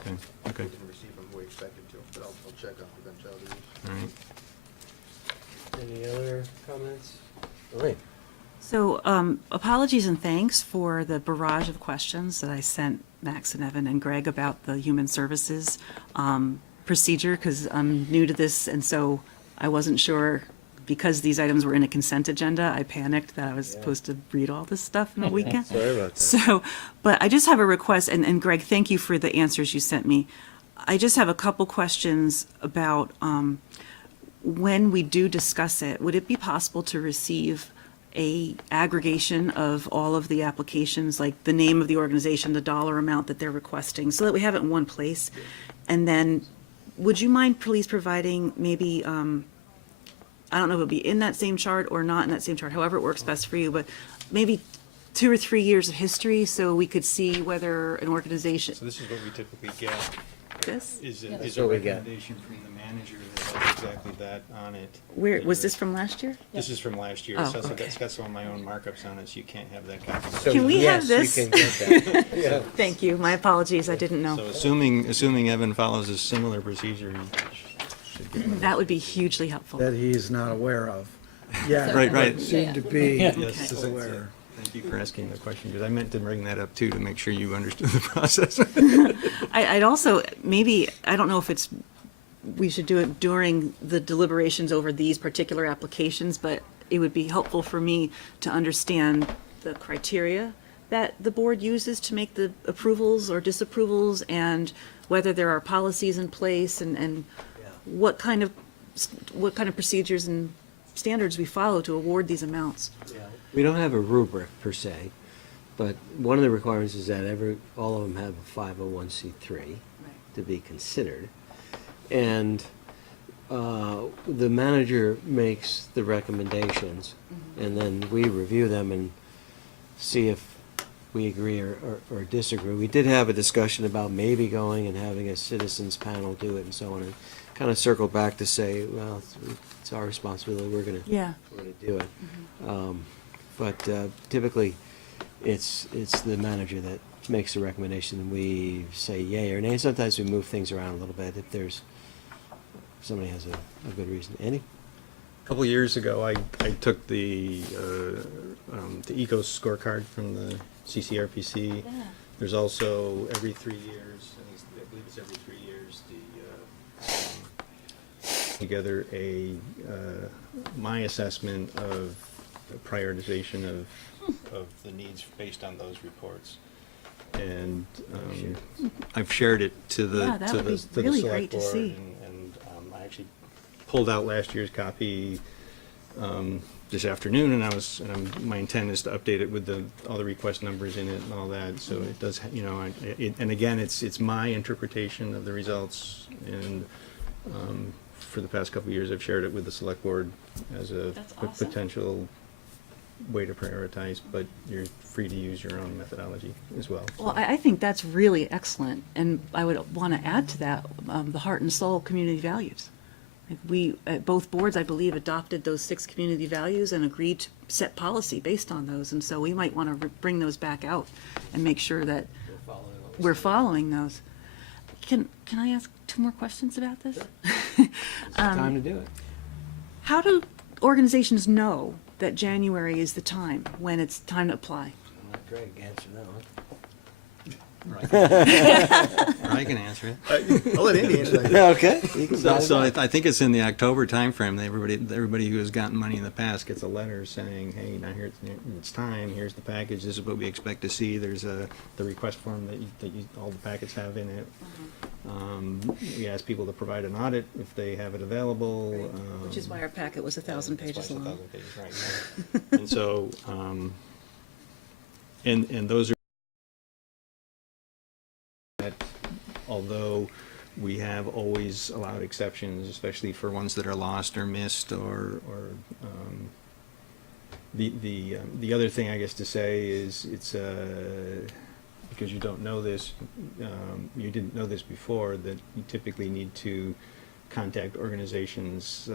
Okay. didn't receive them who we expected to, but I'll check on Prevent Child Abuse. All right. Any other comments? Elaine? So, apologies and thanks for the barrage of questions that I sent Max and Evan and Greg about the human services procedure, because I'm new to this, and so I wasn't sure, because these items were in a consent agenda, I panicked that I was supposed to read all this stuff in a weekend. Sorry about that. So, but I just have a request, and Greg, thank you for the answers you sent me. I just have a couple questions about when we do discuss it, would it be possible to receive a aggregation of all of the applications, like the name of the organization, the dollar amount that they're requesting, so that we have it in one place? And then, would you mind please providing maybe, I don't know if it'll be in that same chart or not in that same chart, however it works best for you, but maybe 2 or 3 years of history so we could see whether an organization. So this is what we typically get. This? Is That's a what we get. recommendation from the manager that has exactly that on it. Where, was this from last year? This is from last year. Oh, It's also okay. it's got some of my own markups on it, so you can't have that copy. So Can we have yes, this? you can get that. Yeah. Thank you, my apologies, I didn't know. So assuming Evan follows a similar procedure, he should get one. That would be hugely helpful. That he is not aware of. Yeah. Right. Seem to be Yes, aware. Thank you for asking the question, because I meant to bring that up too, to make sure you understood the process. I'd also, maybe, I don't know if it's we should do it during the deliberations over these particular applications, but it would be helpful for me to understand the criteria that the board uses to make the approvals or disapprovals, and whether there are policies in place, and what kind of procedures and standards we follow to award these amounts. We don't have a rubric per se, but one of the requirements is that all of them have a 501c3 to be considered. And the manager makes the recommendations, and then we review them and see if we agree or disagree. We did have a discussion about maybe going and having a citizens panel do it and so on, and kind of circled back to say, well, it's our responsibility, we're gonna do it. But typically, it's the manager that makes the recommendation, and we say yay or nay. Sometimes we move things around a little bit if somebody has a good reason. Andy? A couple of years ago, I took the eco scorecard from the CCRPC. There's also every 3 years, I believe it's every 3 years, together my assessment of the prioritization of the needs based on those reports. And I've shared it to the select board, and I actually pulled out last year's copy this afternoon, and my intent is to update it with all the request numbers in it and all that. So it does, and again, it's my interpretation of the results, and for the past couple of years, I've shared it with the select board as a potential way to prioritize, but you're free to use your own methodology as well. Well, I think that's really excellent, and I would want to add to that the heart and soul community values. Like we, at both boards, I believe, adopted those 6 community values and agreed to set policy based on those, and so we might want to bring those back out and make sure that we're following those. Can I ask 2 more questions about this? Time to do it. How do organizations know that January is the time when it's time to apply? I'll let Greg answer that one. Or I can answer it. I'll let Andy answer that. Okay. So I think it's in the October timeframe. Everybody who has gotten money in the past gets a letter saying, "Hey, now it's time. Here's the package. This is what we expect to see." There's the request form that all the packets have in it. We ask people to provide an audit if they have it available. Which is why our packet was 1,000 pages long. 1,000 pages, right? And so, and those are. That although we have always allowed exceptions, especially for ones that are lost or missed, or the other thing I guess to say is it's because you don't know this, you didn't know this before, that you typically need to contact organizations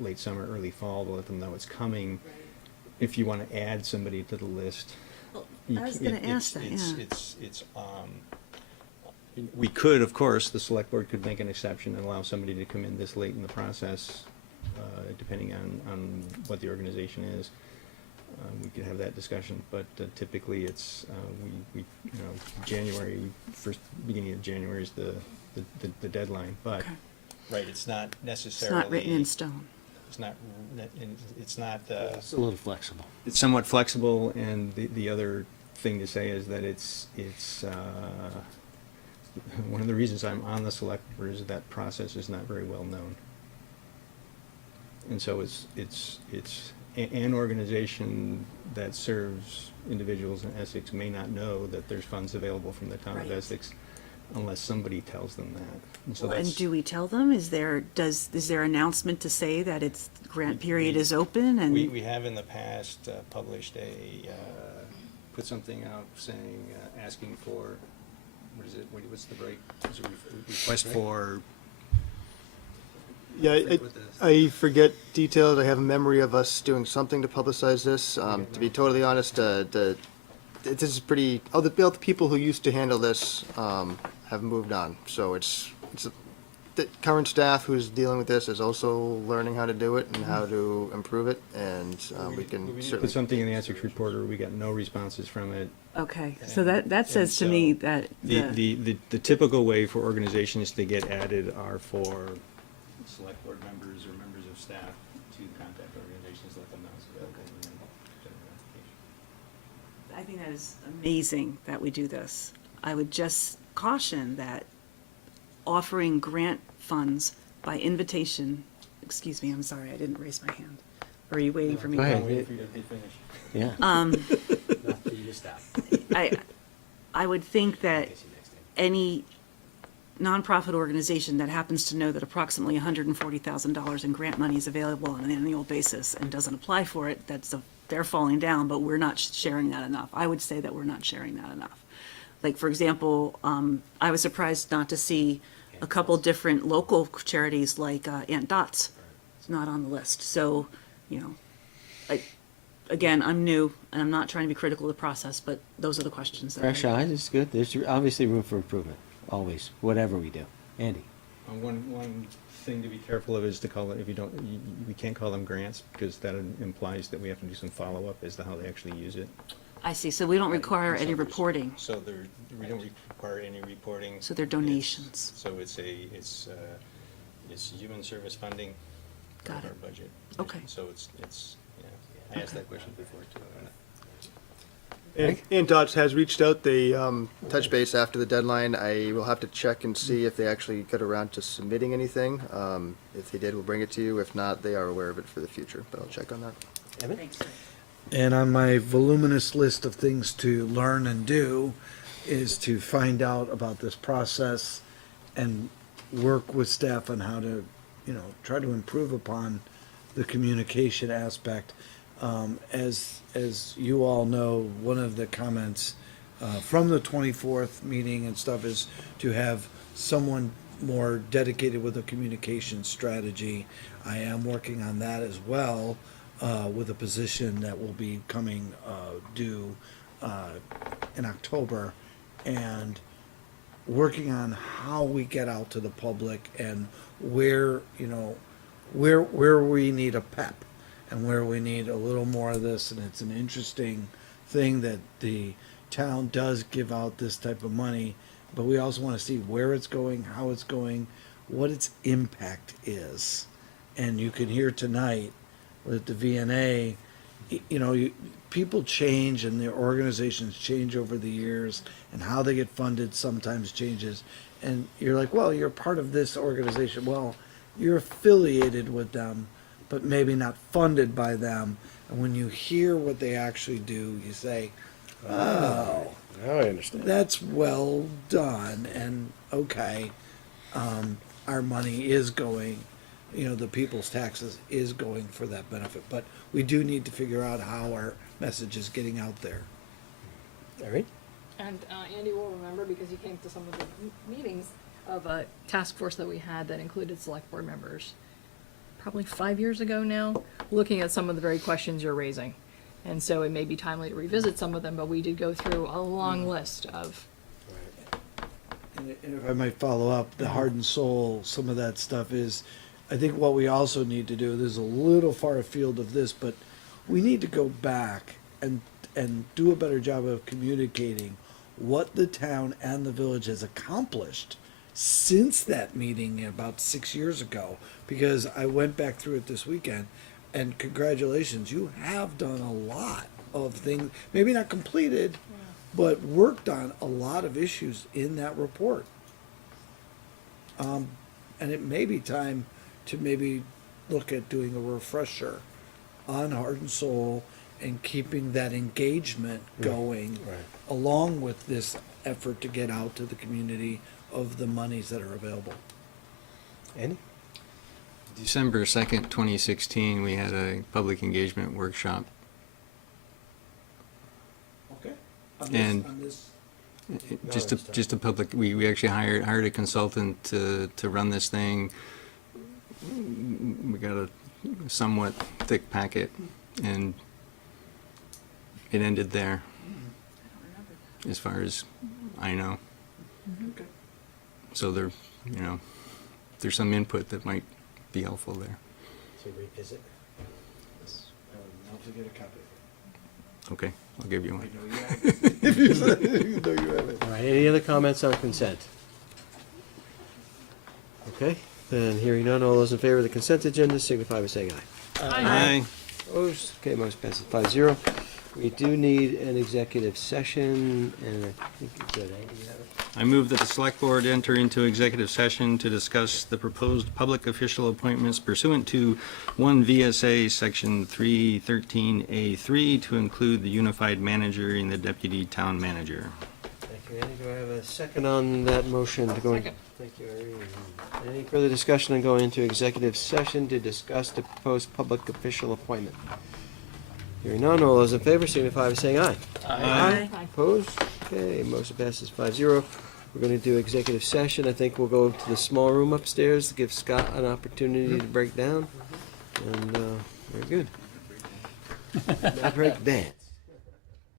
late summer, early fall to let them know it's coming. If you want to add somebody to the list, well, I was going to ask that. We could, of course, the select board could make an exception and allow somebody to come in this late in the process, depending on what the organization is. We could have that discussion, but typically it's January, beginning of January is the deadline. But right, it's not necessarily. It's not written in stone. It's not. It's not. It's a little flexible. It's somewhat flexible, and the other thing to say is that it's one of the reasons I'm on the select board is that process is not very well known. And so it's an organization that serves individuals in Essex may not know that there's funds available from the town of Essex unless somebody tells them that. And so And do we tell them? Is there announcement to say that its grant period is open? And we have in the past published put something out saying asking for. What is it? What's the break? Is it request for? Yeah, I forget details. I have a memory of us doing something to publicize this. To be totally honest, this is pretty. All the people who used to handle this have moved on, so it's the current staff who's dealing with this is also learning how to do it and how to improve it, and we can Put certainly. something in the Essex Reporter, we got no responses from it. Okay, so that says to me that The typical way for organizations to get added are for select board members or members of staff to contact organizations, let them know. So that they can generate an application. I think that is amazing that we do this. I would just caution that offering grant funds by invitation, excuse me, I'm sorry, I didn't raise my hand. Or are you waiting for me? Go to- ahead. I'm waiting for you to finish. Yeah. Not for you to stop. I would think that any nonprofit organization that happens to know that approximately $140,000 in grant money is available on an annual basis and doesn't apply for it, they're falling down, but we're not sharing that enough. I would say that we're not sharing that enough. Like, for example, I was surprised not to see a couple different local charities like Aunt Dot's. It's not on the list. So, again, I'm new, and I'm not trying to be critical of the process, but those are the questions. Fresh eyes is good. There's obviously room for improvement, always, whatever we do. Andy? One thing to be careful of is to call it, if you don't, we can't call them grants, because that implies that we have to do some follow-up as to how they actually use it. I see. So we don't require any reporting. So we don't require any reporting. So they're donations. So it's human service funding. Got of it. our budget. Okay. So it's I asked that question before too. And Dodge has reached out. They touched base after the deadline. I will have to check and see if they actually got around to submitting anything. If they did, we'll bring it to you. If not, they are aware of it for the future, but I'll check on that. Evan? Thanks. And on my voluminous list of things to learn and do is to find out about this process and work with staff on how to, try to improve upon the communication aspect. As you all know, one of the comments from the 24th meeting and stuff is to have someone more dedicated with a communication strategy. I am working on that as well, with a position that will be coming due in October, and working on how we get out to the public and where we need a pep and where we need a little more of this. And it's an interesting thing that the town does give out this type of money, but we also want to see where it's going, how it's going, what its impact is. And you can hear tonight with the VNA, people change and their organizations change over the years, and how they get funded sometimes changes. And you're like, well, you're part of this organization. Well, you're affiliated with them, but maybe not funded by them. And when you hear what they actually do, you say, oh, Now I understand. that's well done. And okay, our money is going, the people's taxes is going for that benefit. But we do need to figure out how our message is getting out there. All right. And Andy will remember, because he came to some of the meetings of a task force that we had that included select board members, probably 5 years ago now, looking at some of the very questions you're raising. And so it may be timely to revisit some of them, but we did go through a long list of. And if I might follow up, the heart and soul, some of that stuff is, I think what we also need to do, there's a little far afield of this, but we need to go back and do a better job of communicating what the town and the village has accomplished since that meeting about 6 years ago. Because I went back through it this weekend, and congratulations, you have done a lot of things, maybe not completed, but worked on a lot of issues in that report. And it may be time to maybe look at doing a refresher on heart and soul and keeping that engagement going along with this effort to get out to the community of the monies that are available. Andy? December 2nd, 2016, we had a public engagement workshop. Okay. And just a public, we actually hired a consultant to run this thing. We got a somewhat thick packet, and it ended there, as far as I know. Okay. So there, there's some input that might be helpful there. To revisit. I would love to get a copy of Okay, I'll give you one. it. I know you have it. If you said- you know you have it. All right, any other comments on consent? Okay, then hearing none, all those in favor of the consent agenda signify by saying aye. Aye. Opposed? Okay, motion passes 5-0. We do need an executive session, and I think you're good, Andy, you have it? I move that the select board enter into executive session to discuss the proposed public official appointments pursuant to 1 VSA Section 313A3 to include the unified manager and the deputy town manager. Thank you, Andy. Do I have a second on that motion to go in? Second. Thank you, Irene. Any further discussion on going into executive session to discuss the proposed public official appointment? Hearing none, all those in favor signify by saying aye. Aye. Opposed? Okay, motion passes 5-0. We're gonna do executive session. I think we'll go to the small room upstairs to give Scott an opportunity to break down. And, very good. Now break dance.